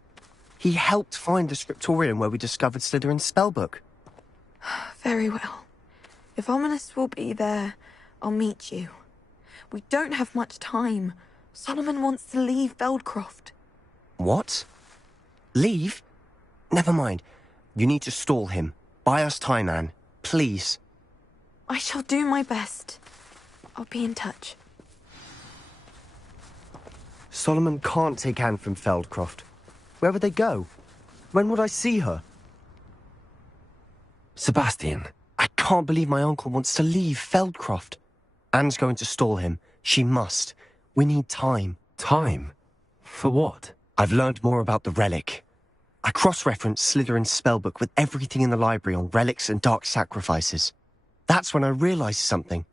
He helped find the scriptorium where we discovered Slytherin's spellbook. Very well. If Ominous will be there, I'll meet you. We don't have much time. Solomon wants to leave Feldcroft. What? Leave? Never mind. You need to stall him. Buy us time, Anne. Please. I shall do my best. I'll be in touch. Solomon can't take Anne from Feldcroft. Where would they go? When would I see her? Sebastian. I can't believe my uncle wants to leave Feldcroft. Anne's going to stall him. She must. We need time. Time? For what? I've learned more about the relic. I cross-referenced Slytherin's spellbook with everything in the library on relics and dark sacrifices. That's when I realized something.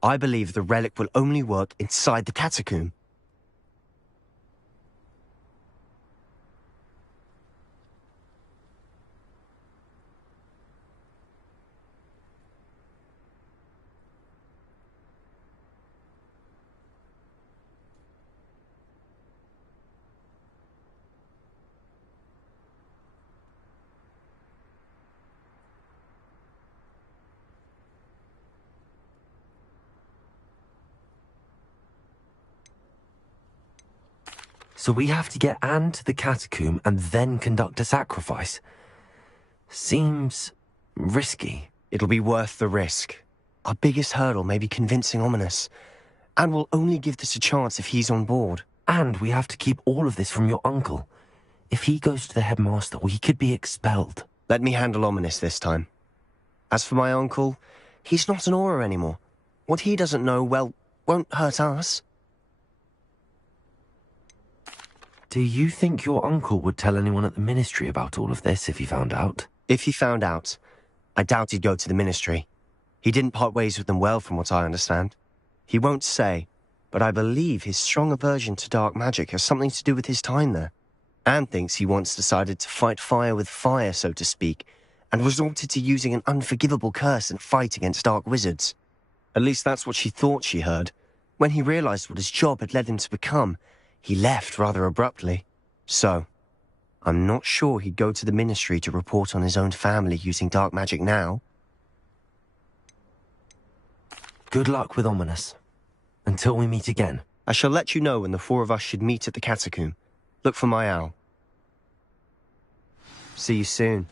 I believe the relic will only work inside the catacomb. So we have to get Anne to the catacomb and then conduct a sacrifice. Seems risky. It'll be worth the risk. Our biggest hurdle may be convincing Ominous. And we'll only give this a chance if he's on board. And we have to keep all of this from your uncle. If he goes to the headmaster, we could be expelled. Let me handle Ominous this time. As for my uncle, he's not an Auror anymore. What he doesn't know, well, won't hurt us. Do you think your uncle would tell anyone at the ministry about all of this if he found out? If he found out, I doubt he'd go to the ministry. He didn't part ways with them well, from what I understand. He won't say, but I believe his strong aversion to dark magic has something to do with his time there. Anne thinks he once decided to fight fire with fire, so to speak, and resorted to using an unforgivable curse and fight against dark wizards. At least that's what she thought she heard. When he realized what his job had led him to become, he left rather abruptly. So, I'm not sure he'd go to the ministry to report on his own family using dark magic now. Good luck with Ominous. Until we meet again. I shall let you know when the four of us should meet at the catacomb. Look for my owl. See you soon.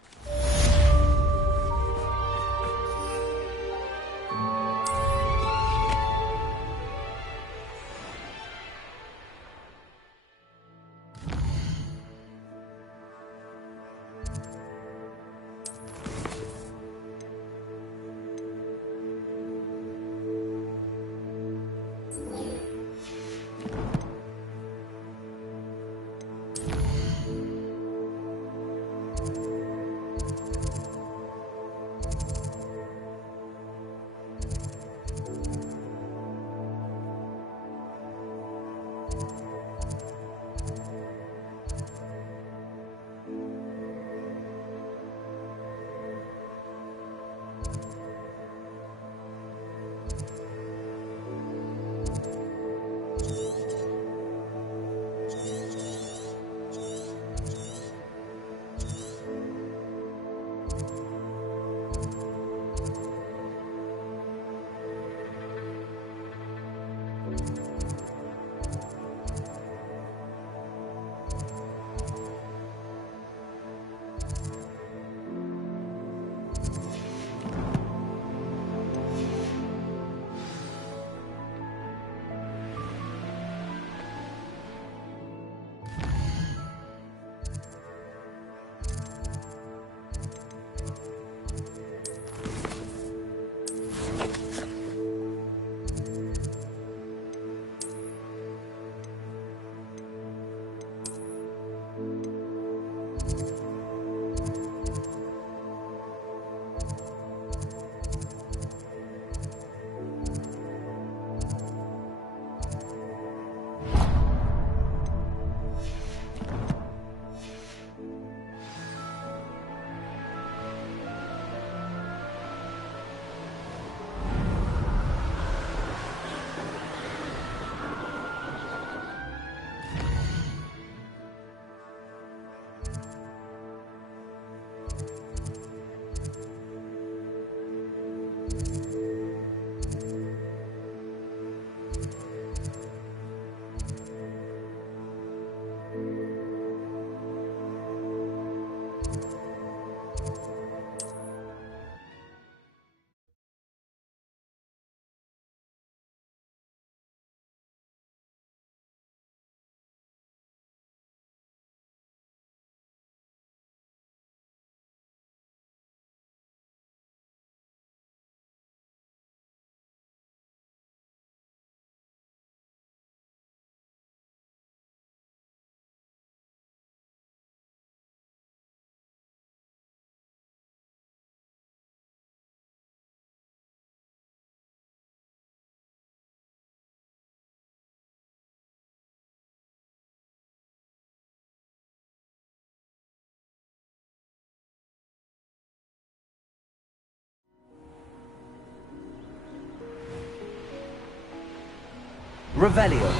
Revelio.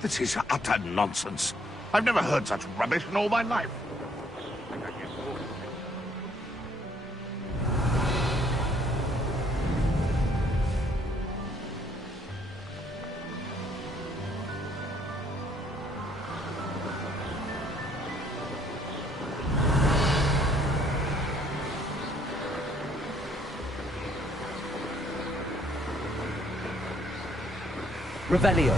This is utter nonsense. I've never heard such rubbish in all my life. Revelio.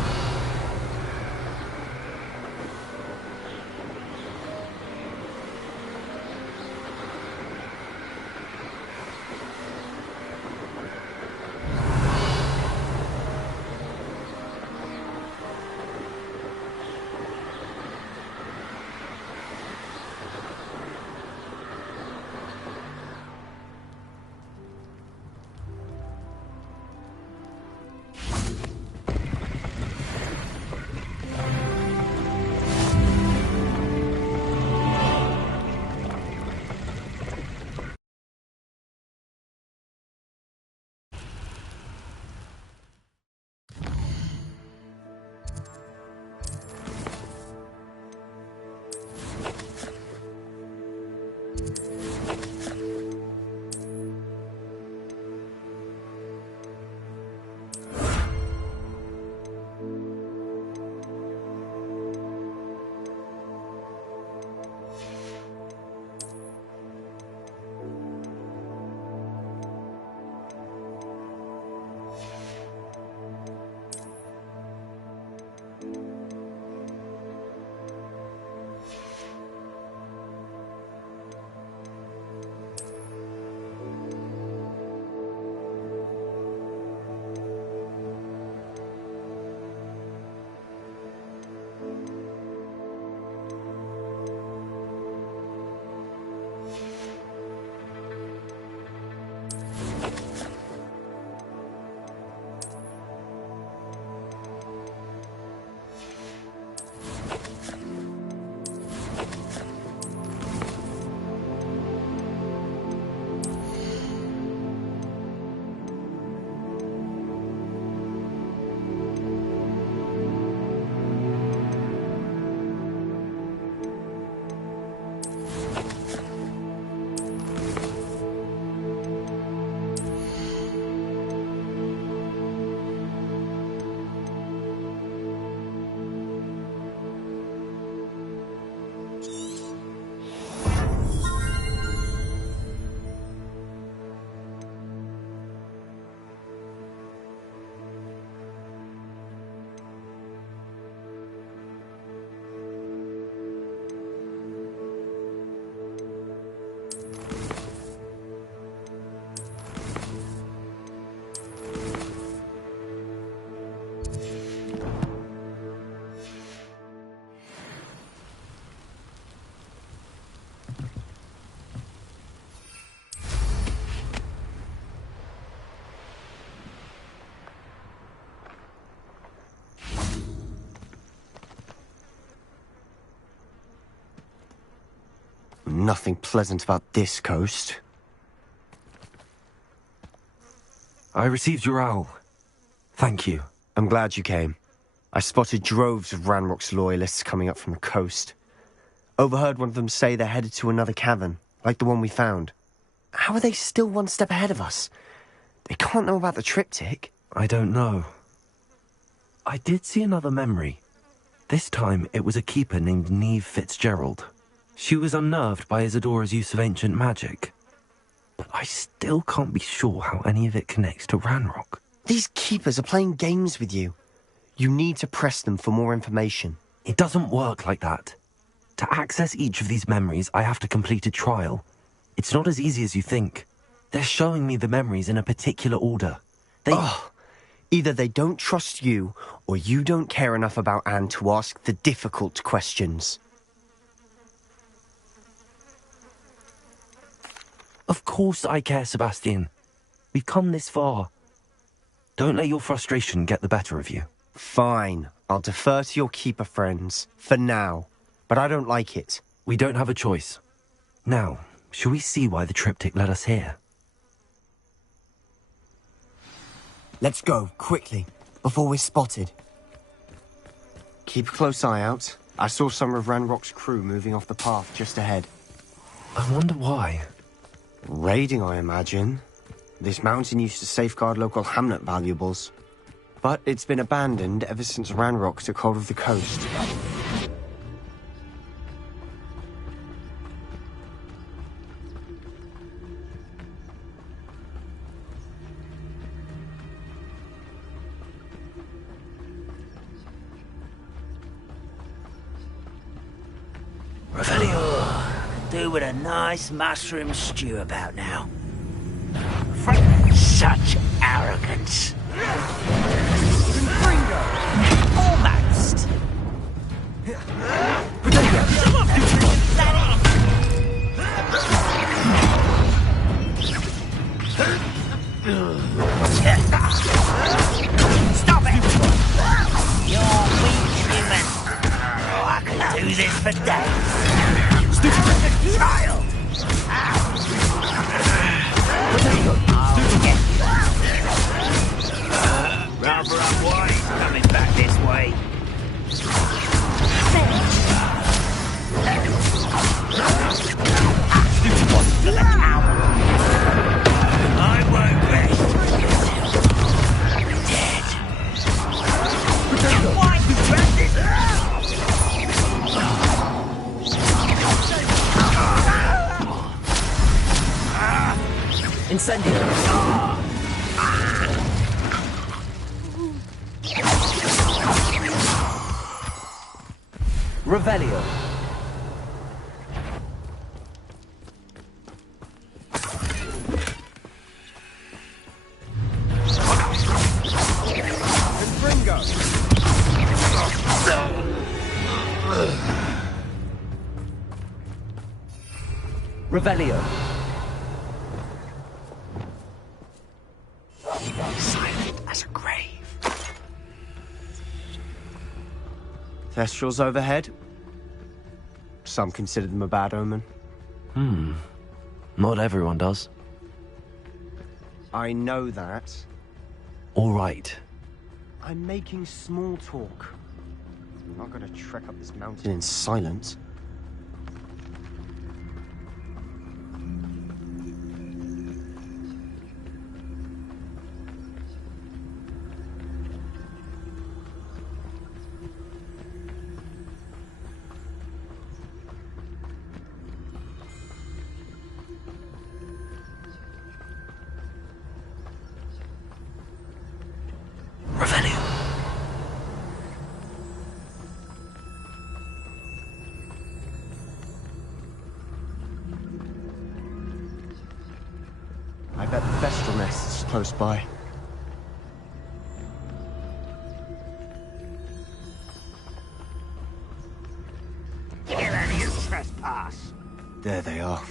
Nothing pleasant about this coast. I received your owl. Thank you. I'm glad you came. I spotted droves of Ranrock's loyalists coming up from the coast. Overheard one of them say they're headed to another cavern, like the one we found. How are they still one step ahead of us? They can't know about the triptych. I don't know. I did see another memory. This time it was a keeper named Neve Fitzgerald. She was unnerved by Isadora's use of ancient magic. But I still can't be sure how any of it connects to Ranrock. These keepers are playing games with you. You need to press them for more information. It doesn't work like that. To access each of these memories, I have to complete a trial. It's not as easy as you think. They're showing me the memories in a particular order. Either they don't trust you, or you don't care enough about Anne to ask the difficult questions. Of course I care, Sebastian. We've come this far. Don't let your frustration get the better of you. Fine. I'll defer to your keeper friends, for now. But I don't like it. We don't have a choice. Now, shall we see why the triptych led us here? Let's go, quickly, before we're spotted. Keep a close eye out. I saw some of Ranrock's crew moving off the path just ahead. I wonder why. Raiding, I imagine. This mountain used to safeguard local hamlet valuables. But it's been abandoned ever since Ranrock took hold of the coast. Do with a nice mushroom stew about now. Such arrogance. Almost. Stop it! You're weak, human. Oh, I could do this for days. Stupid child! Rather unwise coming back this way. I won't rest until dead. Why you read this? Incendio! Revelio. Revelio. Silent as a grave. Thestrals overhead. Some consider them a bad omen. Not everyone does. I know that. All right. I'm making small talk. I'm not gonna trek up this mountain in silence. I bet the Thestral nest is close by. Trespass. There they are.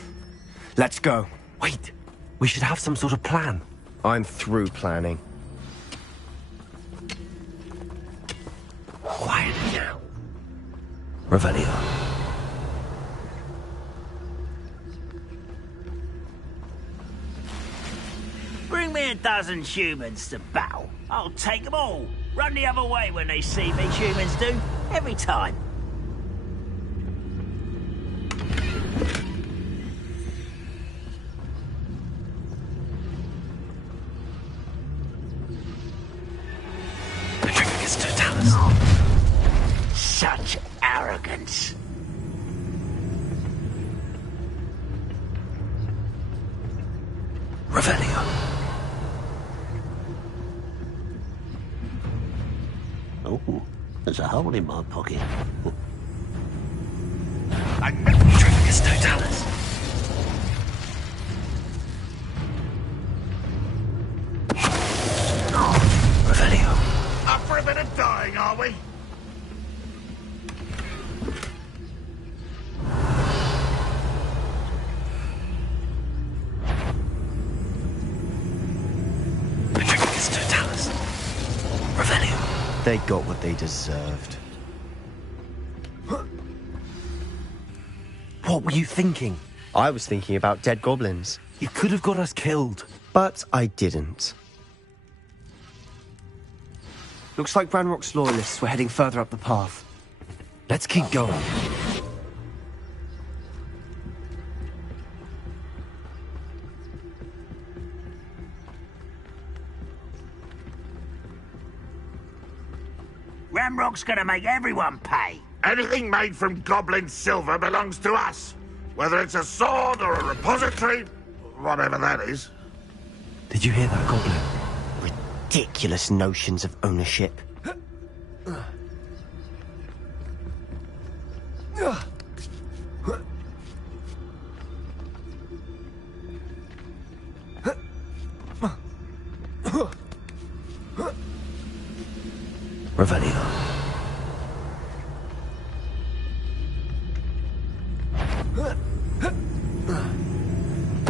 Let's go. Wait, we should have some sort of plan. I'm through planning. Quiet now. Revelio. Bring me a dozen humans to battle. I'll take them all. Run the other way when they see me, humans do. Every time. Such arrogance. Revelio. Oh, there's a hole in my pocket. Trigus Totalis. Revelio. Up for a bit of dying, are we? Trigus Totalis. Revelio. They got what they deserved. What were you thinking? I was thinking about dead goblins. You could have got us killed. But I didn't. Looks like Ranrock's loyalists were heading further up the path. Let's keep going. Ranrock's gonna make everyone pay. Anything made from goblin silver belongs to us. Whether it's a sword or a repository, whatever that is. Did you hear that, Goblin? Ridiculous notions of ownership. Revelio.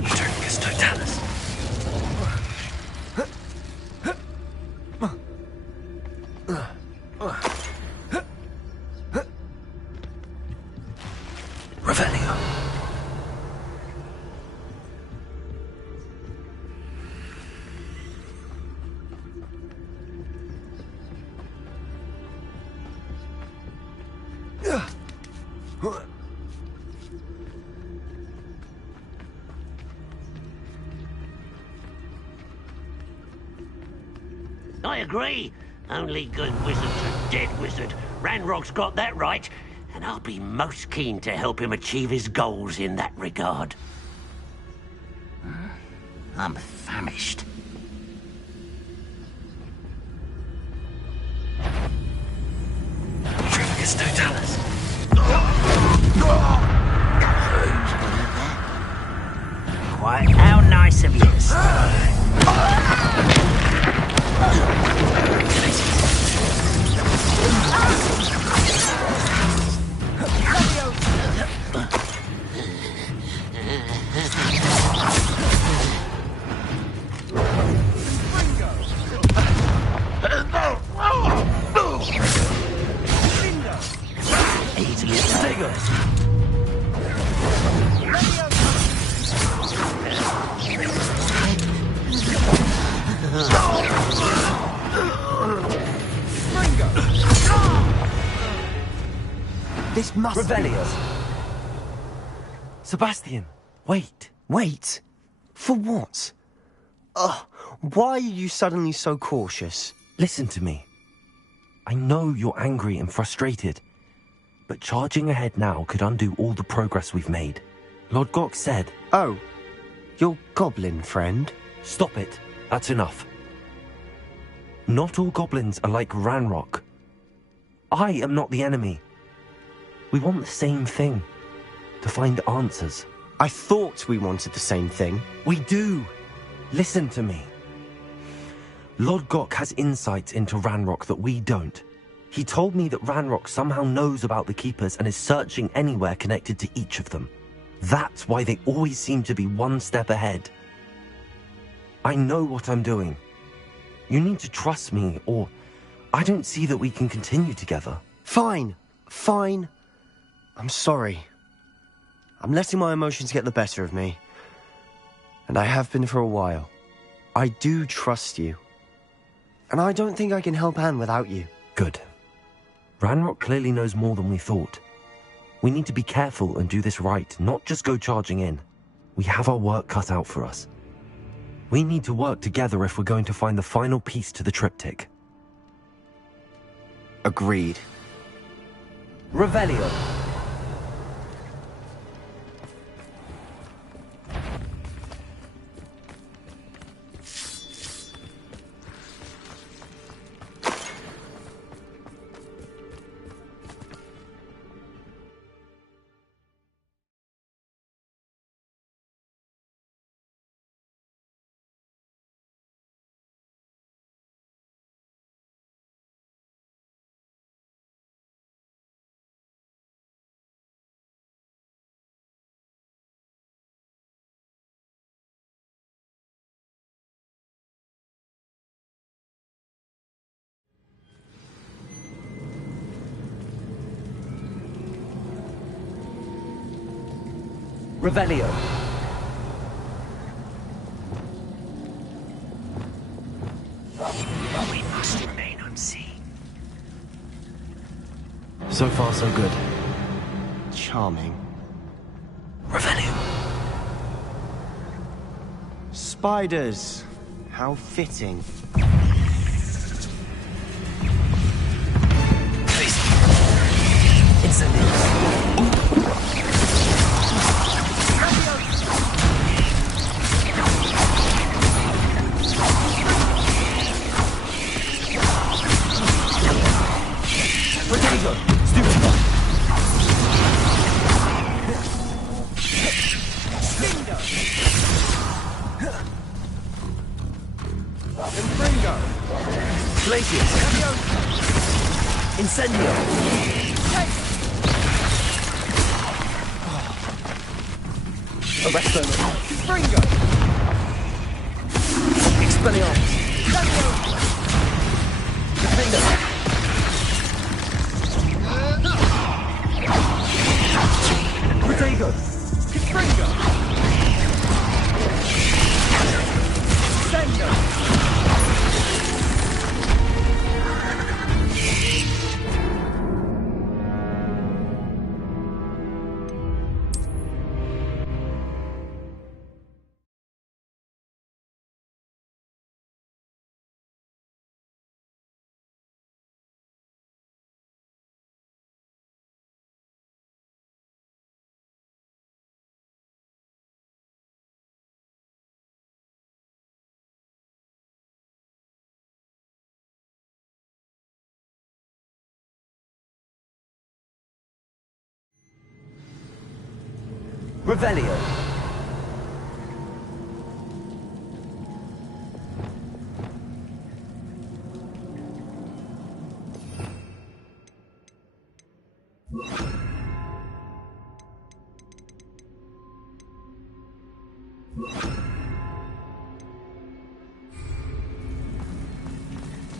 Turnicus Totalis. Revelio. I agree. Only good wizard's a dead wizard. Ranrock's got that right, and I'll be most keen to help him achieve his goals in that regard. I'm famished. Trivicus Totalis. Quite how nice of you. This must Revelio. Sebastian, wait. Wait? For what? Why are you suddenly so cautious? Listen to me. I know you're angry and frustrated, but charging ahead now could undo all the progress we've made. Lord Gok said... Oh, your goblin friend? Stop it. That's enough. Not all goblins are like Ranrock. I am not the enemy. We want the same thing. To find answers. I thought we wanted the same thing. We do. Listen to me. Lord Gok has insights into Ranrock that we don't. He told me that Ranrock somehow knows about the Keepers and is searching anywhere connected to each of them. That's why they always seem to be one step ahead. I know what I'm doing. You need to trust me, or I don't see that we can continue together. Fine. Fine. I'm sorry. I'm letting my emotions get the better of me. And I have been for a while. I do trust you. And I don't think I can help Anne without you. Good. Ranrock clearly knows more than we thought. We need to be careful and do this right, not just go charging in. We have our work cut out for us. We need to work together if we're going to find the final piece to the triptych. Agreed. Revelio. Revelio. We must remain unseen. So far, so good. Charming. Revelio. Spiders. How fitting. Incendio! Arresto! Fringo! Expelliarmus! Defender! Protego! Fringo! Sendo! Revelio.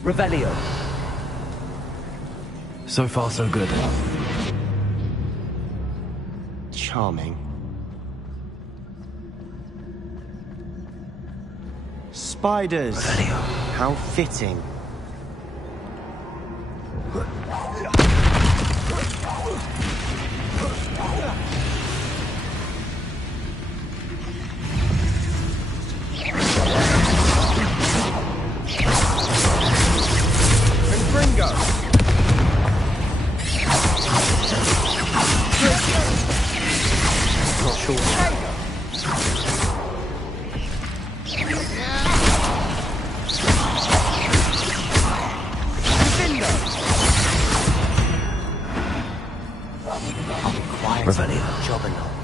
Revelio. So far, so good. Charming. Spiders. Revelio. How fitting. Fringo! Not sure. Revelio. Jobberknoll.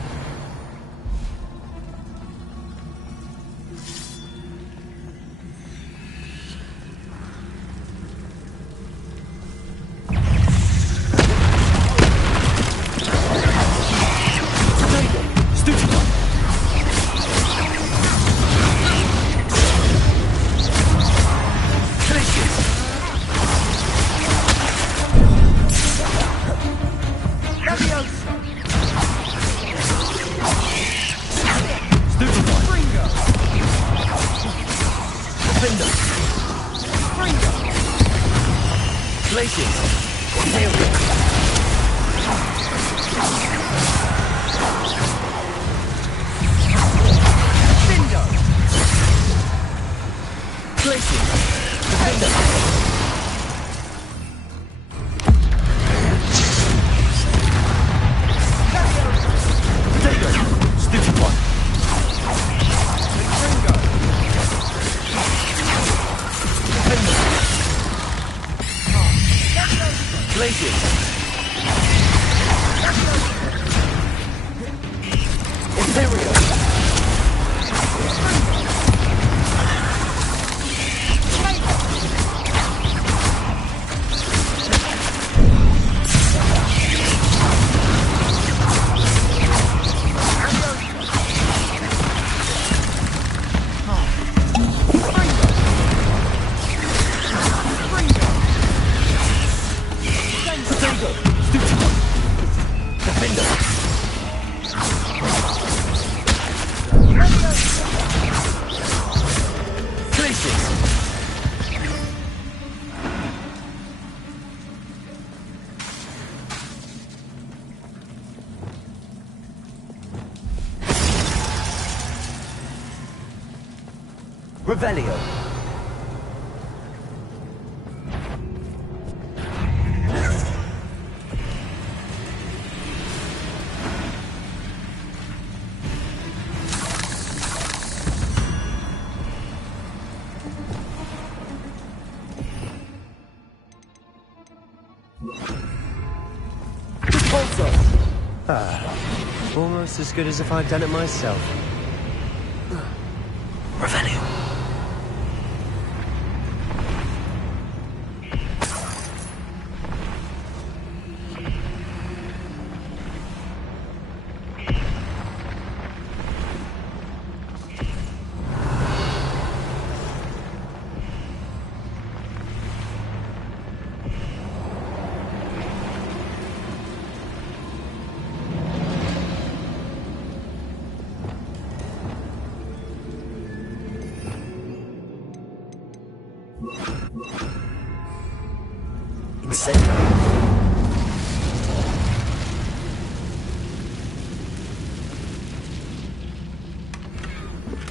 Revelio. Almost as good as if I'd done it myself. Revelio.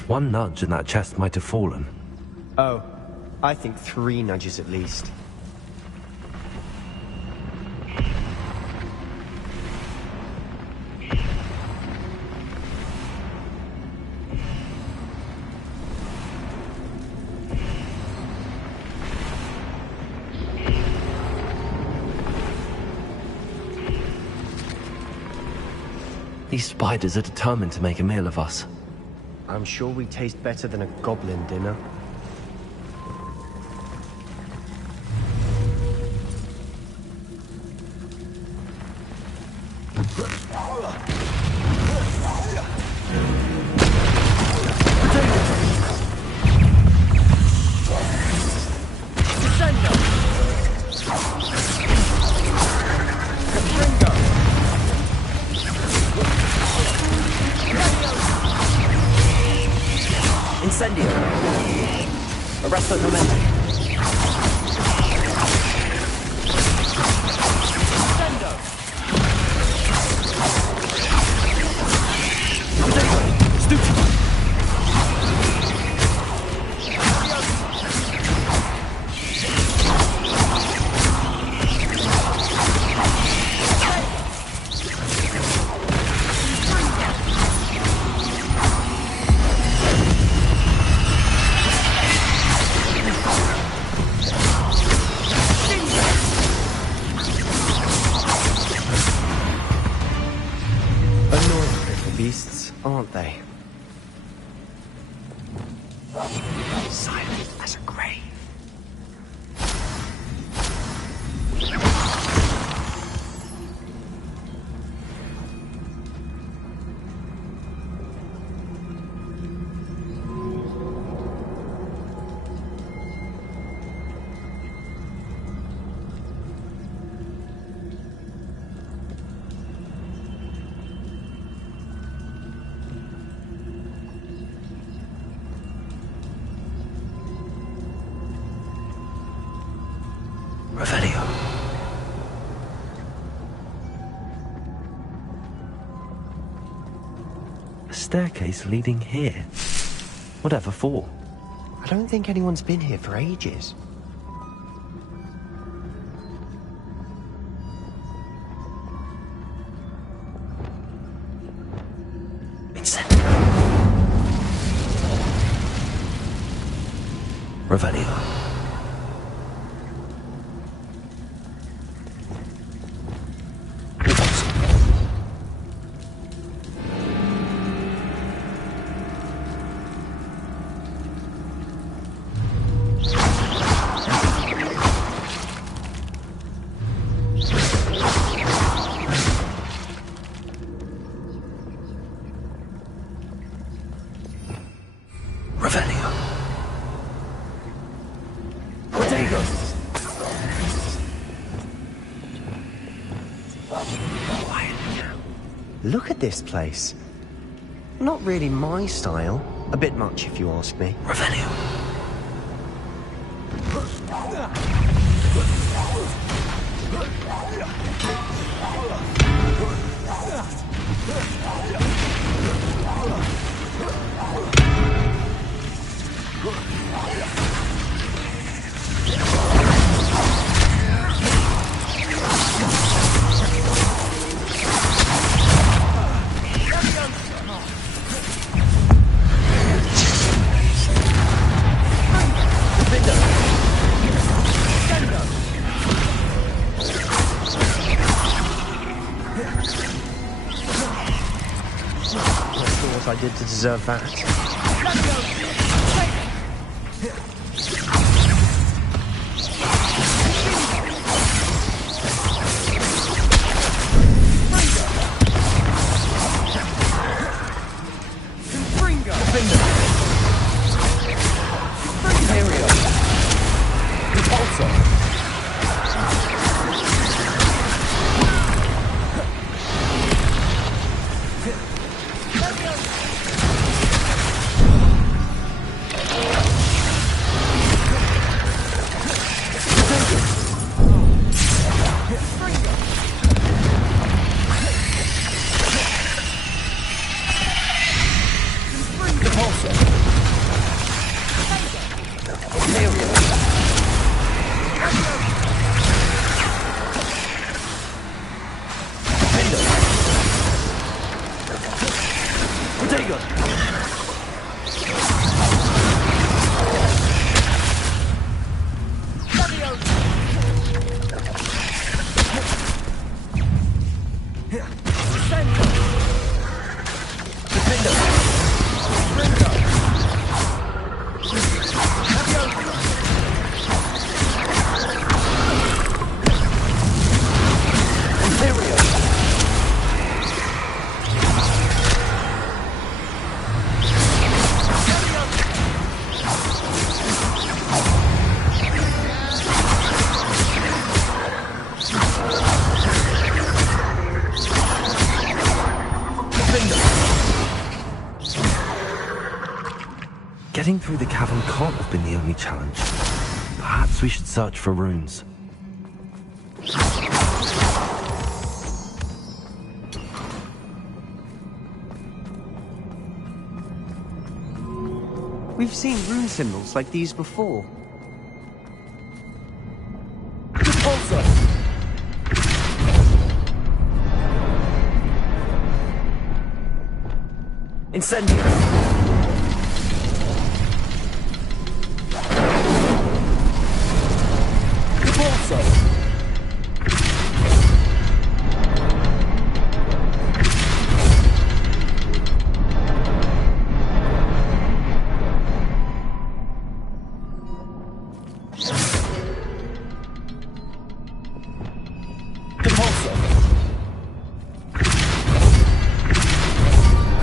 One nudge and that chest might have fallen. Oh, I think 3 nudges at least. These spiders are determined to make a meal of us. I'm sure we taste better than a goblin dinner. Arresto el momento. Beasts, aren't they? Silent as a grave. Revelio. A staircase leading here. Whatever for? I don't think anyone's been here for ages. Revelio. Look at this place. Not really my style. A bit much, if you ask me. Revelio. else I did to deserve that. Getting through the cavern can't have been the only challenge. Perhaps we should search for runes. We've seen rune symbols like these before. Incendio!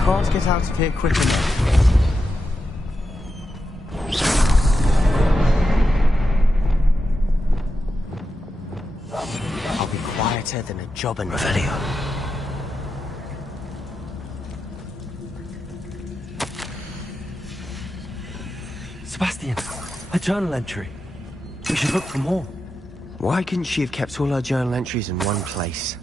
Can't get out of here quick enough. I'll be quieter than a job in Revelio. Sebastian, a journal entry. We should look for more. Why couldn't she have kept all her journal entries in one place?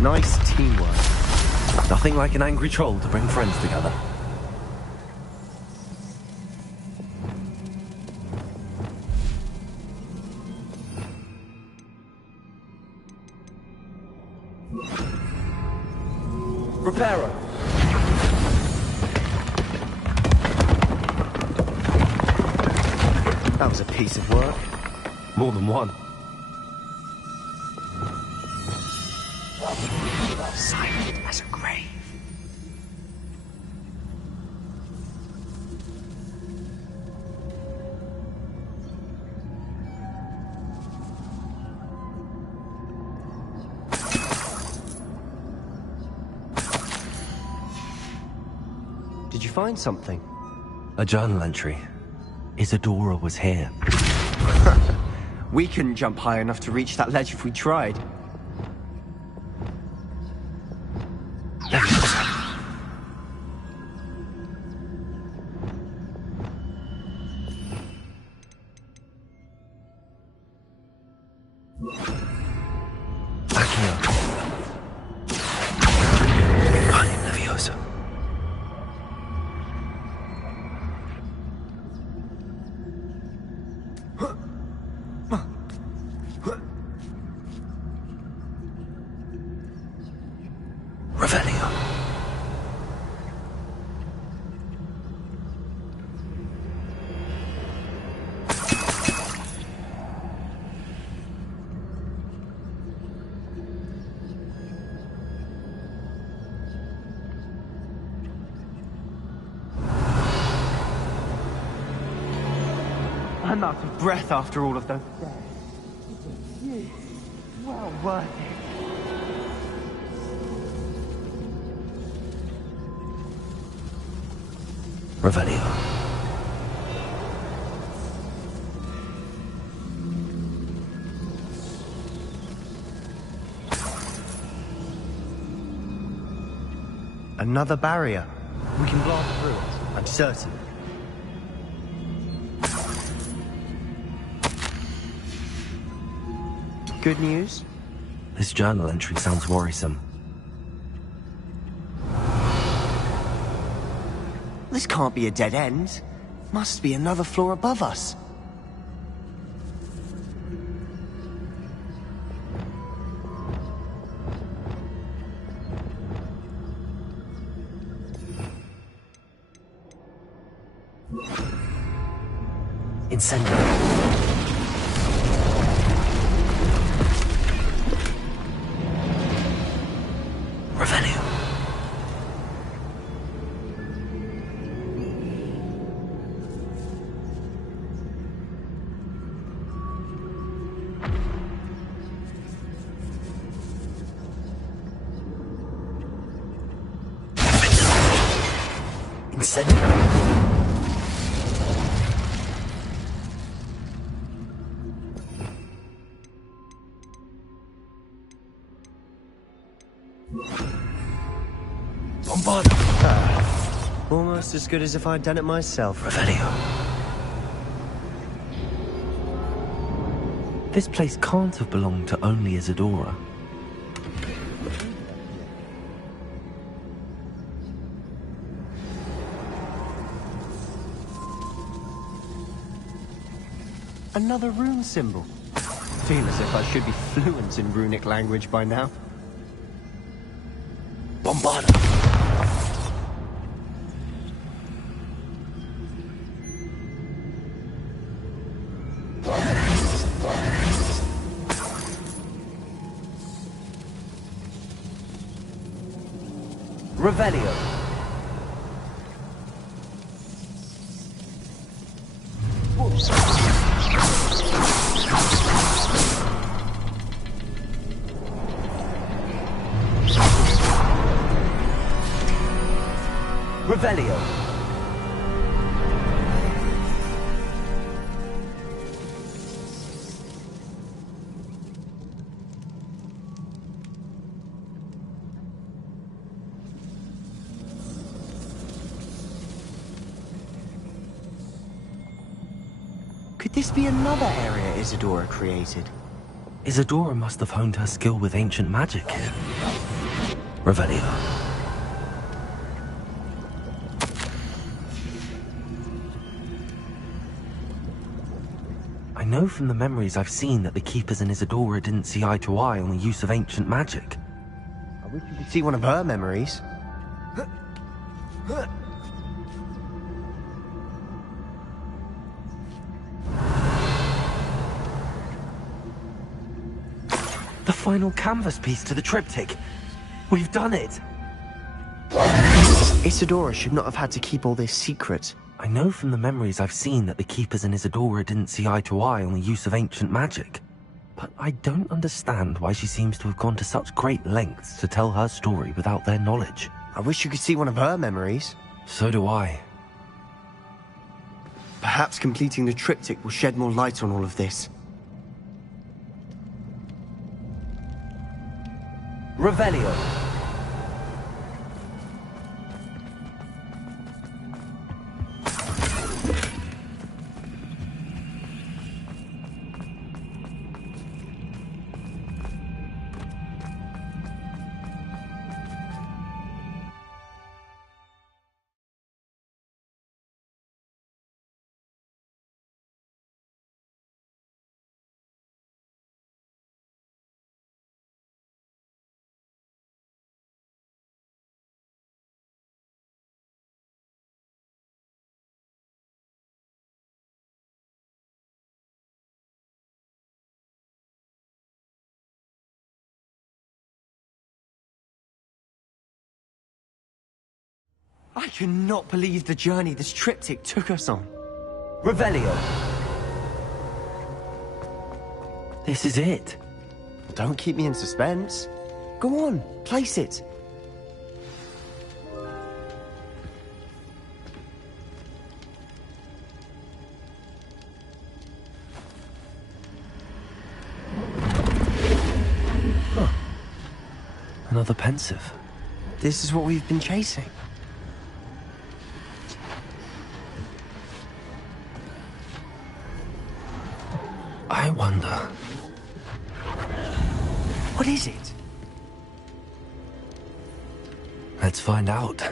Nice teamwork. Nothing like an angry troll to bring friends together. Repairer. That was a piece of work. More than one. Silent as a grave. Did you find something? A journal entry. Isadora was here. We couldn't jump high enough to reach that ledge if we tried. I'm out of breath after all of those stairs. Well worth it. Revelio. Another barrier. We can blast through it, I'm certain. Good news? This journal entry sounds worrisome. This can't be a dead end. Must be another floor above us. Incendio. Revelio. Incendio. Almost as good as if I'd done it myself. Revelio. This place can't have belonged to only Isadora. Another rune symbol. Feel as if I should be fluent in runic language by now. Bombarda. Revelio. Revelio. Could this be another area Isadora created? Isadora must have honed her skill with ancient magic here. Revelio. I know from the memories I've seen that the Keepers and Isadora didn't see eye to eye on the use of ancient magic. I wish you could see one of her memories. The final canvas piece to the triptych. We've done it! Isadora should not have had to keep all this secret. I know from the memories I've seen that the Keepers and Isadora didn't see eye to eye on the use of ancient magic. But I don't understand why she seems to have gone to such great lengths to tell her story without their knowledge. I wish you could see one of her memories. So do I. Perhaps completing the triptych will shed more light on all of this. Revelio. I cannot believe the journey this triptych took us on. Revelio. This is it. Don't keep me in suspense. Go on, place it. Huh. Another pensive. This is what we've been chasing. I wonder... What is it? Let's find out.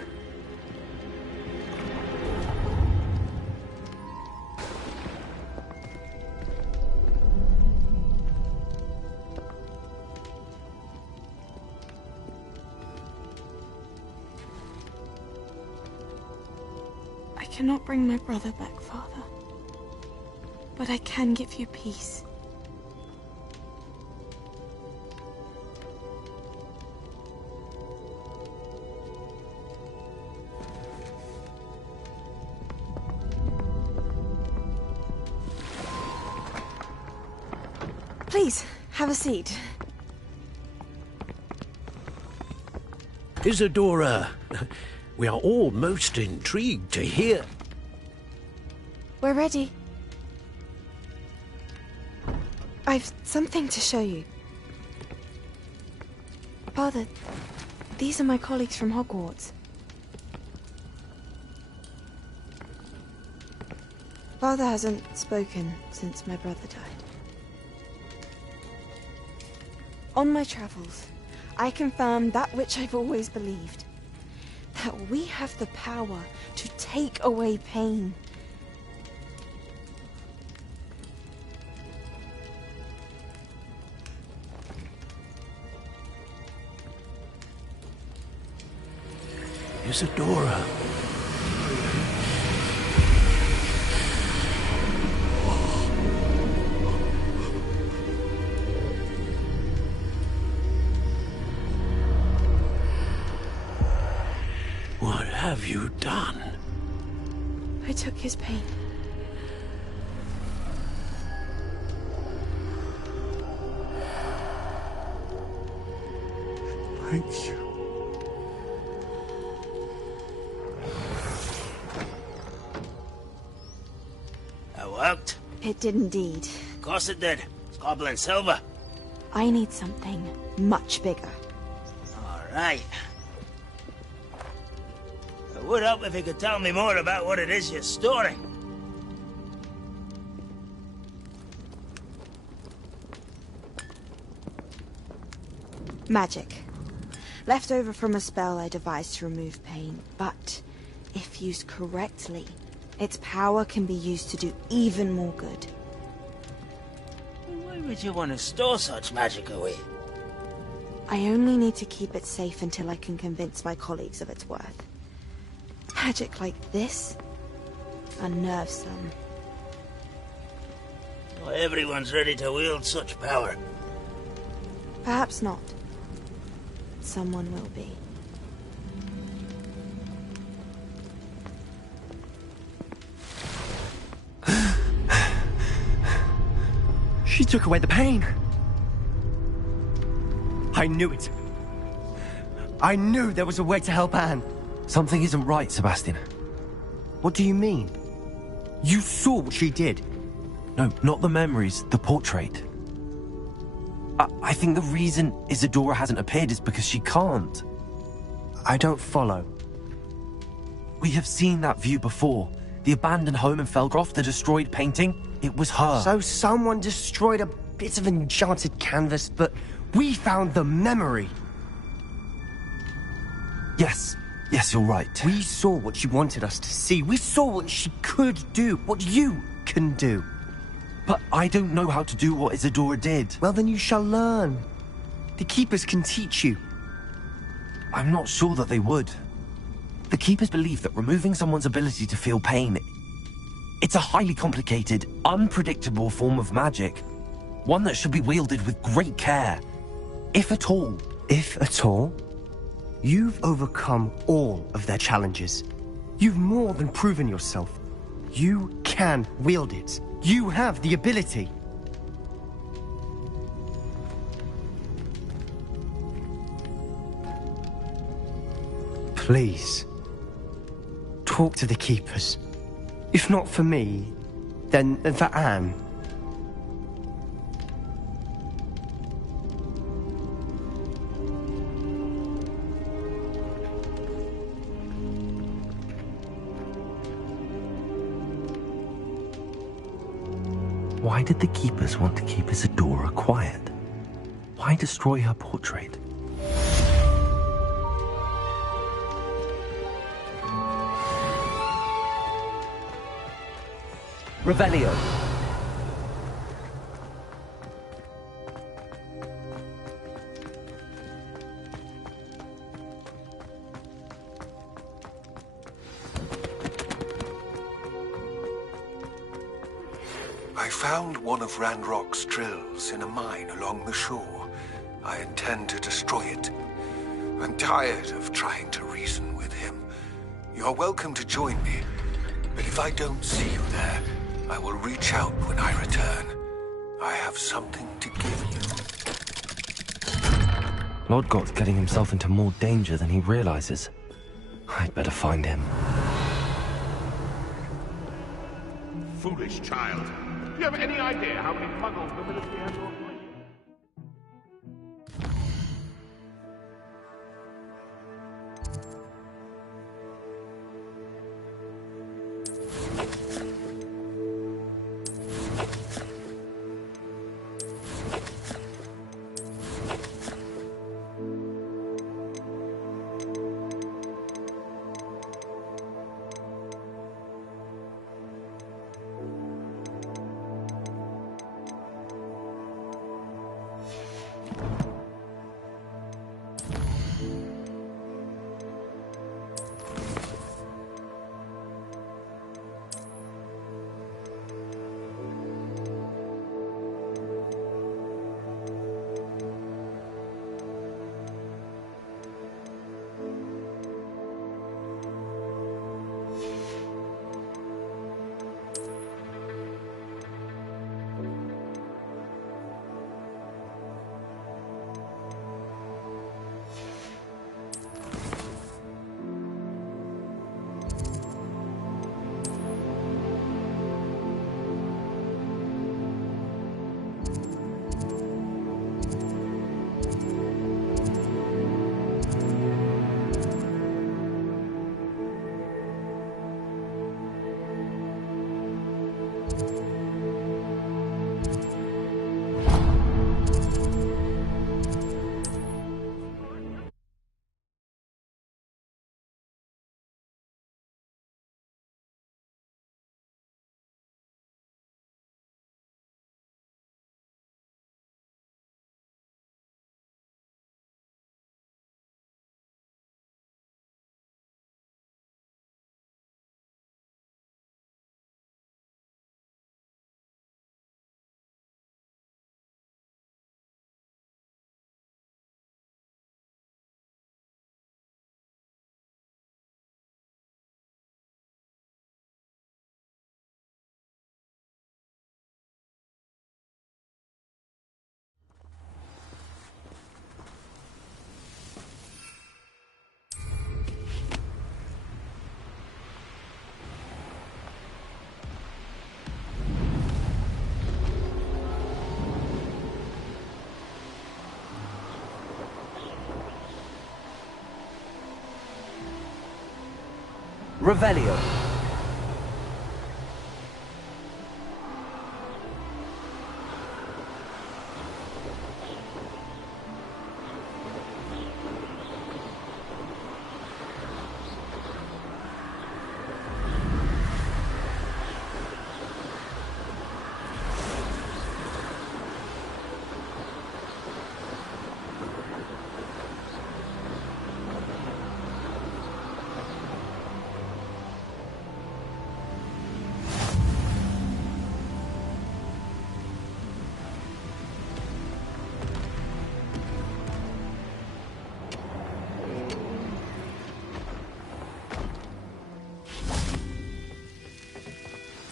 I cannot bring my brother back, Father. But I can give you peace. Please, have a seat. Isadora, we are all most intrigued to hear. We're ready. I've something to show you. Father, these are my colleagues from Hogwarts. Father hasn't spoken since my brother died. On my travels, I confirmed that which I've always believed. That we have the power to take away pain. Isadora. What have you done? I took his pain. Thank you. That worked? It did indeed. Of course it did. It's goblin silver. I need something much bigger. All right. It would help if you could tell me more about what it is you're storing. Magic. Left over from a spell I devised to remove pain, but if used correctly, its power can be used to do even more good. Why would you want to store such magic away? I only need to keep it safe until I can convince my colleagues of its worth. Magic like this unnerves them. Not everyone's ready to wield such power. Perhaps not. Someone will be. She took away the pain. I knew it. I knew there was a way to help Anne. Something isn't right, Sebastian. What do you mean? You saw what she did. No, not the memories, the portrait. I think the reason Isadora hasn't appeared is because she can't. I don't follow. We have seen that view before. The abandoned home in Felgroth, the destroyed painting, it was her. So someone destroyed a bit of enchanted canvas, but we found the memory. Yes, you're right. We saw what she wanted us to see. We saw what she could do, what you can do. But I don't know how to do what Isadora did. Well, then you shall learn. The Keepers can teach you. I'm not sure that they would. The Keepers believe that removing someone's ability to feel pain, it's a highly complicated, unpredictable form of magic. One that should be wielded with great care. If at all. If at all? You've overcome all of their challenges. You've more than proven yourself. You can wield it. You have the ability. Please, talk to the Keepers. If not for me, then for Anne. Why did the Keepers want to keep Isadora quiet? Why destroy her portrait? Revelio. I found one of Ranrock's drills in a mine along the shore. I intend to destroy it. I'm tired of trying to reason with him. You're welcome to join me, but if I don't see you there, I will reach out when I return. I have something to give you. Lord Gott's getting himself into more danger than he realizes. I'd better find him. Foolish child. Do you have any idea how many muggles the military has to avoid? Revelio.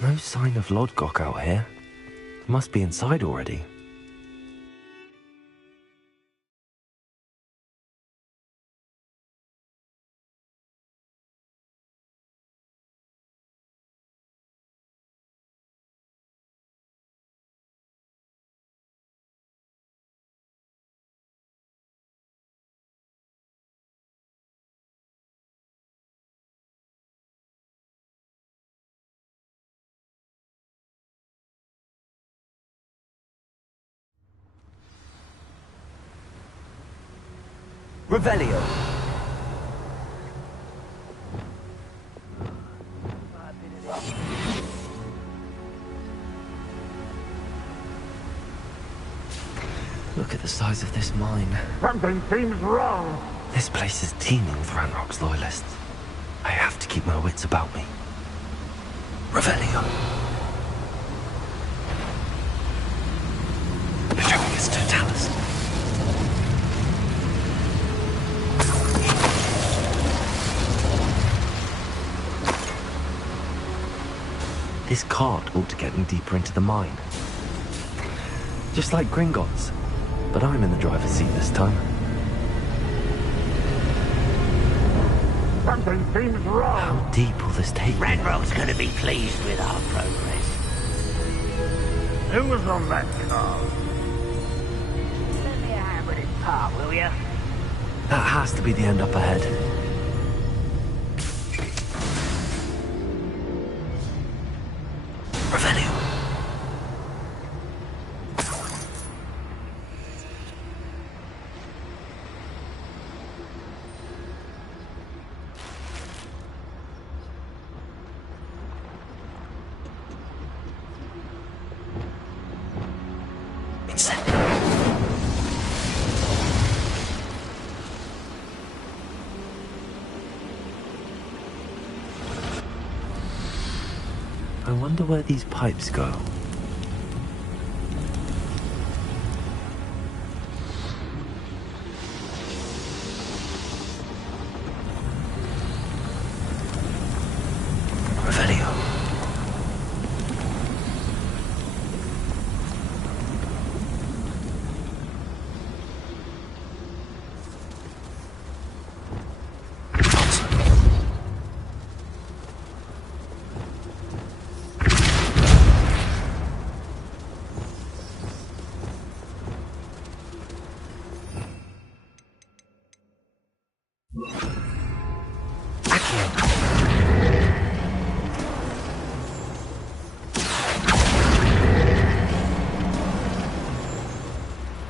No sign of Lodgok out here. He must be inside already. Revelio. Look at the size of this mine. Something seems wrong. This place is teeming with Ranrock's loyalists. I have to keep my wits about me. Revelio. Petronius Totalis. This cart ought to get me deeper into the mine. Just like Gringotts. But I'm in the driver's seat this time. Something seems wrong. How deep will this take me? Ranrock's gonna be pleased with our progress. Who was on that car? Lend me a hand with this part, will ya? That has to be the end up ahead. Revelio. I wonder where these pipes go.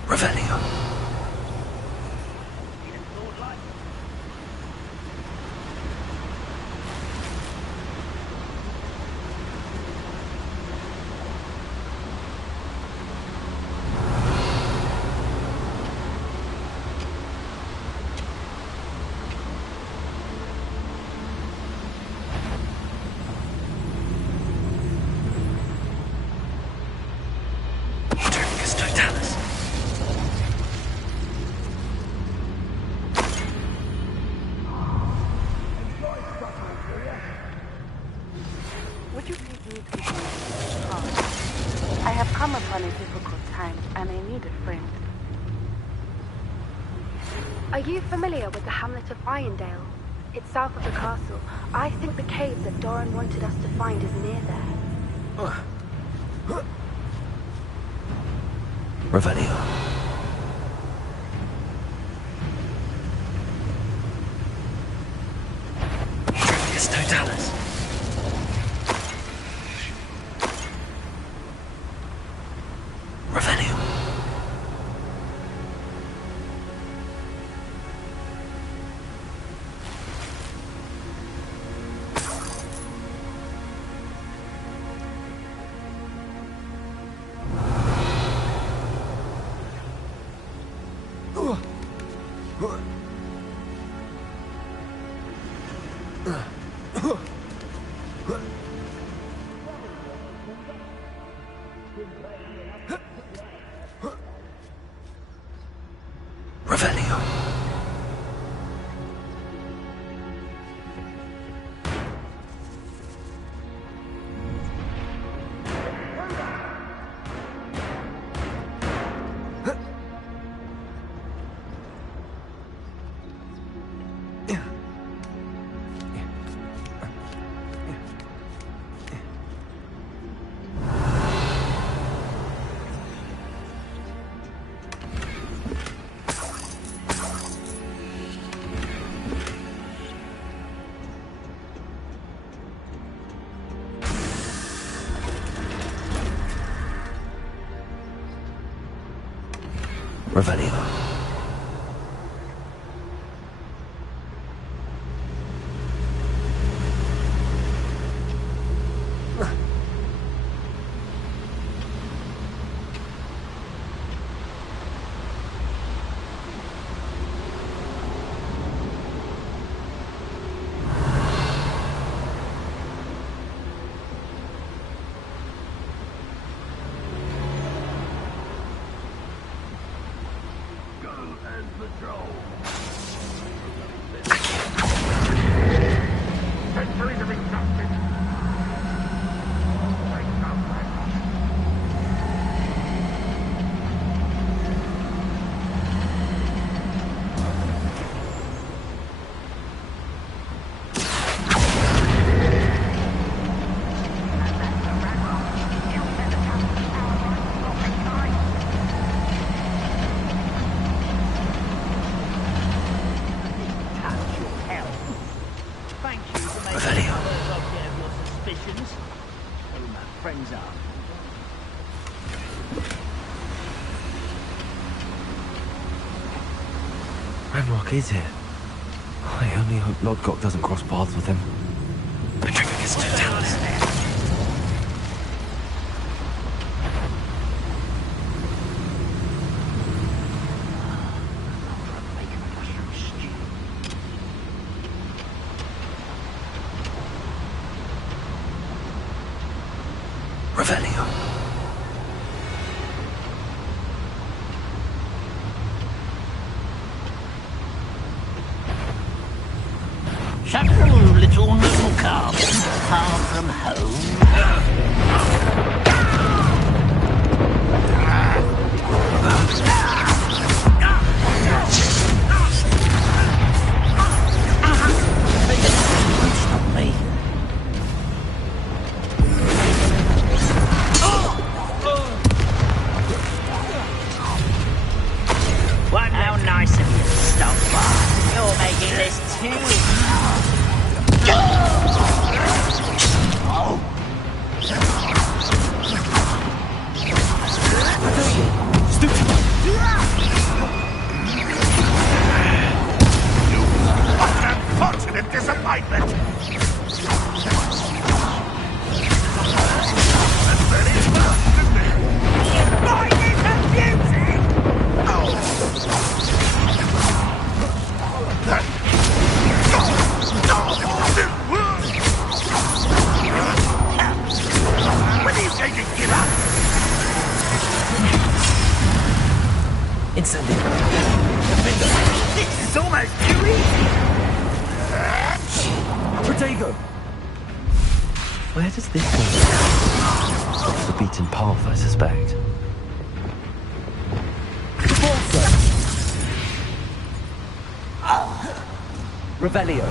Revelio. I have come upon a difficult time, and I need a friend. Are you familiar with the hamlet of Irondale? It's south of the castle. I think the cave that Doran wanted us to find is near there. Revelio. Totalis. Tell us. Revelio. Revelio. Revelio. Ranrock is here. I only hope Lodgok doesn't cross paths with him. Patricia gets to tell us. Revelio. Shut little moon calf, far from home. How nice of you to stop by. You're making this too. Unfortunate disappointment! When are you going to give up? Instantly. This is almost too easy. Protego! Where does this go? Off the beaten path, I suspect. Revelio.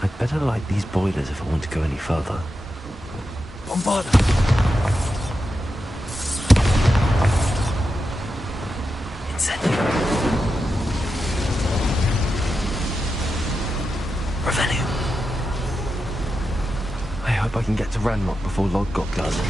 I'd better light these boilers if I want to go any further. Bombarda! Incendio! Revelio! I hope I can get to Ranrock before Lodgok does.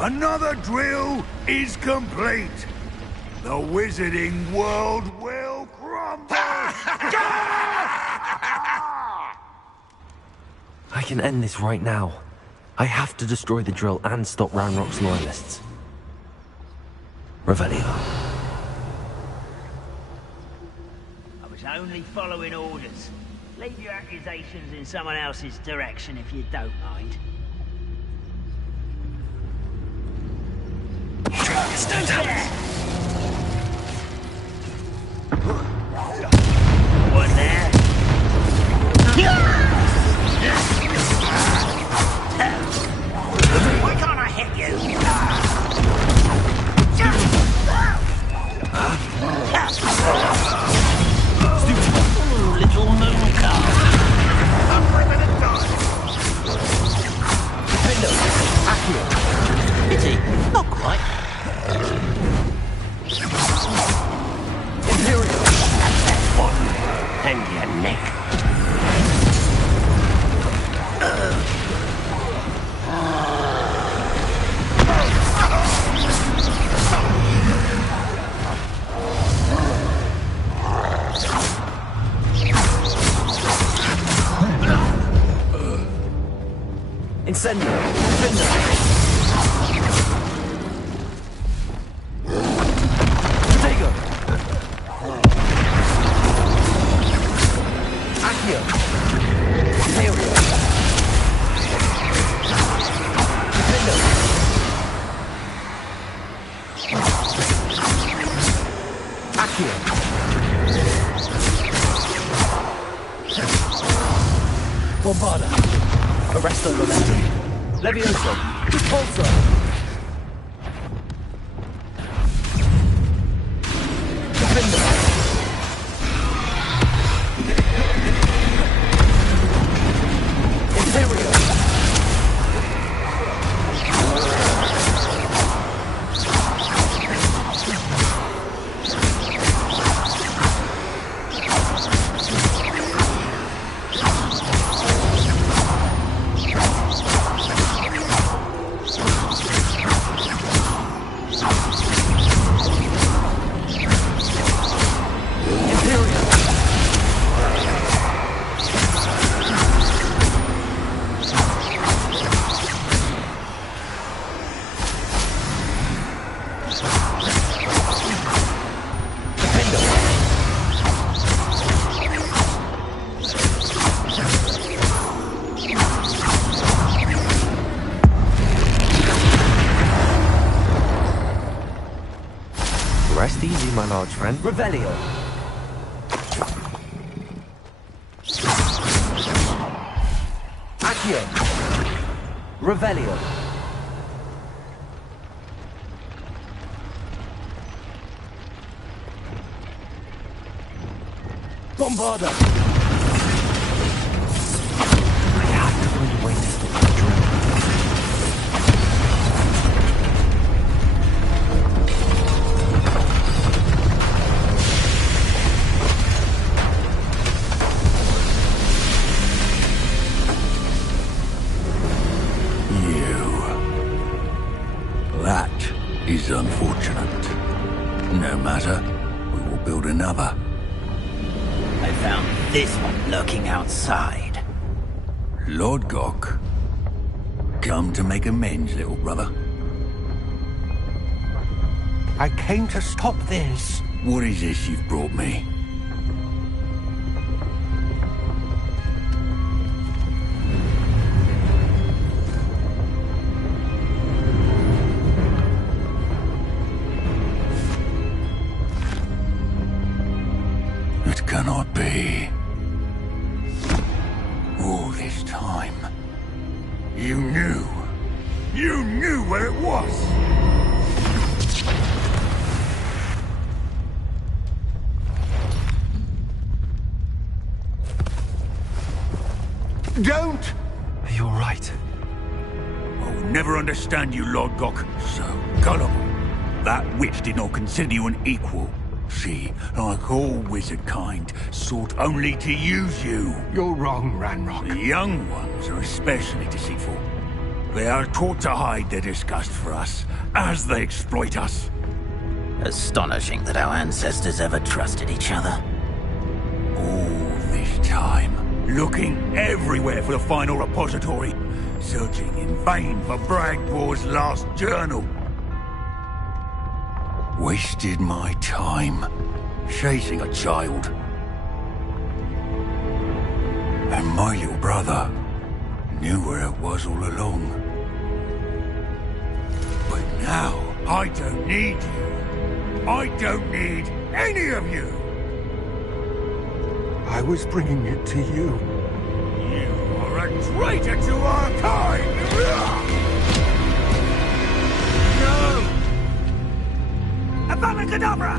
Another drill is complete. The wizarding world will crumble. I can end this right now. I have to destroy the drill and stop Ranrock's loyalists. Revelio. I was only following orders. Leave your accusations in someone else's direction if you don't mind. Stand down. One there. Why can't I hit you? Little moon cow. Accio. Pity. Not quite. Imperial. And your neck. Incendio. Defender. Bombarda. Arresto Momento. Levioso. Repulsor. Defender. Imperial. Rest easy, my large friend. Revelio. Accio. Revelio. Bombarda. I have to find a way to stop the drill. Is unfortunate. No matter, we will build another. I found this one lurking outside. Lodgok, come to make amends, little brother. I came to stop this. What is this you've brought me? this time. You knew. You knew where it was! Don't! Are you alright? I'll never understand you, Lord Gok. So gullible. That witch did not consider you an equal. She, like all wizard kind, sought only to use you. You're wrong, Ranrock. The young ones are especially deceitful. They are taught to hide their disgust for us, as they exploit us. Astonishing that our ancestors ever trusted each other. All this time, looking everywhere for the final repository, searching in vain for Bragbor's last journal. Wasted my time, chasing a child. And my little brother knew where it was all along. But now, I don't need you. I don't need any of you. I was bringing it to you. You are a traitor to our kind! No! Abamacadabra!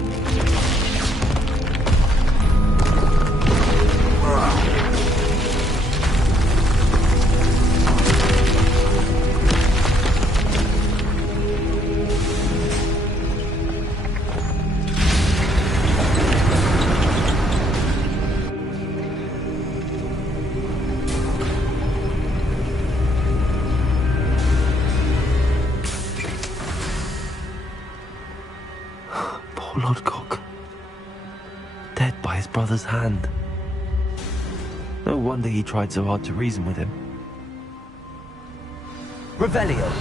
Poor Lord Gok. Dead by his brother's hand. No wonder he tried so hard to reason with him. Revelio.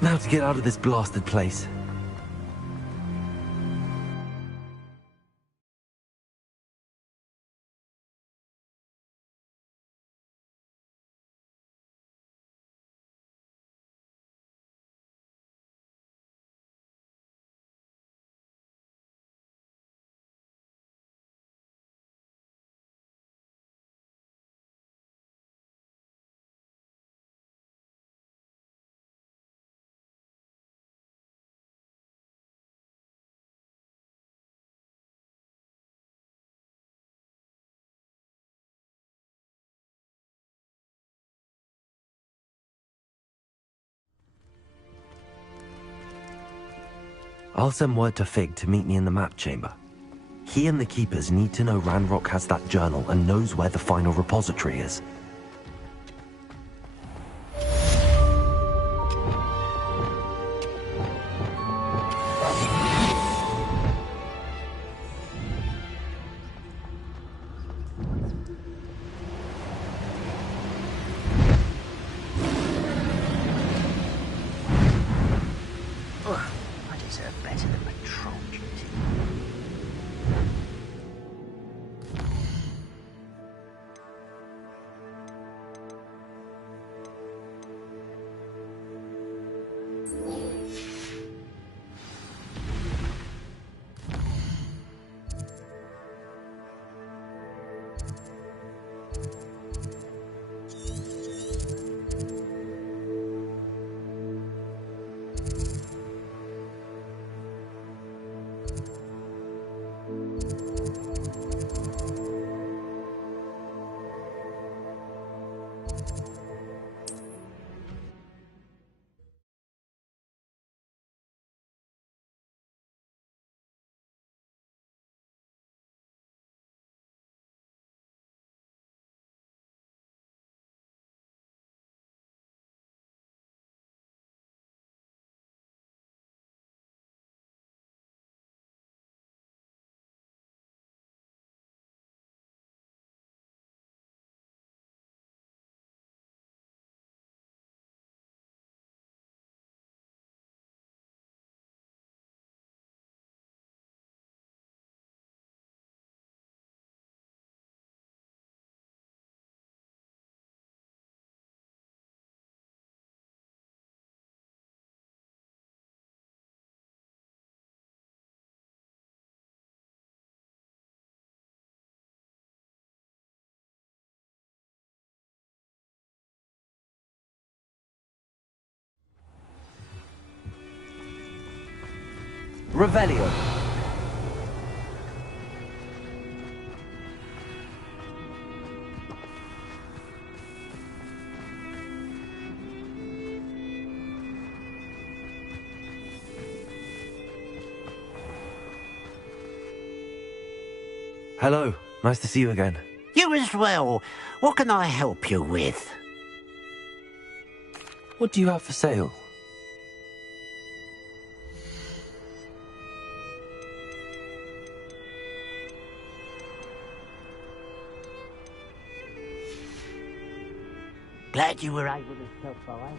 Now to get out of this blasted place. I'll send word to Fig to meet me in the map chamber. He and the Keepers need to know Ranrock has that journal and knows where the final repository is. Revelio. Hello. Nice to see you again. You as well. What can I help you with? What do you have for sale? Glad you were able to stop by.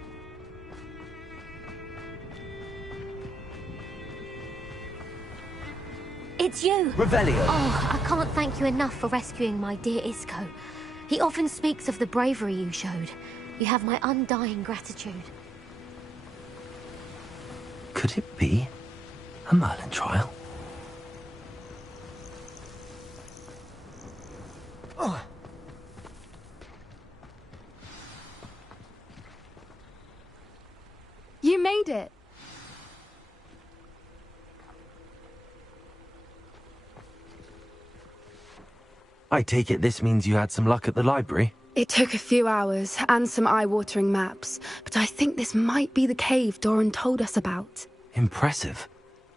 It's you! Revelio! Oh, I can't thank you enough for rescuing my dear Isco. He often speaks of the bravery you showed. You have my undying gratitude. Could it be a Merlin trial? Oh. You made it. I take it this means you had some luck at the library? It took a few hours and some eye-watering maps, but I think this might be the cave Doran told us about. Impressive.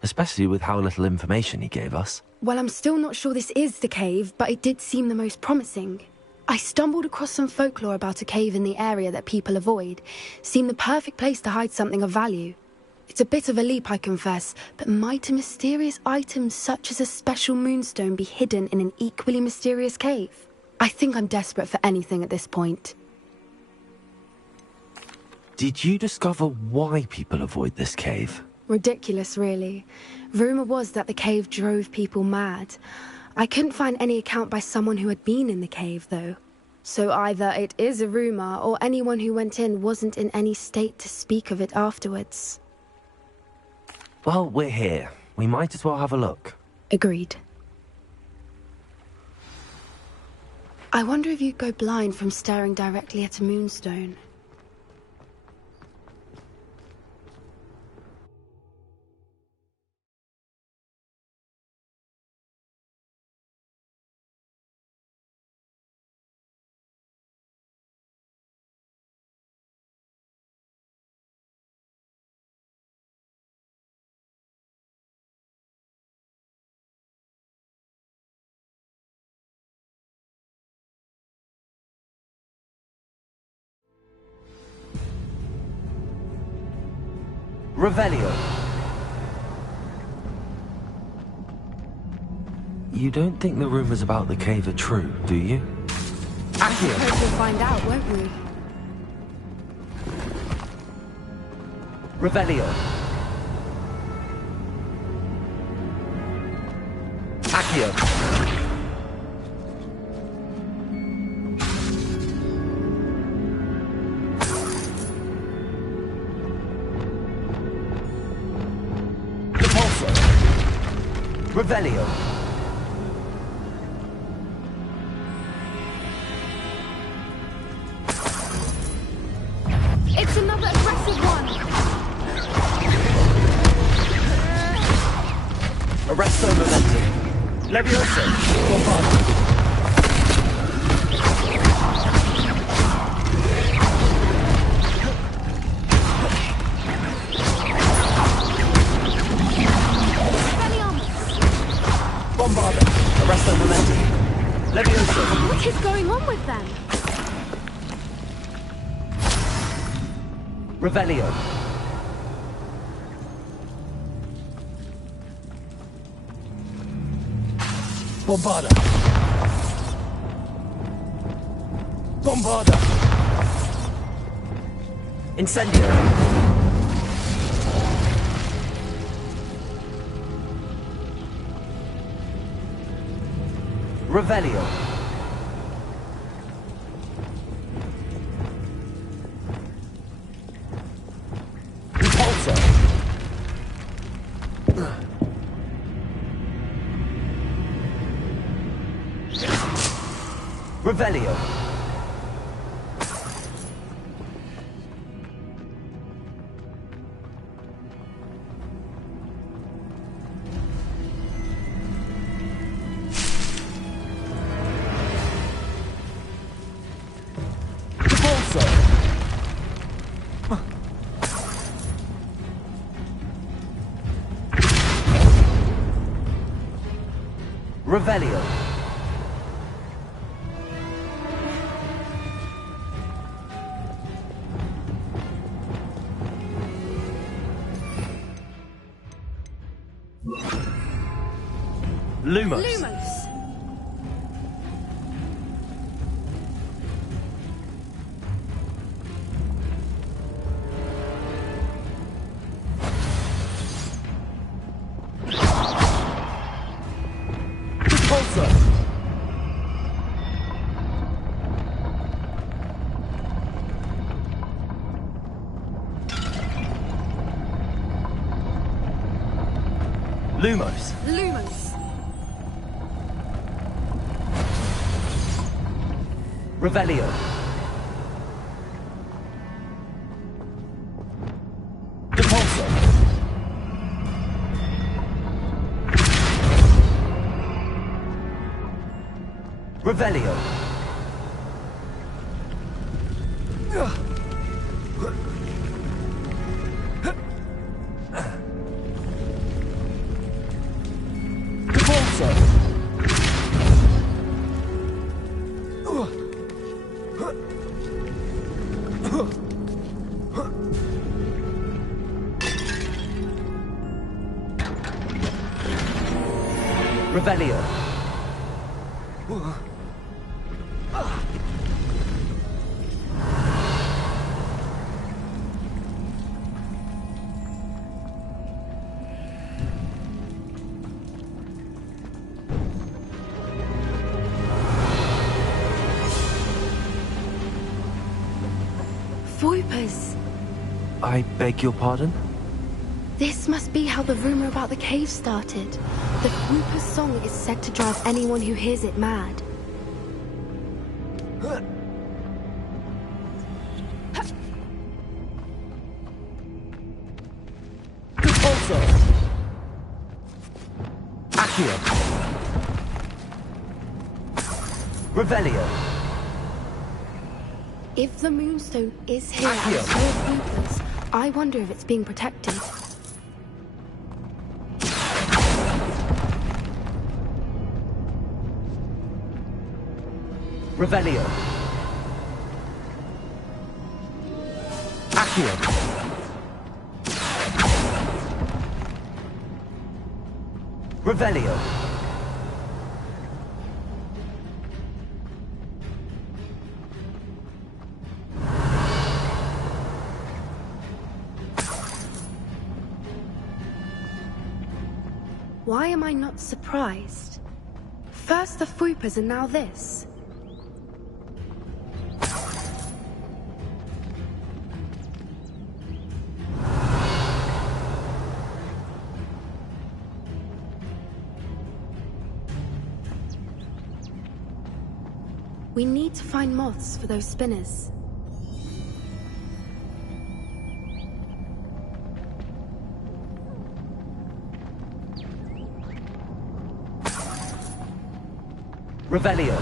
Especially with how little information he gave us. Well, I'm still not sure this is the cave, but it did seem the most promising. I stumbled across some folklore about a cave in the area that people avoid. Seemed the perfect place to hide something of value. It's a bit of a leap, I confess, but might a mysterious item such as a special moonstone be hidden in an equally mysterious cave? I think I'm desperate for anything at this point. Did you discover why people avoid this cave? Ridiculous, really. Rumour was that the cave drove people mad. I couldn't find any account by someone who had been in the cave, though. So either it is a rumour, or anyone who went in wasn't in any state to speak of it afterwards. Well, we're here. We might as well have a look. Agreed. I wonder if you'd go blind from staring directly at a moonstone. Revelio. You don't think the rumors about the cave are true, do you? I hope we'll find out, won't we? Revelio. Accio. Revelio. It's another aggressive one. Arresto momentum. Levioso. Bombard. Bombarda. Arresto momentum. Levioso. What is going on with them? Revelio. Bombarda. Bombarda. Incendio. Revelio. Repulsor. Revelio. Repulsor! Revelio. Lumos. Lumos! Repulsor. Lumos. Lumos! Revelio. Repulsor. Revelio. Repulsor. Revelio. Voipers! I beg your pardon? This must be how the rumor about the cave started. The Voiper's song is said to drive anyone who hears it mad. Repulsor. Accio. Revelio. If the Moonstone is here and so are Voipers, I wonder if it's being protected. Revelio. Accio. Revelio. Why am I not surprised? First the Voipers and now this. We need to find moths for those spinners. Revelio.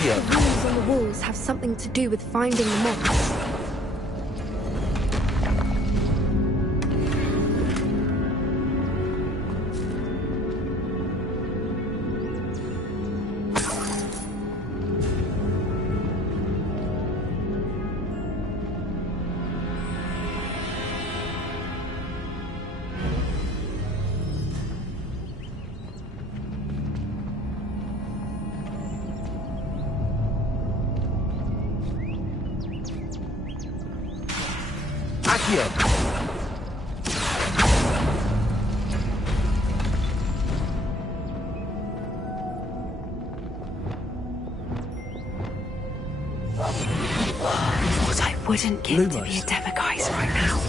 The runes on the walls have something to do with finding the moths. wouldn't give to be a Demogorgon right now.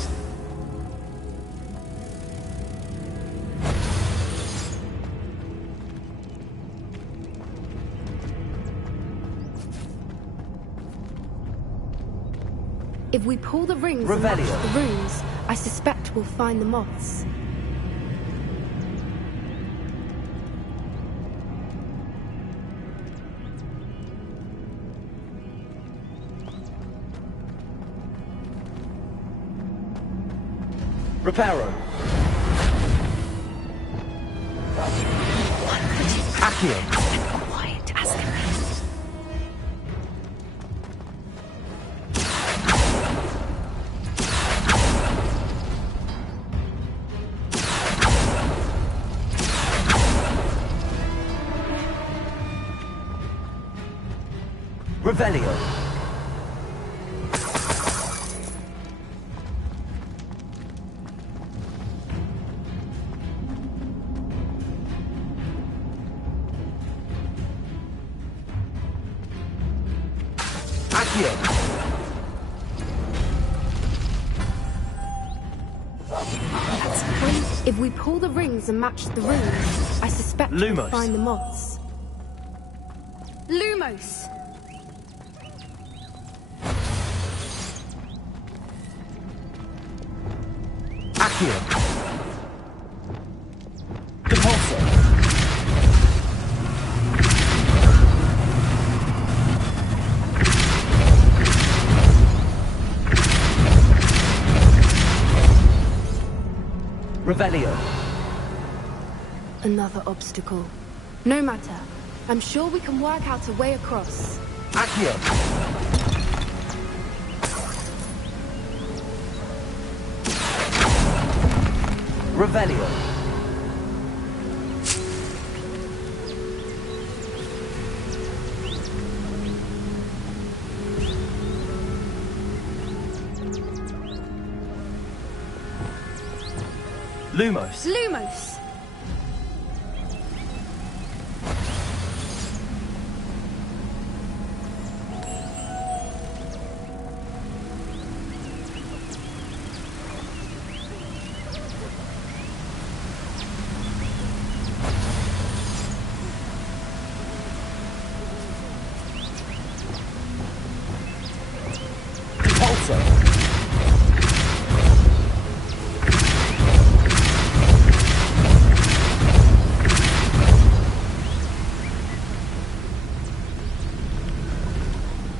If we pull the rings and match the runes, I suspect we'll find the moths. Reparo. Accio. Quiet as can be. Revelio. That's great. If we pull the rings and match the runes, I suspect we'll find the moths. Lumos! Accio. Depulso. Revelio. Another obstacle. No matter. I'm sure we can work out a way across. Accio. Revelio. Lumos. Lumos!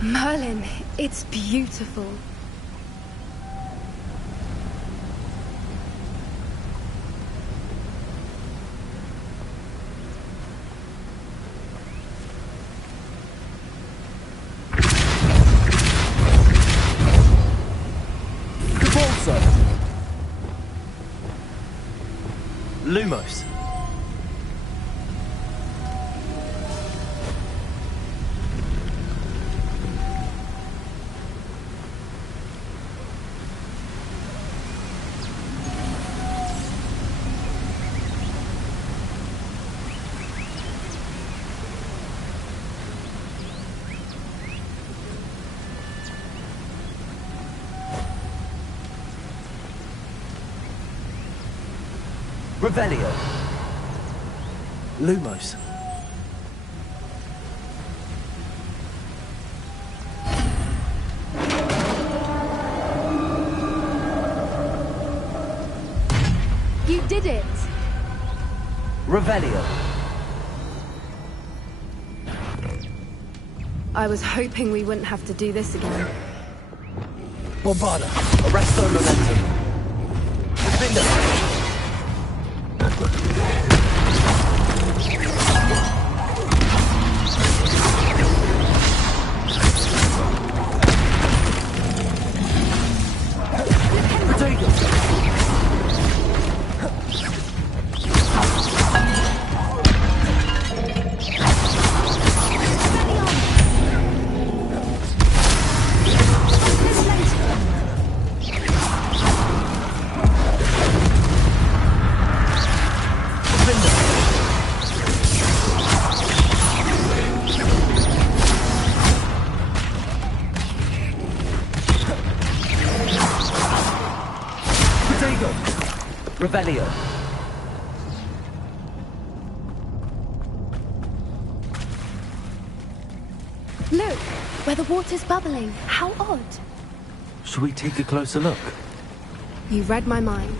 Merlin, it's beautiful. Lumos. Revelio. Lumos. You did it! Revelio. I was hoping we wouldn't have to do this again. Bombada. Arresto momentum. Defender. Revelio. Look, where the water's bubbling. How odd. Should we take a closer look? You read my mind.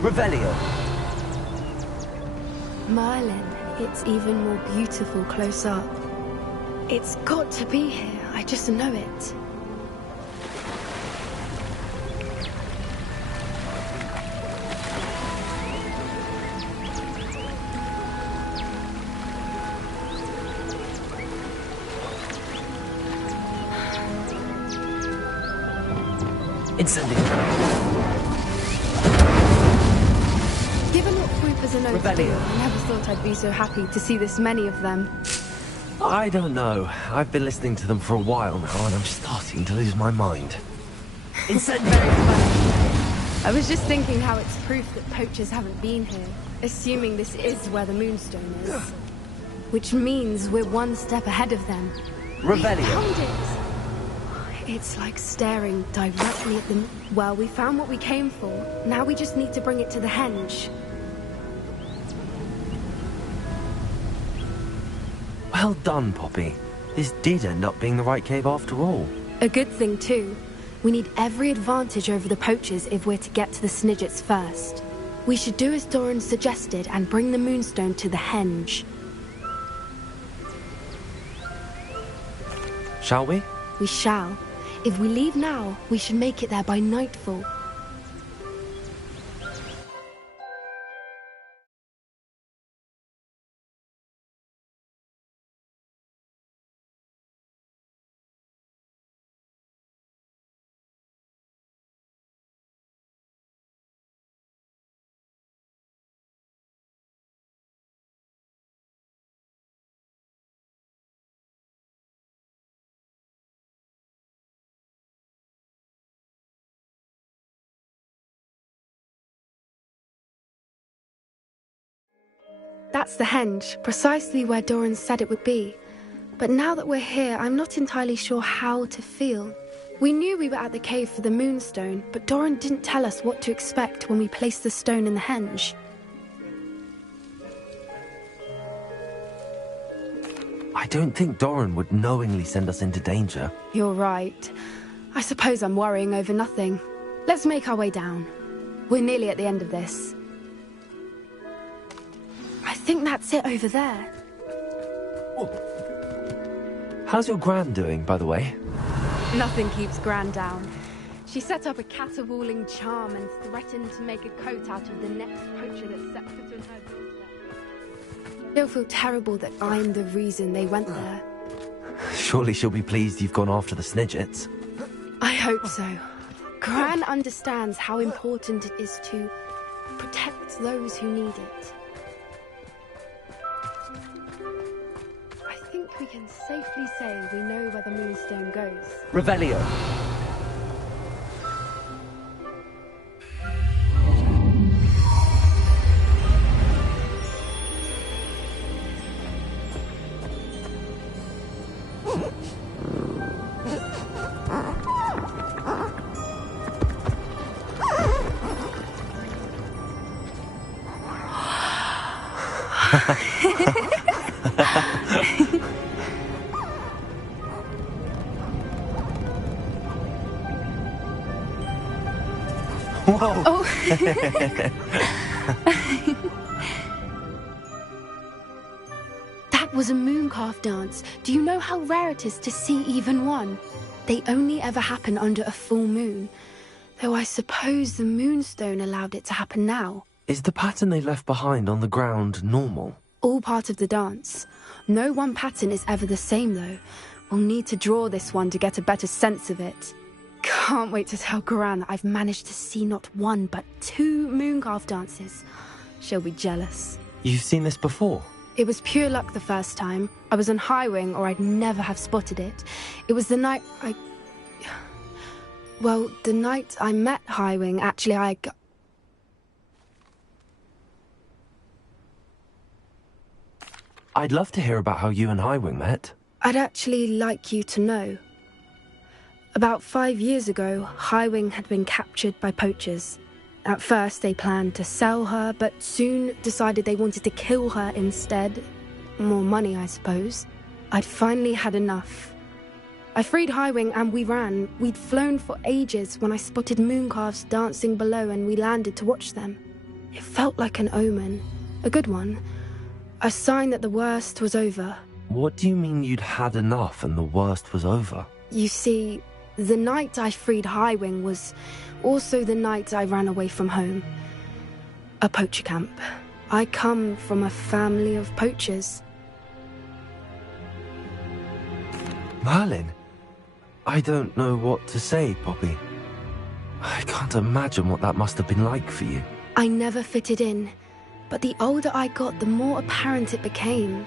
Revelio. Merlin, it's even more beautiful close up. It's got to be here, I just know it. Incendio. Given what Fruipers are known to do, Revelio. I never thought I'd be so happy to see this many of them. I don't know. I've been listening to them for a while now, and I'm starting to lose my mind. Incendio. Very funny. I was just thinking how it's proof that poachers haven't been here, assuming this is where the Moonstone is. Which means we're one step ahead of them. Revelio. We found it! It's like staring directly at them. Well, we found what we came for. Now we just need to bring it to the henge. Well done, Poppy. This did end up being the right cave after all. A good thing, too. We need every advantage over the poachers if we're to get to the Snidgets first. We should do as Doran suggested and bring the Moonstone to the henge. Shall we? We shall. If we leave now, we should make it there by nightfall. That's the henge, precisely where Doran said it would be. But now that we're here, I'm not entirely sure how to feel. We knew we were at the cave for the Moonstone, but Doran didn't tell us what to expect when we placed the stone in the henge. I don't think Doran would knowingly send us into danger. You're right. I suppose I'm worrying over nothing. Let's make our way down. We're nearly at the end of this. I think that's it over there. How's your gran doing, by the way? Nothing keeps Gran down. She set up a caterwauling charm and threatened to make a coat out of the next poacher that set foot on her doorstep. She'll feel terrible that I'm the reason they went there. Surely she'll be pleased you've gone after the Snidgets. I hope so. Gran understands how important it is to protect those who need it. I think we can safely say we know where the Moonstone goes. Revelio. Whoa. Oh. That was a mooncalf dance. Do you know how rare it is to see even one? They only ever happen under a full moon. Though I suppose the Moonstone allowed it to happen now. Is the pattern they left behind on the ground normal? All part of the dance. No one pattern is ever the same, though. We'll need to draw this one to get a better sense of it. Can't wait to tell Gran that I've managed to see not one, but 2 mooncalf dances. She'll be jealous. You've seen this before? It was pure luck the first time. I was on Highwing, or I'd never have spotted it. It was the night Well, the night I met Highwing, actually, I'd love to hear about how you and Highwing met. I'd actually like you to know. About 5 years ago, Highwing had been captured by poachers. At first, they planned to sell her, but soon decided they wanted to kill her instead. More money, I suppose. I'd finally had enough. I freed Highwing and we ran. We'd flown for ages when I spotted mooncalves dancing below and we landed to watch them. It felt like an omen. A good one. A sign that the worst was over. What do you mean you'd had enough and the worst was over? You see, the night I freed Highwing was also the night I ran away from home. A poacher camp. I come from a family of poachers. Merlin? I don't know what to say, Poppy. I can't imagine what that must have been like for you. I never fitted in, but the older I got, the more apparent it became.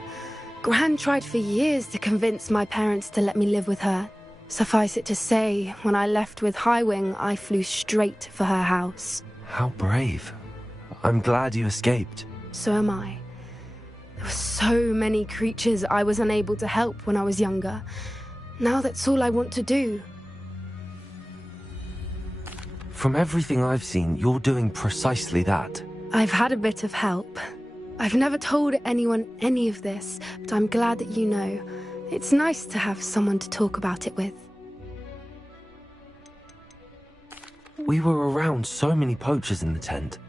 Gran tried for years to convince my parents to let me live with her. Suffice it to say, when I left with Highwing, I flew straight for her house. How brave. I'm glad you escaped. So am I. There were so many creatures I was unable to help when I was younger. Now that's all I want to do. From everything I've seen, you're doing precisely that. I've had a bit of help. I've never told anyone any of this, but I'm glad that you know. It's nice to have someone to talk about it with. We were around so many poachers in the tent.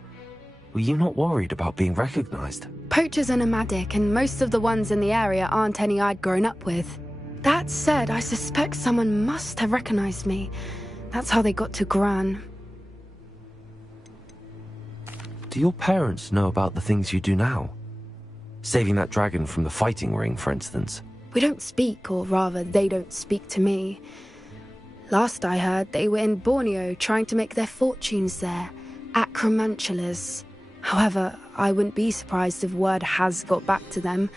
Were you not worried about being recognized? Poachers are nomadic, and most of the ones in the area aren't any I'd grown up with. That said, I suspect someone must have recognized me. That's how they got to Gran. Do your parents know about the things you do now? Saving that dragon from the fighting ring, for instance. We don't speak, or rather, they don't speak to me. Last I heard, they were in Borneo trying to make their fortunes there. Acromantulas. However, I wouldn't be surprised if word has got back to them.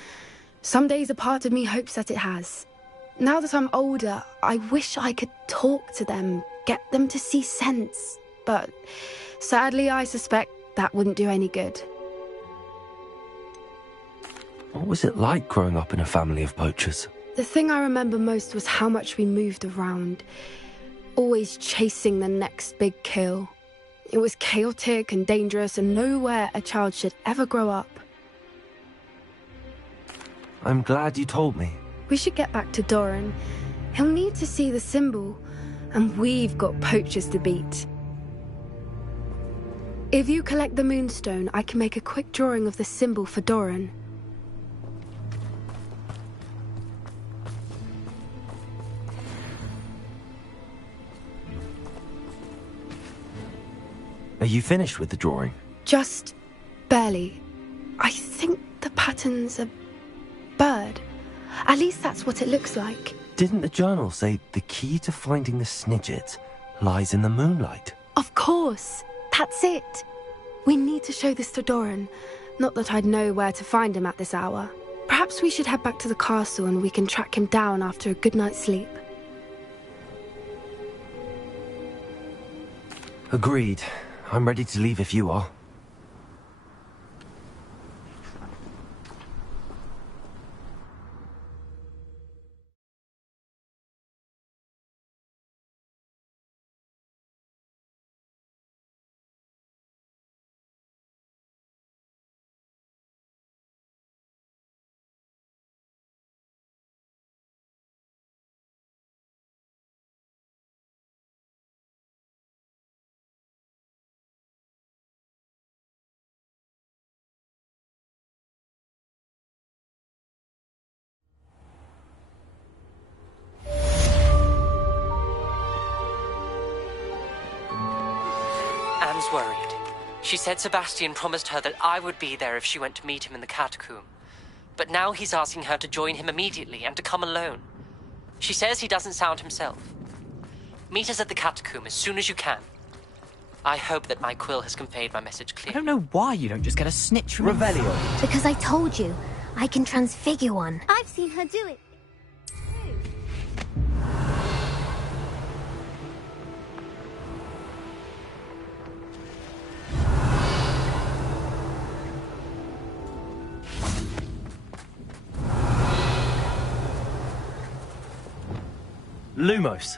Some days a part of me hopes that it has. Now that I'm older, I wish I could talk to them, get them to see sense. But sadly, I suspect that wouldn't do any good. What was it like growing up in a family of poachers? The thing I remember most was how much we moved around, always chasing the next big kill. It was chaotic and dangerous, and nowhere a child should ever grow up. I'm glad you told me. We should get back to Doran. He'll need to see the symbol, and we've got poachers to beat. If you collect the moonstone, I can make a quick drawing of the symbol for Doran. Are you finished with the drawing? Just barely. I think the pattern's a bird. At least that's what it looks like. Didn't the journal say the key to finding the Snidget lies in the moonlight? Of course. That's it. We need to show this to Doran. Not that I'd know where to find him at this hour. Perhaps we should head back to the castle and we can track him down after a good night's sleep. Agreed. I'm ready to leave if you are. Anne's worried. She said Sebastian promised her that I would be there if she went to meet him in the catacomb. But now he's asking her to join him immediately and to come alone. She says he doesn't sound himself. Meet us at the catacomb as soon as you can. I hope that my quill has conveyed my message clearly. I don't know why you don't just get a snitch from Because I told you, I can transfigure one. I've seen her do it. Lumos.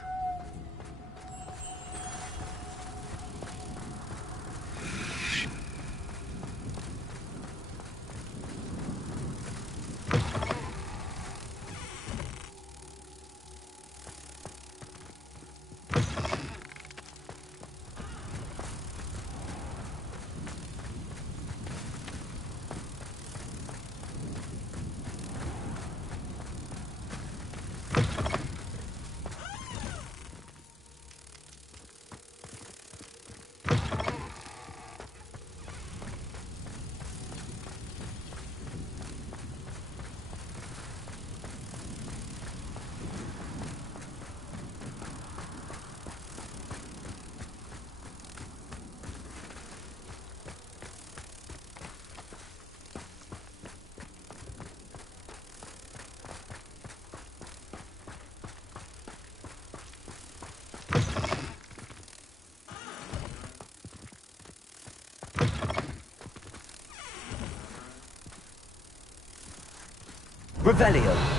Revelio.